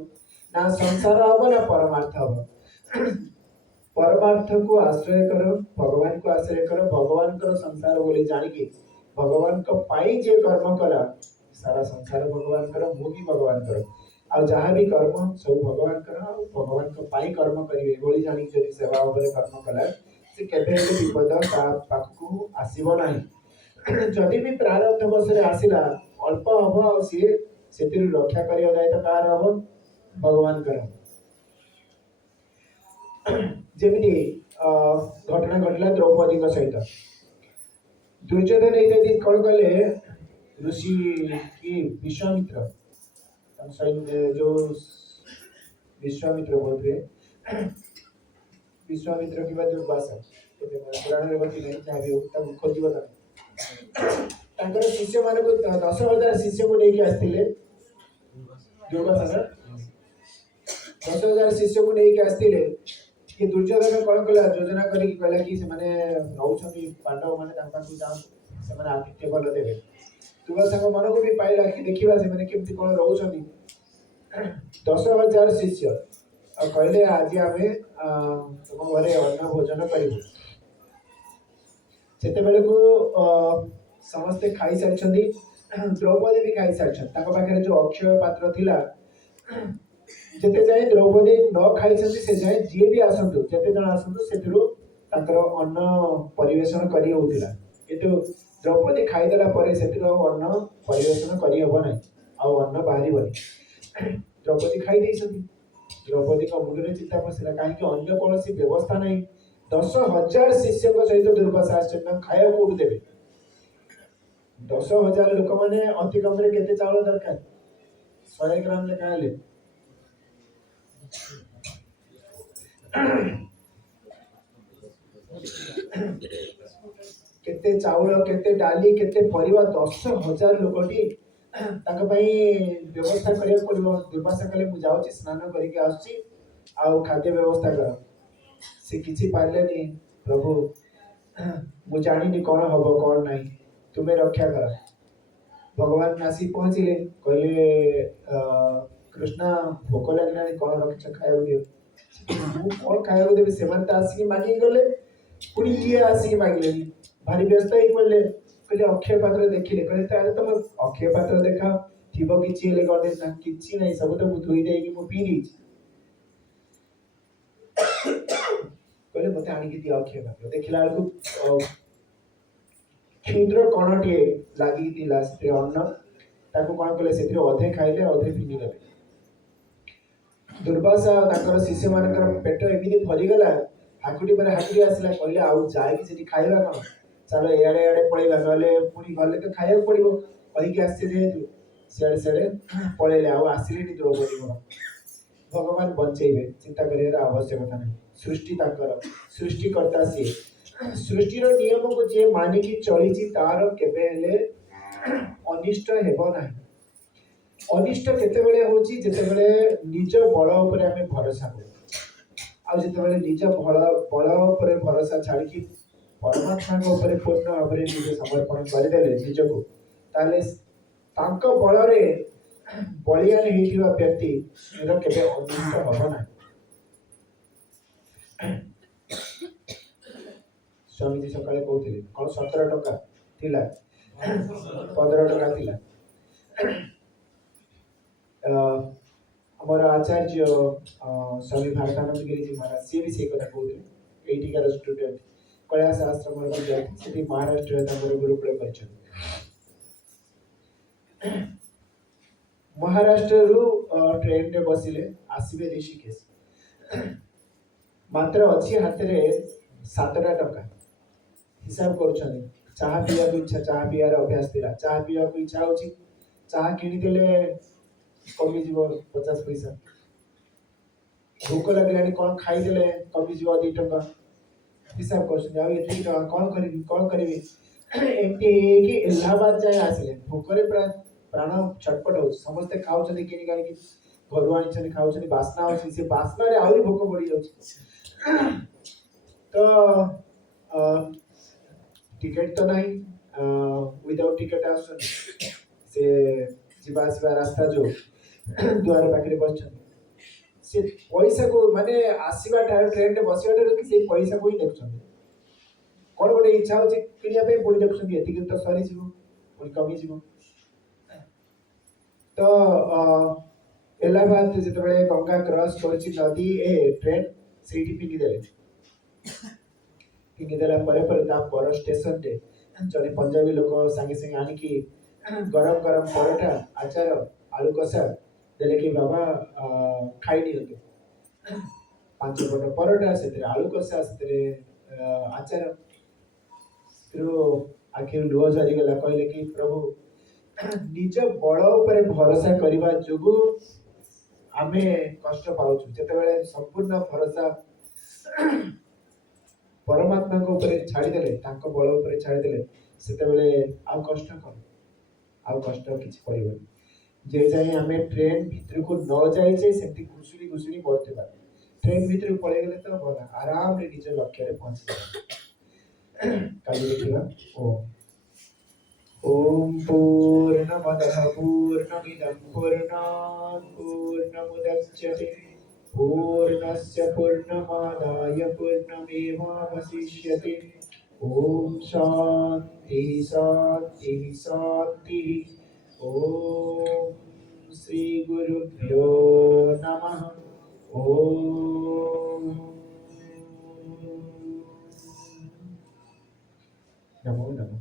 ନା ସଂସାର ହବ ନା ପରମାର୍ଥ ହବ। ପରମାର୍ଥକୁ ଆଶ୍ରୟ କର, ଭଗବାନଙ୍କୁ ଆଶ୍ରୟ କର, ଭଗବାନଙ୍କର ସଂସାର ବୋଲି ଜାଣିକି ଭଗବାନଙ୍କ ପାଇଁ ଯିଏ କର୍ମ କଲା, ସାରା ସଂସାର ଭଗବାନଙ୍କର, ମୁଁ ବି ଭଗବାନଙ୍କର। ଆଉ ଯାହା ବି କର୍ମ ସବୁ ଭଗବାନଙ୍କର, ଆଉ ଭଗବାନଙ୍କ ପାଇଁ କର୍ମ କରିବେ ଏଭଳି ଜାଣିକି ଯଦି ସେବା ଉପରେ କର୍ମ କଲା, ସେ କେବେ ହେଲେ ବିପଦ ତା ପାଖକୁ ଆସିବ ନାହିଁ। ଯଦି ବି ପ୍ରାରବ୍ଧ ବର୍ଷରେ ଆସିଲା, ଅଳ୍ପ ହବ, ଆଉ ସିଏ ସେଥିରୁ ରକ୍ଷା କରିବା ଦାୟିତ୍ୱ କାହାର ହବ, ଭଗବାନଙ୍କର। ଯେମିତି ଘଟଣା ଘଟିଲା ଦ୍ରୌପଦୀଙ୍କ ସହିତ। ଦୁର୍ଯ୍ୟୋଧନ ଇତ୍ୟାଦି କଣ କଲେ, ଋଷି କି ବିଶ୍ୱାମିତ୍ର, ଯୋଉ ବିଶ୍ୱାମିତ୍ର ବୋଧହୁଏ, ବିଶ୍ୱାମିତ୍ର କିମ୍ବା ଦୁର୍ବାସା, ପୁରାଣରେ ଗତି ନାହିଁ, ଯାହା ବି ହଉ ତାକୁ ଖୋଜିବ। ତାଙ୍କର ଶିଷ୍ୟ ମାନଙ୍କୁ 10,000 ଶିଷ୍ୟକୁ ନେଇକି ଆସିଥିଲେ। ଦୁର୍ବାସା 10,000 ଶିଷ୍ୟକୁ ନେଇକି ଆସିଥିଲେ। କି ଦୁର୍ଯ୍ୟୋଧନ କଣ କଲା, ଯୋଜନା କରିକି କହିଲା କି ସେମାନେ ରହୁଛନ୍ତି ପାଣ୍ଡବ ମାନେ, ତାଙ୍କ ପାଖକୁ ଯାଆନ୍ତୁ, ସେମାନେ ଆତିଥ୍ୟ ଭଲ ଦେବେ। ଦୁର୍ବାସାଙ୍କ ମନକୁ ବି ପାଇଲା କି ଦେଖିବା ସେମାନେ କେମିତି କଣ ରହୁଛନ୍ତି। 10,000 ଶିଷ୍ୟ ଆଉ କହିଲେ ଆଜି ଆମେ ତୁମ ଘରେ ଅନ୍ନ ଭୋଜନ କରିବୁ। ସେତେବେଳକୁ ସମସ୍ତେ ଖାଇସାରିଛନ୍ତି, ଦ୍ରୌପଦୀ ବି ଖାଇସାରିଛନ୍ତି। ତାଙ୍କ ପାଖରେ ଯୋଉ ଅକ୍ଷୟ ପାତ୍ର ଥିଲା, ଯେତେ ଯାଏ ଦ୍ରୌପଦୀ ନ ଖାଇଛନ୍ତି ସେ ଯାଏ ଯିଏ ବି ଆସନ୍ତୁ, ଯେତେ ଜଣ ଆସନ୍ତୁ, ସେଥିରୁ ତାଙ୍କର ଅନ୍ନ ପରିବେଷଣ କରି ହଉଥିଲା। କିନ୍ତୁ ଦ୍ରୌପଦୀ ଖାଇଦେଲା ପରେ ସେଥିରୁ ଆଉ ଅନ୍ନ ପରିବେଷଣ କରିହବ ନାହିଁ, ଆଉ ଅନ୍ନ ବାହାରିବନି। ଦ୍ରୌପଦୀ ଖାଇ ଦେଇଛନ୍ତି। ଦ୍ରୌପଦୀଙ୍କ ମୁଣ୍ଡରେ ଚିନ୍ତା ପଶିଲା, କାହିଁକି ଅନ୍ୟ କୌଣସି ବ୍ୟବସ୍ଥା ନାହିଁ। 10,000 ଶିଷ୍ୟଙ୍କ ସହିତ ଦୁର୍ବାସା ଆସିଛନ୍ତି, ଖାଇବାକୁ କୋଉଠୁ ଦେବେ। 10,000 ଲୋକମାନେ ଅତି କମରେ କେତେ ଚାଉଳ ଦରକାର, 100 ଗ୍ରାମ ଲେଖା ହେଲେ। କେତେ ଚାଉଳ, କେତେ ଡାଲି, କେତେ ପରିବା, 10,000 ଲୋକଟି ତାଙ୍କ ପାଇଁ ବ୍ୟବସ୍ଥା କରିବାକୁ ପଡିବ। ଦୁର୍ବାସା କହିଲେ ମୁଁ ଯାଉଛି, ସ୍ନାନ କରିକି ଆସୁଛି, ଆଉ ଖାଦ୍ୟ ବ୍ୟବସ୍ଥା କର। ସେ କିଛି ପାରିଲେନି, ପ୍ରଭୁ ମୁଁ ଜାଣିନି କଣ ହବ କଣ ନାହିଁ, ତୁମେ ରକ୍ଷା କର। ଭଗବାନ ଆସି ପହଞ୍ଚିଲେ, କହିଲେ କୃଷ୍ଣ ଭୋକ ଲାଗିଲାନି, କଣ ରଖିଛ ଖାଇବାକୁ ଦିଅ। ମୁଁ କଣ ଖାଇବାକୁ ଦେବି, ସେମାନେ ତ ଆସିକି ମାଗିକି ଗଲେ, ପୁଣି ଇଏ ଆସିକି ମାଗିଲେନି, ଭାରି ବ୍ୟସ୍ତ ହେଇ ପଡିଲେ। କହିଲେ ଅକ୍ଷୟ ପାତ୍ର ଦେଖିଲେ, କହିଲେ ତାହେଲେ ତମ ଅକ୍ଷୟ ପାତ୍ର ଦେଖାଅ, ଥିବ କିଛି ହେଲେ ଗଣେଶ ନା, କିଛି ନାହିଁ, ସବୁ ତ ମୁଁ ଧୋଇ ଦେଇକି ମୁଁ ପିଇ ଦେଇଛି। କହିଲେ ମତେ ଆଣିକି ଦିଅ ଅକ୍ଷୟ ପାତ୍ର। ଦେଖିଲା ବେଳକୁ କ୍ଷୁଦ୍ର କଣଟିଏ ଲାଗିକି ଥିଲା ସେଥିରେ ଅନ୍ନ। ତାକୁ କଣ କଲେ, ସେଥିରେ ଅଧେ ଖାଇଲେ, ଅଧେ ଫିଙ୍ଗିଦେଲେ। ଦୁର୍ବାସା ତାଙ୍କର ଶିଷ୍ୟ ମାନଙ୍କର ପେଟ ଏମିତି ଭରିଗଲା, ହାକୁଟି ପରେ ହାକୁଟି ଆସିଲା। କହିଲେ ଆଉ ଯାଇକି ସେଠି ଖାଇବା କଣ, ଚାଲ ଏଆଡେ ଏଆଡେ ପଳେଇବା, ନହେଲେ ପୁଣି ଗଲେ ତ ଖାଇବାକୁ ପଡିବ। କହିକି ଆସିছে ଯେହେତୁ ସିଆଡେ ସିଆଡେ ପଳେଇଲେ, ଆଉ ଆସିଲେନି ଦ୍ରୌପଦୀ। ଭଗବାନ ବଞ୍ଚେଇବେ, ଚିନ୍ତା କରିବାର ଆବଶ୍ୟକତା ନାହିଁ। ସୃଷ୍ଟି ତାଙ୍କର, ସୃଷ୍ଟିକର୍ତ୍ତା ସିଏ। ସୃଷ୍ଟିର ନିୟମକୁ ଯିଏ ମାନିକି ଚଳିଛି, ତାର କେବେ ହେଲେ ଅନିଷ୍ଟ ହେବ ନାହିଁ। ଅନିଷ୍ଟ କେତେବେଳେ ହଉଛି, ଯେତେବେଳେ ନିଜ ବଳ ଉପରେ ଆମେ ଭରସା କରୁ। ଆଉ ଯେତେବେଳେ ନିଜ ବଳ ଉପରେ ଭରସା ଛାଡିକି ପରମାତ୍ମାଙ୍କ ଉପରେ ପୂର୍ଣ୍ଣ ଭାବରେ ନିଜ ସମର୍ପଣ କରିଦେଲେ ନିଜକୁ, ତାହେଲେ ତାଙ୍କ ବଳରେ ବଳିଆନ ହେଇଥିବା ବ୍ୟକ୍ତି କେବେ ଅନିଷ୍ଟ ହବ ନାହିଁ। ସ୍ୱାମୀଜୀ ସକାଳେ କହୁଥିଲେ, କଣ 17 ଟଙ୍କା ଥିଲା, 15 ଟଙ୍କା ଥିଲା। ଆମର ଆଚାର୍ଯ୍ୟ ସ୍ୱାମୀ ଭାରତାନନ୍ଦ ଗିରିଜୀ ମହାରାଜ, ସିଏ ବି ସେଇ କଥା କହୁଥିଲେ। ଏଇଠିକାର ଷ୍ଟୁଡେଣ୍ଟ, କୈଳାସ ଆଶ୍ରମର ବିଦ୍ୟାର୍ଥୀ, ସେଠି ମହାରାଷ୍ଟ୍ରରେ ତାଙ୍କର ଗୁରୁକୁଳ କରିଛନ୍ତି। ମହାରାଷ୍ଟ୍ରରୁ ଟ୍ରେନରେ ବସିଲେ, ଆସିବେ ଋଷିକେଶ। ମାତ୍ର ଅଛି ହାତରେ 7ଟା ଟଙ୍କା। ହିସାବ କରୁଛନ୍ତି, चाहा पीवा को इच्छा चाहा पीवार अभ्यास थिला चाहा पीवा को इच्छा होची चाहा किनी देले कमी जीव 50 पैसा भूख लगलानी कौन खाई देले कमी जीव 2 टका हिसाब कर जाओ ये कौन करी एमती कि इलाहाबाद जाए आसिले भूखरे प्राण छटपट हो समस्त खाऊ किनी कानी घरु आनी खाऊ बास्ना अच्छी से बास्ना रे आहरी भोक बढ़ी जाଉଛି तो टिकेट तो नहीं विदाउट टिकेट आसन से जीवा आसवा रास्ता जो द्वार पाखे बस से पैसा को माने आसवा ट्रेन रे बसवा कि से पैसा को ही देखछन कौन गोटे इच्छा होची किनिया पे पुणी देखछन एतिक तो सरी जीवो पुणी कमी जीवो तो इलाहाबाद जिते गंगा क्रॉस कर नदी ए ट्रेन सीटी फिंगी देले फिंगी देला पर स्टेशन रे जने पंजाबी लोक संगे संगे आनिकी गरम गरम परोठा आचार आलू कषा देले कि बाबा खाई नियंतु 5 पट परोठा से आलू कषा से आचार आखिर लुह झरीगला कहले कि प्रभु निज बल उपर भरोसा करबा जोगु आमे कष्ट पाउछु जेतेबेले संपूर्ण भरोसा परमात्मा को ऊपर छाड़ी देले तांको बल ऊपर छाड़ी देले सेतेबेले आउ कष्ट किछि परिबनी जे जाई आमे ट्रेन भीतर को न जाई जे सेति घुसुड़ी घुसुड़ी पड़तेबा ट्रेन भीतर को पळे गेले तो भला आराम रे निज लक्ष्य रे पहुंची काली देखिबा ओम पूर्णमदः पूर्णमिदं पूर्णात् पूर्णमुदच्यते पूर्णस्य पूर्णमादाय पूर्णमेवावशिष्यते ओम शांति शांति शांति ओम श्री गुरुभ्यो नमः ओम नमो नमः